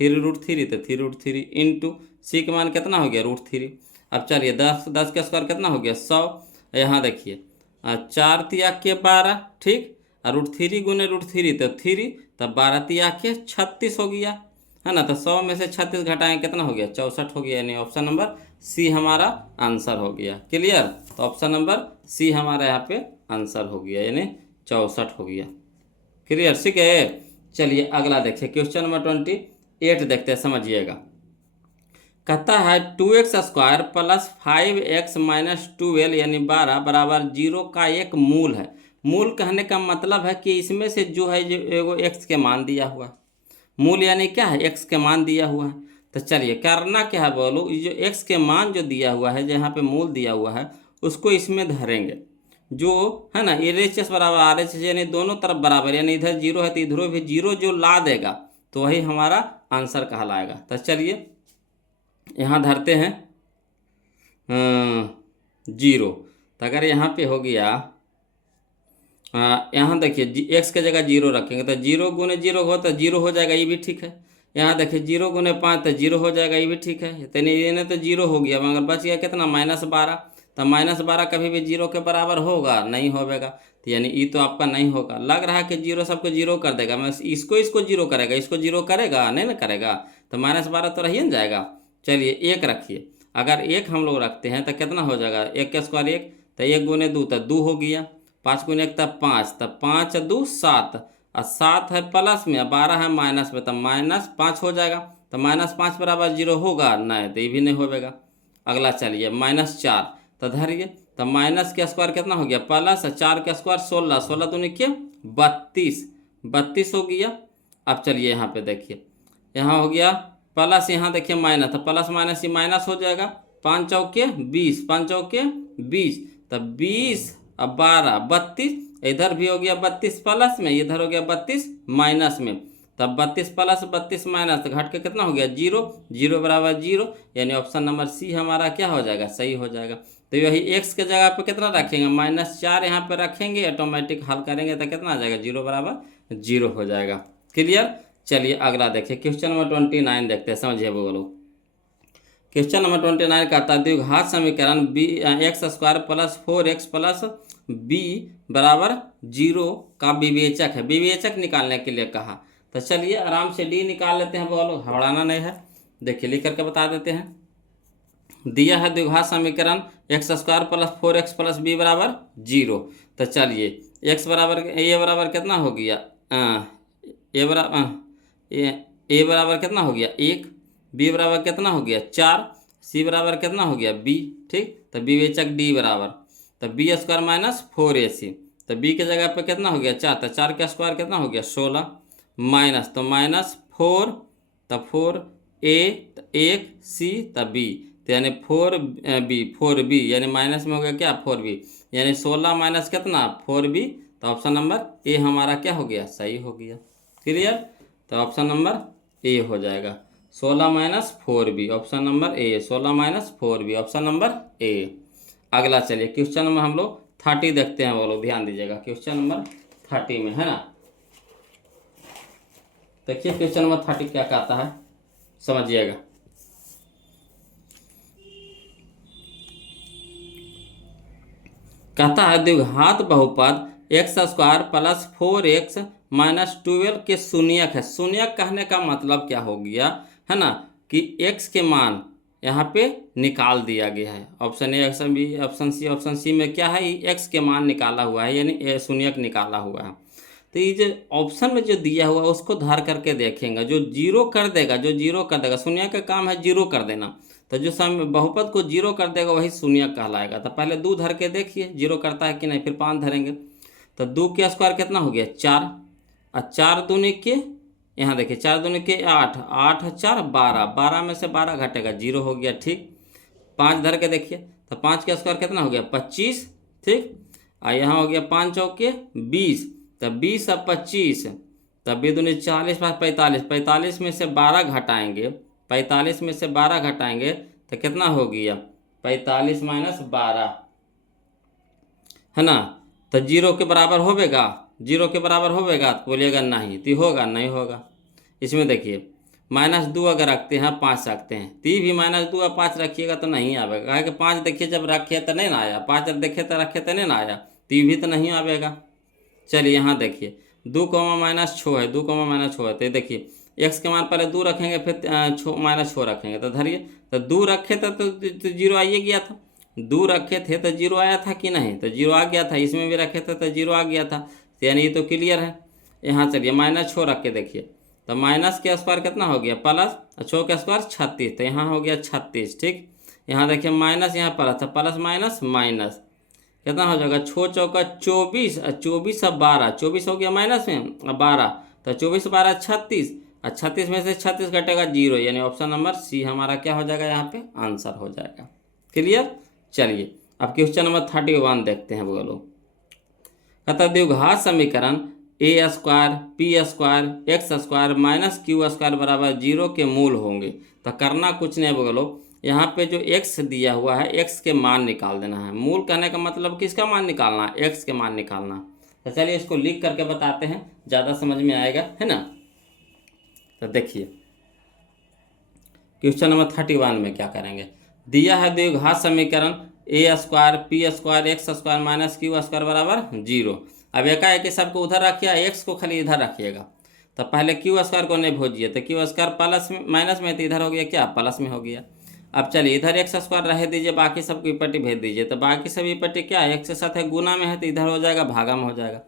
3√3, तो 3√3 इंटू सी के मान कितना हो गया √3। अब चलिए 10 का स्क्वायर कितना हो गया 100। यहाँ देखिए 4 तिया के 12, ठीक, और √3 गुने √3 तो 3, तब 12 तिया के 36 हो गया, है ना। तो 100 में से 36 घटाएं कितना हो गया 64 हो गया, यानी ऑप्शन नंबर सी हमारा आंसर हो गया। क्लियर, तो ऑप्शन नंबर सी हमारा यहाँ पे आंसर हो गया, यानी 64 हो गया। क्लियर, ठीक है। चलिए अगला देखिए क्वेश्चन नंबर 28 देखते हैं, समझिएगा। कहता है 2x² प्लस 5x माइनस 12 यानी 12 बराबर 0 का एक मूल है। मूल कहने का मतलब है कि इसमें से जो है जो एगो x के मान दिया हुआ है, मूल यानी क्या है x के मान दिया हुआ है। तो चलिए करना क्या है बोलो, ये जो x के मान जो दिया हुआ है, जहाँ पे मूल दिया हुआ है उसको इसमें धरेंगे, जो है ना LHS बराबर RHS, यानी दोनों तरफ बराबर, यानी इधर 0 है तो इधरों भी 0 जो ला देगा तो वही हमारा आंसर कहलाएगा। तो चलिए यहाँ धरते हैं 0। तो अगर यहाँ पे हो गया, यहाँ देखिए x के जगह 0 रखेंगे तो 0 गुने 0 हो तो 0 हो जाएगा, ये भी ठीक है। यहाँ देखिए 0 गुने 5 तो 0 हो जाएगा, ये भी ठीक है। तो ये तो 0 हो गया, मगर बच गया कितना -12। तो -12 कभी भी 0 के बराबर होगा नहीं होगा, तो यानी ई तो आपका नहीं होगा। लग रहा है कि 0 सबको 0 कर देगा, मैं इसको 0 करेगा, इसको 0 करेगा नहीं ना करेगा, तो -12 तो रही ना जाएगा। चलिए 1 रखिए, अगर 1 हम लोग रखते हैं तो कितना हो जाएगा 1 का स्क्वायर 1, तो 1 गुने 2 तो 2 हो गया, 5 गुने 1 तब 5, तब 5 2 7, और 7 है प्लस में, 12 है माइनस में, तब -5 हो जाएगा। तो -5 बराबर 0 होगा नहीं, तो ये भी नहीं होगा। अगला चलिए -4, तो धरिए, तो माइनस का स्क्वायर कितना हो गया प्लस 4 का स्क्वायर 16, 16 दूनी के 32 हो गया। अब चलिए यहाँ पे देखिए, यहाँ हो गया प्लस, यहाँ देखिए माइनस, तो प्लस माइनस ये माइनस हो जाएगा, 5 चौके 20, 5 चौके 20, तब 20 अब 12 32, इधर भी हो गया 32 प्लस में, इधर हो गया 32 माइनस में, तब 32 प्लस 32 माइनस, तो घट के कितना हो गया 0, 0 बराबर 0, यानी ऑप्शन नंबर सी हमारा क्या हो जाएगा सही हो जाएगा। तो यही x के जगह पे कितना रखेंगे -4 यहाँ पे रखेंगे, ऑटोमेटिक हल करेंगे तो कितना आ जाएगा 0 बराबर 0 हो जाएगा। क्लियर, चलिए अगला देखिए क्वेश्चन नंबर 29 देखते हैं, समझिए बोलो। क्वेश्चन नंबर 29 का था द्विघात समीकरण x² plus 4x plus b बराबर 0 का विवेचक है। विवेचक निकालने के लिए कहा, तो चलिए आराम से डी निकाल लेते हैं बोलो, घबराना नहीं है। देखिए लिख करके बता देते हैं, दिया है द्विघात समीकरण x² plus 4x plus b बराबर 0। तो चलिए x बराबर ए बराबर कितना हो गया ए बराबर कितना हो गया 1, b बराबर कितना हो गया 4, c बराबर कितना हो गया b, ठीक। तो विवेचक डी बराबर, तो b² माइनस 4ac, तो b के जगह पे कितना हो गया 4, तो 4 का स्क्वायर कितना हो गया 16, माइनस तो -4, तब 4a, 1 c, तब b, तो यानी 4b यानी माइनस में हो गया क्या 4b, यानी 16 माइनस कितना 4b, तो ऑप्शन नंबर ए हमारा क्या हो गया सही हो गया। क्लियर, तो ऑप्शन नंबर ए हो जाएगा 16 माइनस 4b, ऑप्शन नंबर ए, 16 माइनस 4b, ऑप्शन नंबर ए। अगला चलिए क्वेश्चन नंबर हम लोग 30 देखते हैं, वो लोग ध्यान दीजिएगा, क्वेश्चन नंबर 30 में है ना। देखिए क्वेश्चन नंबर 30 क्या कहता है, समझिएगा। कहता है द्विघात बहुपद x² प्लस 4x माइनस 12 के शून्यक है। शून्यक कहने का मतलब क्या हो गया है ना, कि x के मान यहाँ पे निकाल दिया गया है। Option A, option B, option C में क्या है x के मान निकाला हुआ है, यानी शून्यक निकाला हुआ है। तो ये जो ऑप्शन में जो दिया हुआ है उसको धार करके देखेंगे, जो 0 कर देगा, शून्यक का काम है 0 कर देना, तो जो बहुपद को 0 कर देगा वही शून्यक कहलाएगा। तो पहले 2 धर के देखिए 0 करता है कि नहीं, फिर 5 धरेंगे, तो 2 के स्क्वायर कितना हो गया 4, और 4 दूनी के यहाँ देखिए 4 दूनी के 8, 8 4 12, 12 में से 12 घटेगा 0 हो गया। ठीक, 5 धर के देखिए तो 5 का स्क्वायर कितना हो गया 25। ठीक, और यहाँ हो गया 5 चौके 20, तब 20 अब 25, तब 2 दूनी 40 5 45, 45 में से 12 घटाएंगे, 45 में से 12 घटाएंगे तो कितना हो गया 45 माइनस 12, है ना। तो 0 के बराबर होवेगा, 0 के बराबर होवेगा तो बोलिएगा नहीं, तो होगा नहीं होगा। इसमें देखिए -2 अगर रखते हैं 5 रखते हैं, ती भी -2 और 5 रखिएगा तो नहीं आवेगा, कहा कि 5 देखिए जब रखे तो नहीं ना आया, 5 जब देखे तो रखे तो नहीं ना आया, ती भी तो नहीं आवेगा। चलिए यहाँ देखिए 2 -6 है, 2 -6 है, तो देखिए x के मान पहले 2 रखेंगे फिर -6 रखेंगे, तो धरिए तो 2 रखे थे तो 0 आइए गया था, 2 रखे थे तो 0 आया था कि नहीं, तो 0 आ गया था, इसमें भी रखे थे तो 0 आ गया था, तो यानी ये तो क्लियर है। यहाँ चलिए -6 रख के देखिए तो माइनस के स्क्वायर कितना हो गया प्लस, 6 का स्क्वायर 36, तो यहाँ हो गया 36। ठीक, यहाँ देखिए माइनस, यहाँ प्लस था, प्लस माइनस माइनस कितना हो जाएगा 6 चौका 24, और 24 अब 12, 24 हो गया माइनस में अब 12, तो 24 12 36, और 36 में से 36 घटेगा 0, यानी ऑप्शन नंबर सी हमारा क्या हो जाएगा यहाँ पे आंसर हो जाएगा। क्लियर। चलिए अब क्वेश्चन नंबर 31 देखते हैं। बोलो कहता द्विघात समीकरण A square P square X square minus Q square बराबर 0 के मूल होंगे। तो करना कुछ नहीं, बोलो यहाँ पे जो x दिया हुआ है x के मान निकाल देना है। मूल कहने का मतलब किसका मान निकालना है, x के मान निकालना। तो चलिए इसको लिख करके बताते हैं, ज़्यादा समझ में आएगा, है ना। तो देखिए क्वेश्चन नंबर 31 में क्या करेंगे, दिया है द्विघात समीकरण A square P square X square minus Q square बराबर 0। अब एकाएक सबको उधर रखिए, एक्स को खाली इधर रखिएगा। तो पहले क्यू स्क्वायर को नहीं भूजिए, तो क्यू स्क्वायर प्लस में माइनस में, तो इधर हो गया क्या प्लस में हो गया। अब चलिए इधर एक्स स्क्वायर रह दीजिए, बाकी सबको इपट्टी भेज दीजिए, तो बाकी सब इपट्टी क्या है एक्स के साथ है गुना में है, तो इधर हो जाएगा भागा में हो जाएगा।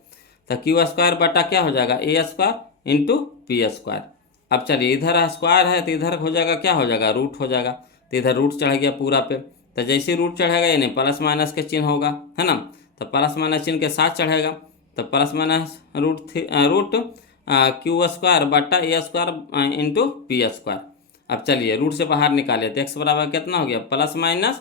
तो क्यू स्क्वायर बटा क्या हो जाएगा ए स्क्वायर इंटू पी स्क्वायर। अब चलिए इधर स्क्वायर है तो इधर हो जाएगा क्या हो जाएगा रूट हो जाएगा, तो इधर रूट चढ़ गया पूरा पे। तो जैसे रूट चढ़ेगा यानी प्लस माइनस के चिन्ह होगा, है ना। तो प्लस माइनस चिन्ह के साथ चढ़ेगा, तो plus minus root q square बटा a square into p square. अब चलिए रूट से बाहर निकालिए, तो एक्स बराबर कितना हो गया प्लस माइनस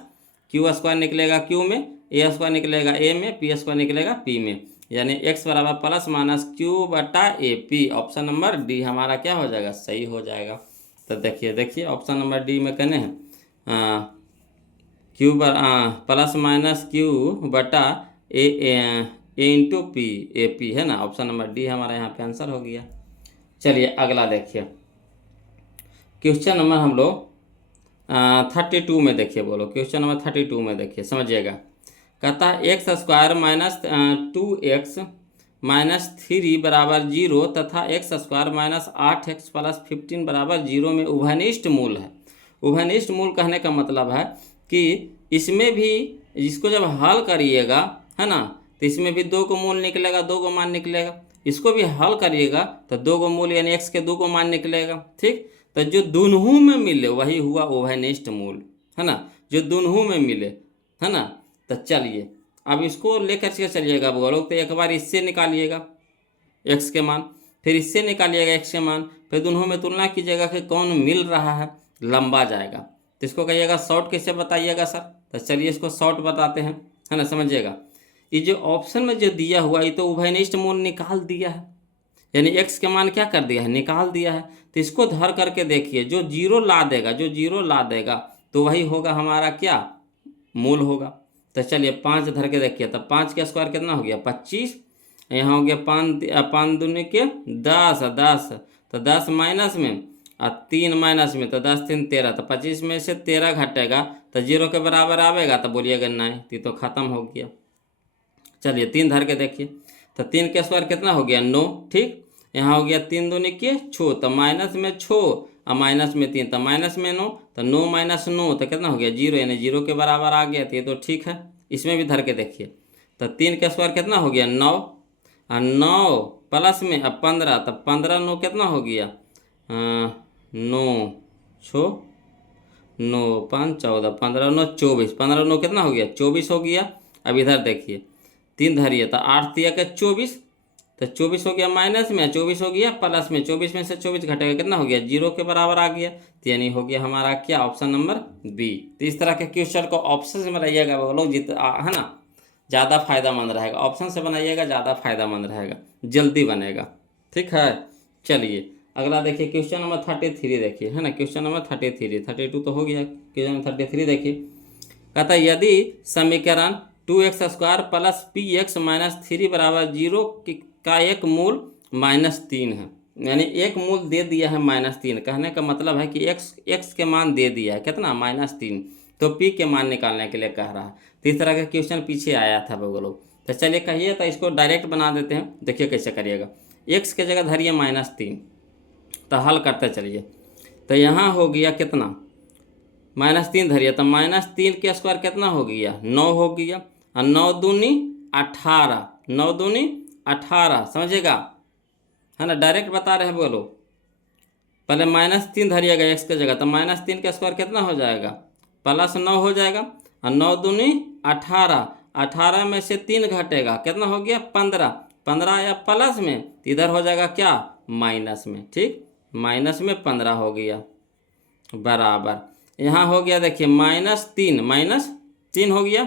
क्यू स्क्वायर निकलेगा क्यू में, ए स्क्वायर निकलेगा ए में, पी स्क्वायर निकलेगा पी में, यानी एक्स बराबर प्लस माइनस क्यू बटा A P. Option number D हमारा क्या हो जाएगा सही हो जाएगा। तो देखिए ऑप्शन नंबर डी में कहने हैं क्यू प्लस माइनस क्यू बटा ए इंटू पी ए पी, है ना। ऑप्शन नंबर डी हमारा यहाँ पे आंसर हो गया। चलिए अगला देखिए क्वेश्चन नंबर हम लोग 32 में देखिए। बोलो क्वेश्चन नंबर 32 में देखिए, समझिएगा। कहता है X square minus 2x minus 3 बराबर 0 तथा x square minus 8x plus 15 बराबर 0 में उभयनिष्ठ मूल है। उभयनिष्ठ मूल कहने का मतलब है कि इसमें भी इसको जब हल करिएगा, है ना, तो इसमें भी 2 को मूल निकलेगा, 2 को मान निकलेगा। इसको भी हल करिएगा तो 2 को मूल यानी x के 2 को मान निकलेगा। ठीक, तो जो दोनों में मिले वही हुआ उभयनिष्ठ मूल, है ना, जो दोनों में मिले, है ना। तो चलिए अब इसको लेकर के चलिएगा बोलो, तो एक बार इससे निकालिएगा x के मान, फिर इससे निकालिएगा x के मान, फिर दोनों में तुलना कीजिएगा कि कौन मिल रहा है, लंबा जाएगा। तो इसको कहिएगा शॉर्ट कैसे बताइएगा सर। तो चलिए इसको शॉर्ट बताते हैं, है ना, समझिएगा। ये जो ऑप्शन में जो दिया हुआ ये तो उभयनिष्ठ मूल निकाल दिया है, यानी x के मान क्या कर दिया है निकाल दिया है। तो इसको धर करके देखिए, जो 0 ला देगा, जो 0 ला देगा तो वही होगा हमारा क्या मूल होगा। तो चलिए 5 धर के देखिए, तो 5 का स्क्वायर कितना हो गया 25, यहाँ हो गया 5 दूनी के 10, 10 तो 10 माइनस में और 3 माइनस में, तो 10 3 13, तो 25 में से 13 घटेगा तो 0 के बराबर आवेगा, तो बोलिएगा नहीं, तो ख़त्म हो गया। चलिए 3 धर के देखिए, तो 3 का स्क्वायर कितना हो गया 9। ठीक, यहाँ हो गया 3 दूनी के 6, तो माइनस में 6 और माइनस में 3, तो माइनस में 9, तो 9 माइनस 9 तो कितना हो गया 0, यानी 0 के बराबर आ गया। तो ये तो ठीक है। इसमें भी धर के देखिए, तो 3 का स्क्वायर कितना हो गया 9 और 9 प्लस में अब 15, तो 15 9 कितना हो गया 9 6 9 5 14, 15 9 24, 15 9 कितना हो गया 24 हो गया। अब इधर देखिए 3 धरिए, तो 8 3 के 24, तो 24 हो गया माइनस में, 24 हो गया प्लस में, 24 में से 24 घटेगा कितना हो गया, 0 के बराबर आ गया। तो यानी हो गया हमारा क्या, ऑप्शन नंबर बी। तो इस तरह के क्वेश्चन को ऑप्शन से बनाइएगा वो लोग है ना, ज़्यादा फायदामंद रहेगा। ऑप्शन से बनाइएगा ज़्यादा फायदामंद रहेगा, जल्दी बनेगा। ठीक है, चलिए अगला देखिए क्वेश्चन नंबर 33 देखिए, है ना। क्वेश्चन नंबर 33, 32 तो हो गया, क्वेश्चन नंबर 33 देखिए। कहता है यदि समीकरण 2x² प्लस px माइनस 3 बराबर 0 का एक मूल -3 है, यानी एक मूल दे दिया है -3। कहने का मतलब है कि x के मान दे दिया है कितना, -3, तो p के मान निकालने के लिए कह रहा है। तो इस तरह का क्वेश्चन पीछे आया था वो लोग। तो चलिए कहिए, तो इसको डायरेक्ट बना देते हैं। देखिए कैसे करिएगा, x के जगह धरिए -3, तो हल करते चलिए। तो यहाँ हो गया कितना, -3 धरिए, तो -3 के स्क्वायर कितना हो गया, 9 हो गया, और 9 दूनी 18, 9 दूनी 18, समझिएगा, है ना। डायरेक्ट बता रहे हैं बोलो, पहले -3 धरिएगा x के जगह, तो -3 का स्क्वायर कितना हो जाएगा, +9 हो जाएगा, और 9 दूनी 18, 18 में से 3 घटेगा कितना हो गया, 15, 15 या प्लस में, तो इधर हो जाएगा क्या, माइनस में। ठीक, माइनस में 15 हो गया, बराबर यहाँ हो गया देखिए -3 हो गया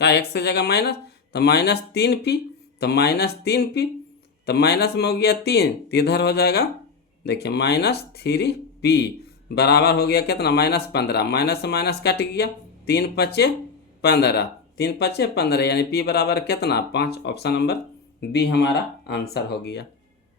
का, x की जगह माइनस, तो -3p, तो -3p, तो माइनस में हो गया 3, तो इधर हो जाएगा देखिए -3p, बराबर हो गया कितना, -15, माइनस से माइनस कट गया, 3 × 5 = 15, 3 × 5 = 15, यानी p बराबर कितना, 5। ऑप्शन नंबर बी हमारा आंसर हो गया।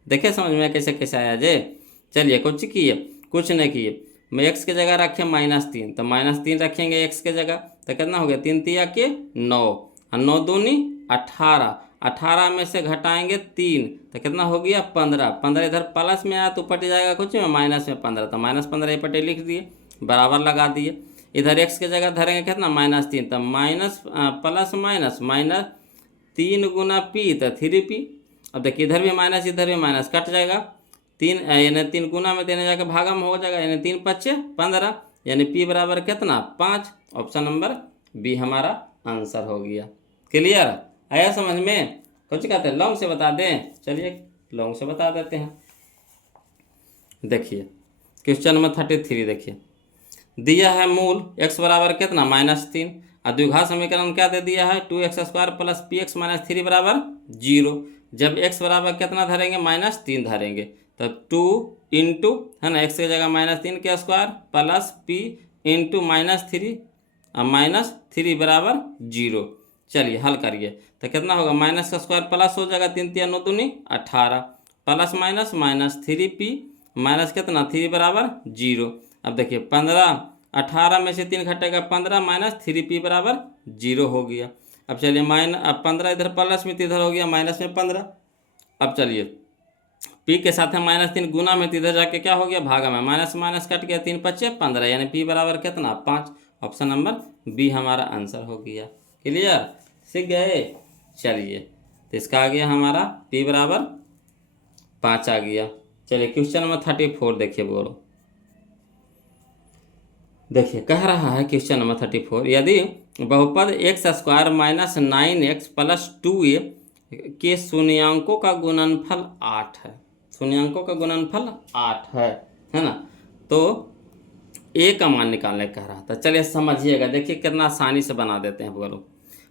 देखिए समझ में कैसे कैसे आया जे। चलिए कुछ किए, कुछ नहीं किए, मैं x की जगह रखे -3, तो -3 रखेंगे x के जगह, तो कितना हो गया, 3 तिया के 9, और 9 दूनी 18, 18 में से घटाएंगे 3, तो कितना हो गया, 15, 15 इधर प्लस में आया तो ऊपर जाएगा कुछ में, माइनस में 15, तो -15 ये पटे लिख दिए, बराबर लगा दिए। इधर x के जगह धरेंगे कितना, -3, तो माइनस प्लस माइनस -3 × p, तो 3p। अब देखिए इधर भी माइनस इधर भी माइनस, कट जाएगा, 3 यानी 3 गुना में देने जाकर भागा में हो जाएगा, यानी 3 × 5 = 15, यानी p बराबर कितना, 5। ऑप्शन नंबर बी हमारा आंसर हो गया। क्लियर, आया समझ में। कुछ कहते हैं लॉन्ग से बता दें, चलिए लॉन्ग से बता देते हैं। देखिए क्वेश्चन नंबर 33 देखिए, दिया है मूल x बराबर कितना, -3, और द्विघात समीकरण क्या दे दिया है, 2x² प्लस px माइनस 3 बराबर 0। जब x बराबर कितना धरेंगे, -3 धरेंगे, तो 2 इंटू, है ना, x की जगह -3 के स्क्वायर प्लस p इंटू -3, और -3 बराबर 0। चलिए हल करिए, तो कितना होगा, माइनस का स्क्वायर प्लस हो जाएगा, 3 × 9 = 18, प्लस माइनस -3p, माइनस कितना, 3 बराबर 0। अब देखिए 15, 18 में से 3 घटेगा 15, -3p बराबर 0 हो गया। अब चलिए अब 15 इधर प्लस में, तो इधर हो गया माइनस में 15। अब चलिए p के साथ है -3 गुना में, तो इधर जाके क्या हो गया, भागा में, माइनस माइनस कट गया, 3 × 5 = 15, यानी p बराबर कितना, 5। ऑप्शन नंबर बी हमारा आंसर हो गया। क्लियर, सीख गए। चलिए तो इसका आ गया हमारा p बराबर 5 आ गया। चलिए क्वेश्चन नंबर 34 देखिए बोलो। देखिए कह रहा है क्वेश्चन नंबर 34, यदि बहुपद x² minus 9x plus 2a के शून्यांकों का गुणनफल 8 है, शून्यांकों का गुणनफल 8 है ना, तो a का मान निकालने कह रहा था। चलिए समझिएगा, देखिए कितना आसानी से बना देते हैं बोलो।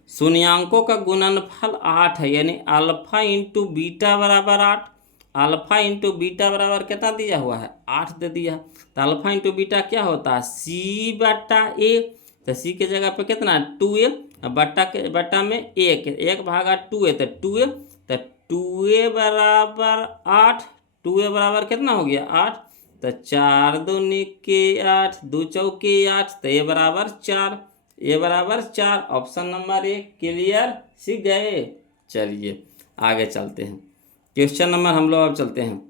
शून्यांकों का गुणनफल 8 है, यानी अल्फा इंटू बीटा बराबर 8, अल्फा इंटू बीटा बराबर कितना दिया हुआ है, 8 दे दिया। तो अल्फा इंटू बीटा क्या होता है, c/a, तो c के जगह पे कितना 2a, बट्टा में 1 भागा 2a, तो 2a, तो 2a बराबर 8, 2a बराबर कितना हो गया 8, तो 4 दूनी के 8, 2 चौके 8, तो a बराबर 4, a बराबर 4। ऑप्शन नंबर 1 क्लियर, सीख गए। चलिए आगे चलते हैं, क्वेश्चन नंबर हम लोग अब चलते हैं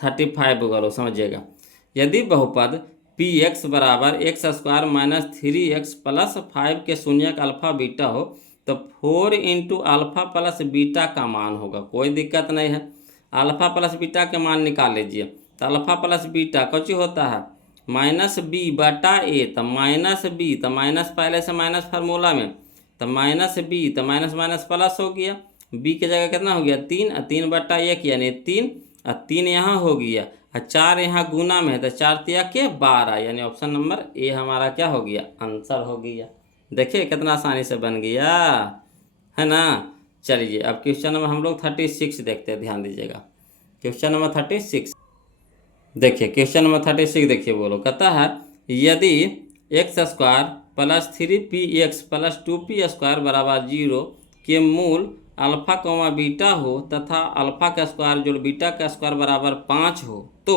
35 करो, समझिएगा। यदि बहुपद px बराबर x² माइनस 3x प्लस 5 के शून्यक अल्फा बीटा हो, तो 4 इंटू अल्फा प्लस बीटा का मान होगा। कोई दिक्कत नहीं है, अल्फा प्लस बीटा के मान निकाल लीजिए। तो अल्फा प्लस बीटा कुछ होता है -b/a, तो -b, तो माइनस पहले से माइनस फार्मूला में, तो -b, तो माइनस माइनस प्लस हो गया, बी की जगह कितना हो गया 3 और 3/1 यानी 3 और 3 यहाँ हो गया और 4 यहाँ गुना में है तो 4 तिया के 12 यानी ऑप्शन नंबर ए हमारा क्या हो गया आंसर हो गया। देखिए कितना आसानी से बन गया है ना। चलिए अब क्वेश्चन नंबर हम लोग 36 देखते हैं, ध्यान दीजिएगा। क्वेश्चन नंबर 36 देखिए, क्वेश्चन नंबर 36 देखिए बोलो, कहता है यदि x² plus 3px plus 2p² बराबर 0 के मूल अल्फा कॉमा बीटा हो तथा अल्फा का स्क्वायर जोड़ बीटा का स्क्वायर बराबर 5 हो तो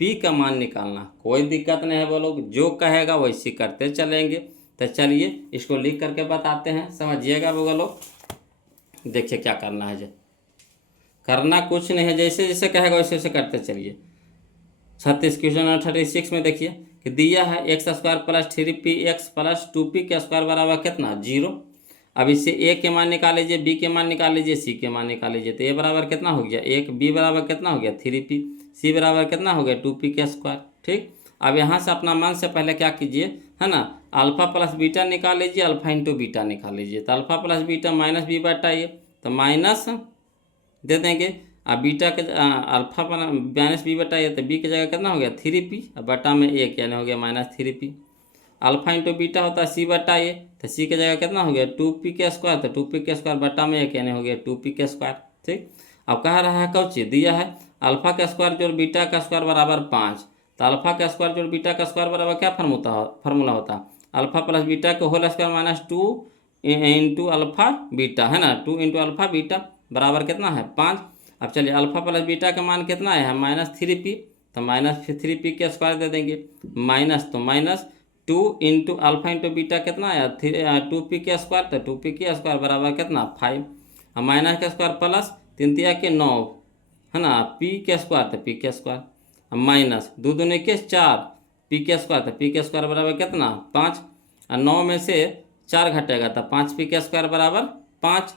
p का मान निकालना। कोई दिक्कत नहीं है बोलो, जो कहेगा वैसे करते चलेंगे। तो चलिए इसको लिख करके बताते हैं, समझिएगा बोलो। देखिए क्या करना है, करना कुछ नहीं है, जैसे जैसे कहेगा वैसे वैसे करते चलिए। 36 क्वेश्चन 36 में देखिए कि दिया है x² plus 3px plus 2p² बराबर कितना 0। अब इससे a के मान निकाल लीजिए, b के मान निकाल लीजिए, c के मान निकाल लीजिए। तो a बराबर कितना हो गया 1, b बराबर कितना हो गया 3p, c बराबर कितना हो गया 2p²। ठीक, अब यहाँ से अपना मान से पहले क्या कीजिए है ना, अल्फा प्लस बीटा निकाल लीजिए, अल्फा इंटू बीटा निकाल लीजिए। तो alpha plus beta minus b बटा a, तो माइनस दे देंगे। अब बीटा के अल्फा पर माइनस बी बटा ए, तो बी की जगह कितना हो गया 3p और बटा में 1 यानी हो गया -3p। अल्फा इंटू बीटा होता है सी बटा ए, तो सी की जगह कितना हो गया 2p², तो 2p² बटा में 1 यानी हो गया 2p²। ठीक, अब कह रहा है कौन चीज दिया है अल्फा का स्क्वायर जोड़ बीटा का स्क्वायर बराबर 5। तो अल्फा का स्क्वायर जोड़ बीटा का स्क्वायर बराबर क्या फार्मूला होता है अल्फा प्लस बीटा के whole square minus 2 into alpha beta है ना, 2 इंटू अल्फा बीटा बराबर कितना है 5। अब चलिए अल्फा प्लस बीटा का मान कितना है -3p, तो -3p² दे देंगे, माइनस तो minus 2 into alpha into beta कितना आया 2p², तो 2p² बराबर कितना 5 और माइनस का स्क्वायर प्लस 3 तिया के 9 है ना, p² तो p² माइनस 2 दूनी के 4 p², तो p² बराबर कितना 5 और 9 में से 4 घटेगा तो 5p² बराबर 5।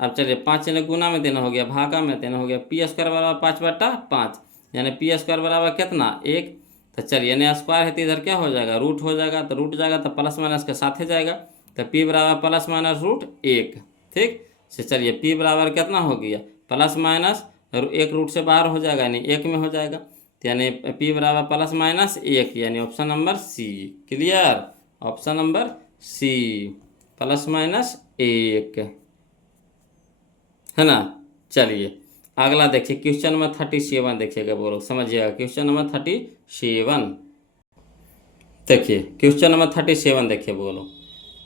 अब चलिए 5 यानी गुना में देना हो गया, भागा में देना हो गया, p² बराबर 5/5 यानी p² बराबर कितना 1। तो चलिए यानी स्क्वायर है तो इधर क्या हो जाएगा रूट हो जाएगा, तो रूट जाएगा तो प्लस माइनस के साथ ही जाएगा, तो p बराबर प्लस माइनस √1। ठीक से चलिए p बराबर कितना हो गया प्लस माइनस 1 रूट से बाहर हो जाएगा यानी 1 में हो जाएगा, तो यानी p बराबर प्लस माइनस 1 यानी option number C. Clear, option number C plus minus 1 है ना। चलिए अगला देखिए क्वेश्चन नंबर 37 देखिएगा बोलो, समझिएगा। क्वेश्चन नंबर 37 देखिए, क्वेश्चन नंबर 37 देखिए बोलो,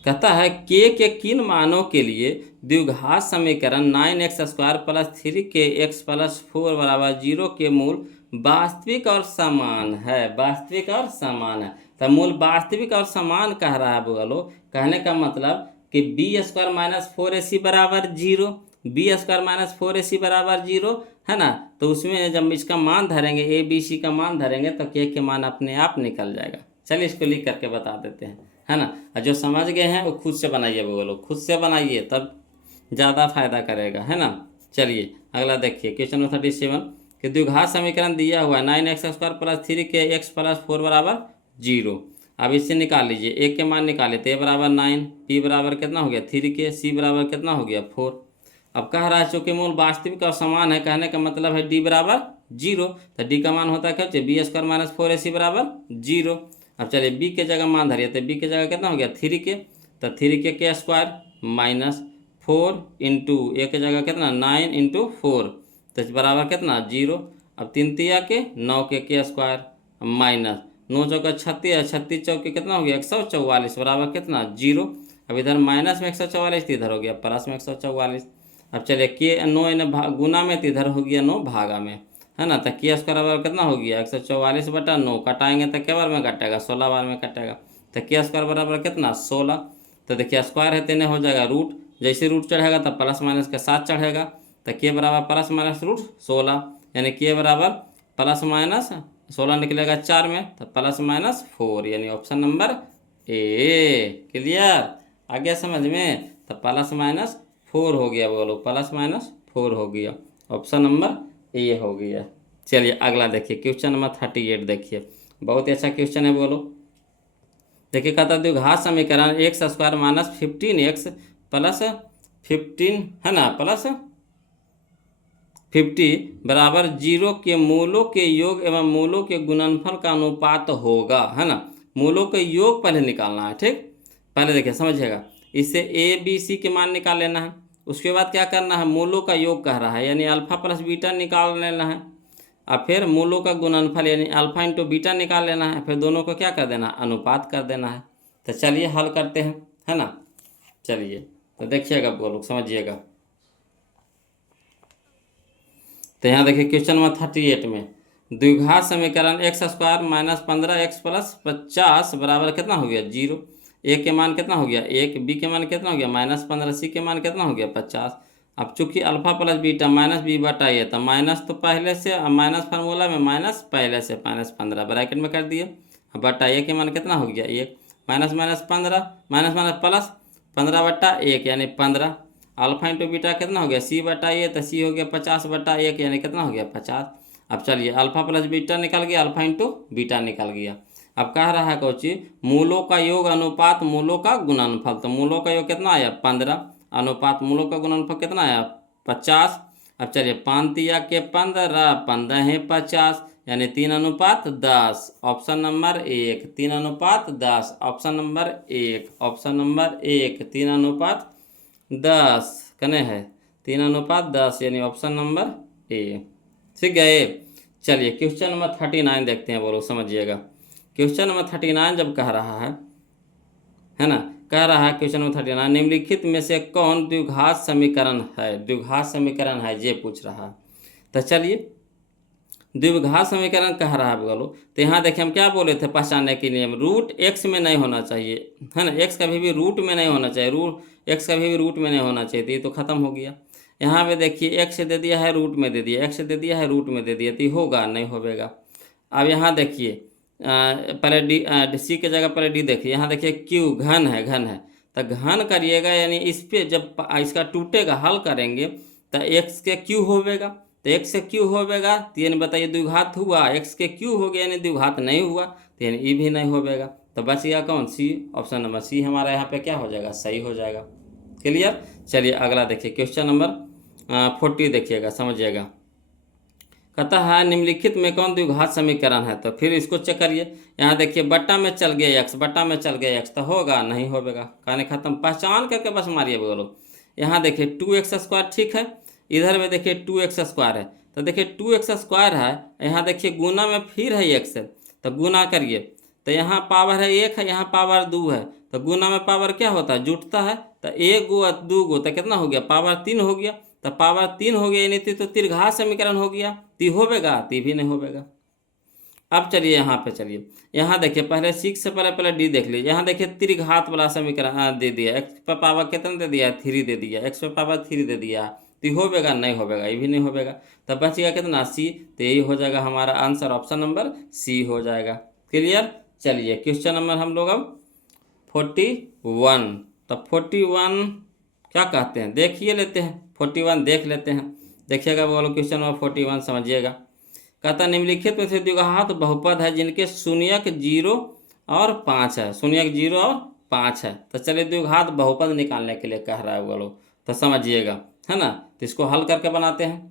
कहता है के किन मानों के लिए द्विघात समीकरण 9x² प्लस 3kx प्लस 4 बराबर 0 के मूल वास्तविक और समान है। वास्तविक और समान है, तो मूल वास्तविक और समान कह रहा है बोलो, कहने का मतलब कि b² माइनस 4ac बराबर 0, b² माइनस 4ac बराबर 0 है ना। तो उसमें जब इसका मान धरेंगे a b c का मान धरेंगे तो के मान अपने आप निकल जाएगा। चलिए इसको लिख करके बता देते हैं है ना, और जो समझ गए हैं वो खुद से बनाइए बोलो, खुद से बनाइए तब ज़्यादा फायदा करेगा है ना। चलिए अगला देखिए क्वेश्चन नंबर 37 कि द्विघात समीकरण दिया हुआ है 9x² प्लस 3kx प्लस 4 बराबर 0। अब इससे निकाल लीजिए, एक के मान निकाले तो a बराबर 9, p बराबर कितना हो गया 3k, c बराबर कितना हो गया 4। अब कह रहा है चूँकि मूल वास्तविक और समान है, कहने का मतलब है d बराबर 0, तो d का मान होता है क्या b² माइनस 4ac बराबर 0। अब चलिए b के जगह मान धरिए, तो b के जगह कितना हो गया 3k, तो 3k के स्क्वायर माइनस 4 इंटू a के जगह कितना 9 इंटू 4 तो बराबर कितना 0। अब 3 तिया के 9 के स्क्वायर माइनस 9 चौका 36, 36 चौके कितना हो गया 144 बराबर कितना 0। अब इधर माइनस में 144 तो इधर हो गया प्लस में 144। अब चलिए के 9 इन्हें गुना में तो इधर हो गया 9 भागा में है ना, तो k² बराबर कितना हो गया 144/9, कटाएंगे तो क्या बार में कटेगा 16 बार में कटेगा, तो k² बराबर कितना 16। तो देखिए स्क्वायर है तो इन्हें हो जाएगा रूट, जैसे रूट चढ़ेगा तो प्लस माइनस के साथ चढ़ेगा, तो k बराबर प्लस माइनस √16 यानी k बराबर प्लस माइनस 16 निकलेगा 4 में तो प्लस माइनस 4 यानी ऑप्शन नंबर ए। क्लियर, आ गया समझ में, तो प्लस माइनस 4 हो गया बोलो, प्लस माइनस 4 हो गया, ऑप्शन नंबर ए हो गया। चलिए अगला देखिए क्वेश्चन नंबर 38 देखिए, बहुत ही अच्छा क्वेश्चन है बोलो। देखिए कहता है द्विघात समीकरण x² माइनस 15x प्लस 15 है ना प्लस 50 बराबर 0 के मूलों के योग एवं मूलों के गुणनफल का अनुपात होगा, है ना। मूलों के योग पहले निकालना है, ठीक। पहले देखिए समझिएगा, इससे ए बी सी के मान निकाल लेना है। उसके बाद क्या करना है, मूलों का योग कह रहा है यानी अल्फा प्लस बीटा निकाल लेना है। और फिर मूलों का गुणनफल यानी अल्फा इंटू बीटा निकाल लेना है। फिर दोनों को क्या कर देना है, अनुपात कर देना है। तो चलिए हल करते हैं, है ना। चलिए तो देखिएगा वो लोग, समझिएगा। तो यहाँ देखिए क्वेश्चन नंबर 38 में द्विघात समीकरण x square minus 15x plus 50 बराबर कितना हो गया 0। ए के मान कितना हो गया 1, बी के मान कितना हो गया -15, सी के मान कितना हो गया 50। अब चूंकि alpha plus beta minus b बटा ए, तो माइनस तो पहले से, माइनस फार्मूला में माइनस पहले से, -15 ब्रैकेट में कर दिए। अब बटा ए के मान कितना हो गया 1, minus minus 15, minus minus plus 15 बटा 1 यानी 15। अल्फा इंटू बीटा कितना हो गया सी बटा ए, तो सी हो गया 50 बटा 1 यानी कितना हो गया 50। अब चलिए अल्फा प्लस बीटा निकल गया, अल्फा इंटू बीटा निकल गया। अब कह रहा है कोची मूलों का योग अनुपात मूलों का गुणनफल, तो मूलों का योग कितना आया 15, अनुपात मूलों का गुणनफल कितना आया 50। अब चलिए 5 तिया के 15, 15 है 50 यानी 3:10। Option number 1 3:10, option number 1, option number 1 3:10 कने है 3:10 यानी ऑप्शन नंबर ए। ठीक गए। चलिए क्वेश्चन नंबर 39 देखते हैं, वो लोग समझिएगा। क्वेश्चन नंबर 39 जब कह रहा है ना, कह रहा है क्वेश्चन नंबर 39 निम्नलिखित में से कौन द्विघात समीकरण है, द्विघात समीकरण है ये पूछ रहा है। तो चलिए द्विघात समीकरण कह रहा है बोलो, तो यहाँ देखिए हम क्या बोले थे पहचानने के नियम, रूट एक्स में नहीं होना चाहिए, है ना। एक्स कभी भी रूट में नहीं होना चाहिए, एक्स कभी भी रूट में नहीं होना चाहिए, तो ये तो खत्म हो गया। यहाँ पे देखिए एक्स दे दिया है, रूट में दे दिया, एक्स दे दिया है, रूट में दे दिया, तो होगा नहीं होगा। अब यहाँ देखिए पहले डी सी के जगह पहले डी देखिए, यहाँ देखिए क्यू घन है, घन है, तो घन करिएगा यानी इस पे जब इसका टूटेगा हल करेंगे तो एक्स के क्यू होवेगा, तो एक्स से क्यू होवेगा, तो यानी बताइए द्विघात हुआ, एक्स के क्यू हो गया यानी द्विघात नहीं हुआ, तो यानी ई भी नहीं होवेगा। तो बच गया कौन सी, ऑप्शन नंबर सी हमारा यहाँ पे क्या हो जाएगा, सही हो जाएगा। क्लियर। चलिए अगला देखिए क्वेश्चन नंबर 40 देखिएगा, समझिएगा। कहता है निम्नलिखित में कौन द्विघात समीकरण है, तो फिर इसको चेक करिए। यहाँ देखिए बट्टा में चल गया एक्स, बट्टा में चल गया एक्स, तो होगा नहीं होगा, कहानी खत्म, पहचान करके बस मारिए बोलो। यहाँ देखिए 2x², ठीक है, इधर में देखिए 2x² है, तो देखिए 2x² है, यहाँ देखिए गुना में फिर है एक्स है, तो गुना करिए, तो यहाँ पावर है 1 है, यहाँ पावर 2 है, तो गुना में पावर क्या होता है जुटता है, तो 1 गो 2 गो, तो कितना हो गया पावर 3 हो गया, तो पावर 3 हो गया यानी तो त्रिघात समीकरण हो गया, ती होवेगा, ती भी नहीं होवेगा। अब चलिए यहाँ पे, चलिए यहाँ देखिए पहले 6 से पहले डी देख लीजिए। यहाँ देखिए त्रिघात वाला समीकरण दे दिया, एक्स पर पावर कितना दे दिया 3 दे दिया, एक्स पर पावर 3 दे दिया, तो होवेगा नहीं होवेगा, ये भी नहीं होवेगा। तब बच गया कितना सी, तो यही हो जाएगा हमारा आंसर, ऑप्शन नंबर सी हो जाएगा। क्लियर। चलिए क्वेश्चन नंबर हम लोग अब 41, तो 41 क्या कहते हैं देखिए लेते हैं, 41 देख लेते हैं। देखिएगा वो लोग क्वेश्चन नंबर 41 समझिएगा। कहता निम्नलिखित में से द्विघात बहुपद है जिनके शून्यक 0 और 5 है, शून्यक 0 और 5 है। तो चलिए द्विघात बहुपद निकालने के लिए कह रहा है वो लोग, तो समझिएगा, है ना। तो इसको हल करके बनाते हैं।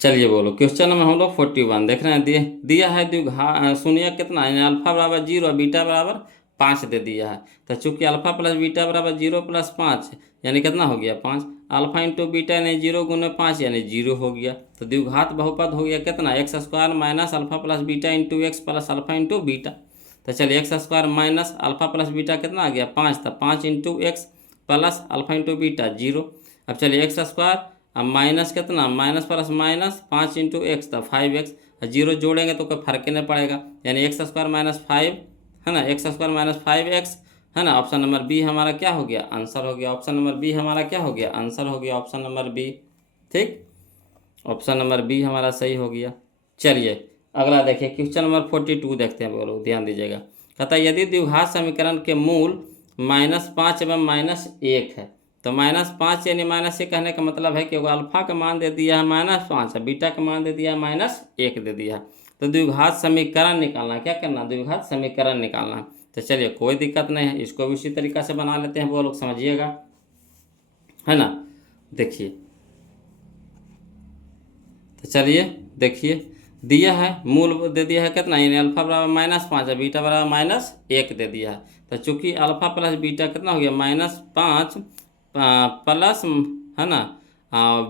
चलिए बोलो क्वेश्चन नंबर हम लोग 41 देख रहे हैं, दिया है द्विघात शून्यक कितना है, अल्फा बराबर 0 और बीटा बराबर 5 दे दिया है। तो चूंकि अल्फा प्लस बीटा बराबर 0 + 5 यानी कितना हो गया 5, अल्फा इंटू बीटा यानी 0 × 5 यानी 0 हो गया। तो द्विघात बहुपद हो गया कितना x² minus alpha plus beta into X plus alpha into beta. तो चलिए x² minus alpha plus beta कितना आ गया 5, तो 5 into X plus alpha into beta 0। अब चलिए x², अब माइनस कितना minus plus minus 5 into x, तो 5x, 0 जोड़ेंगे तो कोई फर्क ही नहीं पड़ेगा, यानी x² - 5 है ना, x² - 5x है ना। ऑप्शन नंबर बी हमारा क्या हो गया आंसर हो गया, ऑप्शन नंबर बी हमारा क्या हो गया आंसर हो गया, ऑप्शन नंबर बी। ठीक, ऑप्शन नंबर बी हमारा सही हो गया। चलिए अगला देखिए क्वेश्चन नंबर 42 देखते हैं, बोलो ध्यान दीजिएगा। कहता है यदि द्विघात समीकरण के मूल -5 एवं -1 है, तो -5 यानी -1 कहने का मतलब है कि वो अल्फा का मान दे दिया है -5 है, बीटा का मान दे दिया है -1 दे दिया है। तो द्विघात समीकरण निकालना, क्या करना द्विघात समीकरण निकालना। तो चलिए कोई दिक्कत नहीं है, इसको भी उसी तरीक़ा से बना लेते हैं, वो लोग समझिएगा, है ना। देखिए तो चलिए देखिए, दिया है मूल दे दिया है कितना, यानी अल्फा बराबर -5 है, बीटा बराबर -1 दे दिया है। तो चूंकि अल्फा प्लस बीटा कितना हो गया -5 प्लस, है ना,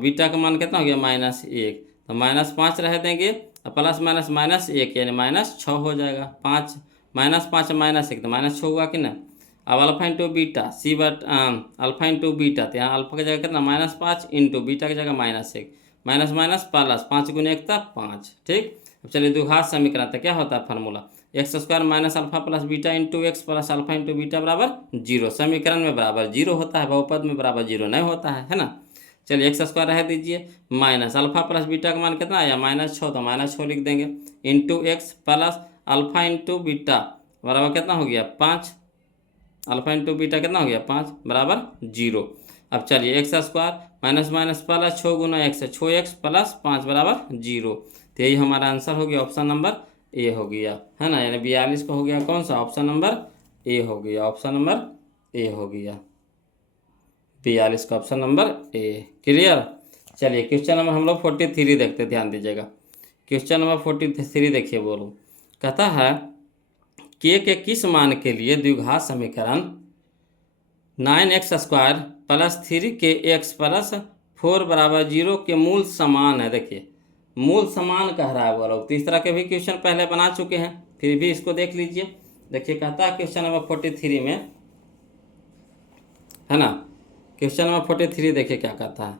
बीटा का मान कितना हो गया -1, तो -5 रह देंगे और प्लस माइनस -1 यानी -6 हो जाएगा। 5 -5 -1 तो -6 हुआ कि ना। अब alpha into beta c but alpha into beta, तो यहाँ अल्फा की जगह कितना -5 इंटू बीटा की जगह -1, माइनस माइनस प्लस, 5 गुने 1 था 5। ठीक, अब चलिए द्विघात समीकरण तो क्या होता है formula, x² minus alpha plus beta into X plus alpha into beta बराबर 0। समीकरण में बराबर 0 होता है, बहुपद में बराबर 0 नहीं होता है ना। चलिए x² रह दीजिए, माइनस अल्फा प्लस बीटा का मान कितना आया -6, तो -6 लिख देंगे, into X plus alpha into beta बराबर कितना हो गया 5, अल्फा इंटू बीटा कितना हो गया 5 बराबर 0। अब चलिए x² माइनस माइनस प्लस 6 गुना एक्स, 6x प्लस 5 बराबर 0। तो यही हमारा आंसर हो गया, ऑप्शन नंबर ए हो गया, है ना, यानी 42 का हो गया कौन सा, ऑप्शन नंबर ए हो गया, ऑप्शन नंबर ए हो गया 42 का ऑप्शन नंबर ए। क्लियर। चलिए क्वेश्चन नंबर हम लोग 43 देखते, ध्यान दीजिएगा। क्वेश्चन नंबर 43 देखिए, बोलो कहता है के किस मान के लिए द्विघात समीकरण 9x² प्लस 3kx प्लस 4 बराबर 0 के मूल समान है। देखिए मूल समान कह रहा है वो लोग, तो इस तरह के भी क्वेश्चन पहले बना चुके हैं, फिर भी इसको देख लीजिए। देखिए कहता है क्वेश्चन नंबर 43 में, है ना, क्वेश्चन नंबर 43 देखिए क्या कहता है,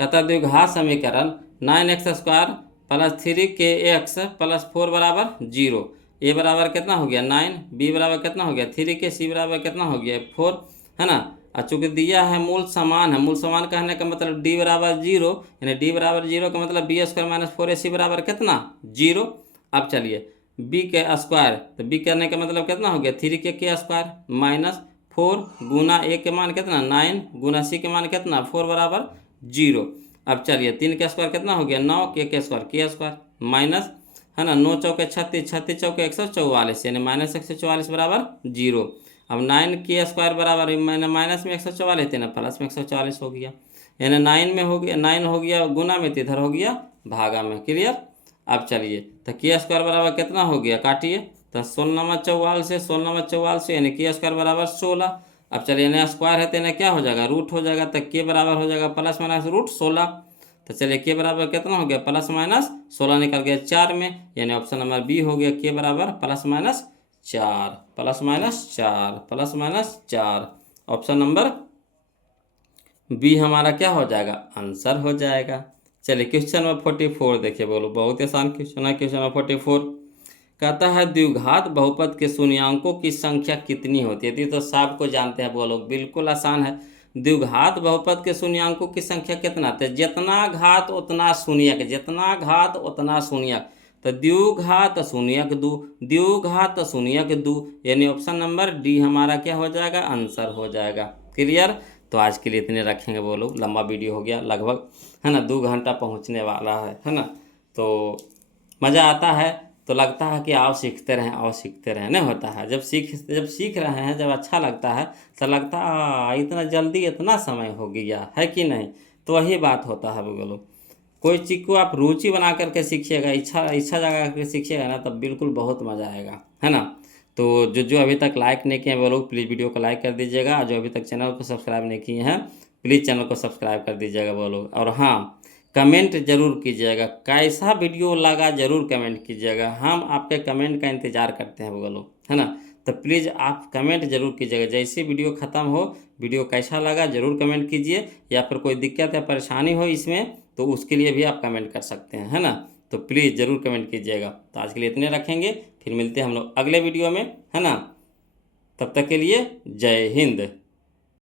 कहता है द्विघात समीकरण 9x² प्लस 3kx प्लस 4 बराबर 0। ए बराबर कितना हो गया 9, बी बराबर कितना हो गया 3k, सी बराबर कितना हो गया 4, है ना। और चूंकि दिया है मूल समान है, मूल समान कहने का मतलब डी बराबर 0, यानी डी बराबर 0 का मतलब b² माइनस 4ac बराबर कितना 0। अब चलिए बी के स्क्वायर, तो बी करने का मतलब कितना हो गया 3k² माइनस 4 गुना ए के मान कितना 9 गुना सी के मान कितना 4 बराबर 0। अब चलिए 3 का स्क्वायर कितना हो गया 9, के² माइनस, है ना, 9 चौके 36, 36 चौके 144, यानी -144 बराबर 0। अब 9k² बराबर मैंने माइनस में 144 थे ना, प्लस में 144 हो गया, यानी 9 में हो गया, 9 हो गया गुना में, तो इधर हो गया भागा में। क्लियर। अब चलिए तो k² बराबर कितना हो गया, काटिए, तो 16 यानी k² बराबर 16। अब चलिए ना स्क्वायर है तो ना क्या हो जाएगा रूट हो जाएगा, तो k बराबर हो जाएगा प्लस माइनस रूट 16। तो चलिए k बराबर कितना हो गया प्लस माइनस 16 निकल गया 4 में, यानी ऑप्शन नंबर बी हो गया k बराबर plus minus 4, plus minus 4, plus minus 4। Option number B हमारा क्या हो जाएगा, आंसर हो जाएगा। चलिए क्वेश्चन नंबर 44 देखिए, बोलो बहुत आसान क्वेश्चन है। क्वेश्चन नंबर 44 कहता है द्विघात बहुपद के शून्यांकों की संख्या कितनी होती है। तो सब को जानते हैं वो लोग, बिल्कुल आसान है। द्विघात बहुपद के शून्यांकों की संख्या कितना, तो जितना घात उतना शून्यक, जितना घात उतना शून्यक, तो द्विघात शून्यक 2, द्विघात शून्यक 2, यानी ऑप्शन नंबर डी हमारा क्या हो जाएगा, आंसर हो जाएगा। क्लियर। तो आज के लिए इतने रखेंगे वो लोग, लंबा वीडियो हो गया लगभग, है ना, 2 घंटा पहुंचने वाला है ना। तो मज़ा आता है, तो लगता है कि आओ सीखते रहें, आओ सीखते रहें, नहीं होता है। जब सीख रहे हैं, जब अच्छा लगता है तो लगता है इतना जल्दी इतना समय हो गया है कि नहीं। तो वही बात होता है बोलो, कोई चीज़ को आप रुचि बना करके सीखिएगा, इच्छा जगा करके सीखिएगा ना, तब बिल्कुल बहुत मज़ा आएगा, है ना। तो जो अभी तक लाइक नहीं किए हैं वो लोग प्लीज़ वीडियो को लाइक कर दीजिएगा, जो अभी तक चैनल को सब्सक्राइब नहीं किए हैं प्लीज़ चैनल को सब्सक्राइब कर दीजिएगा वो लोग। और हाँ, कमेंट जरूर कीजिएगा, कैसा वीडियो लगा जरूर कमेंट कीजिएगा, हम आपके कमेंट का इंतज़ार करते हैं वो लोग, है ना। तो प्लीज़ आप कमेंट जरूर कीजिएगा, जैसे वीडियो ख़त्म हो वीडियो कैसा लगा जरूर कमेंट कीजिए, या फिर कोई दिक्कत या परेशानी हो इसमें तो उसके लिए भी आप कमेंट कर सकते हैं, है ना। तो प्लीज़ ज़रूर कमेंट कीजिएगा। तो आज के लिए इतने रखेंगे, फिर मिलते हैं हम लोग अगले वीडियो में, है ना। तब तक के लिए जय हिंद।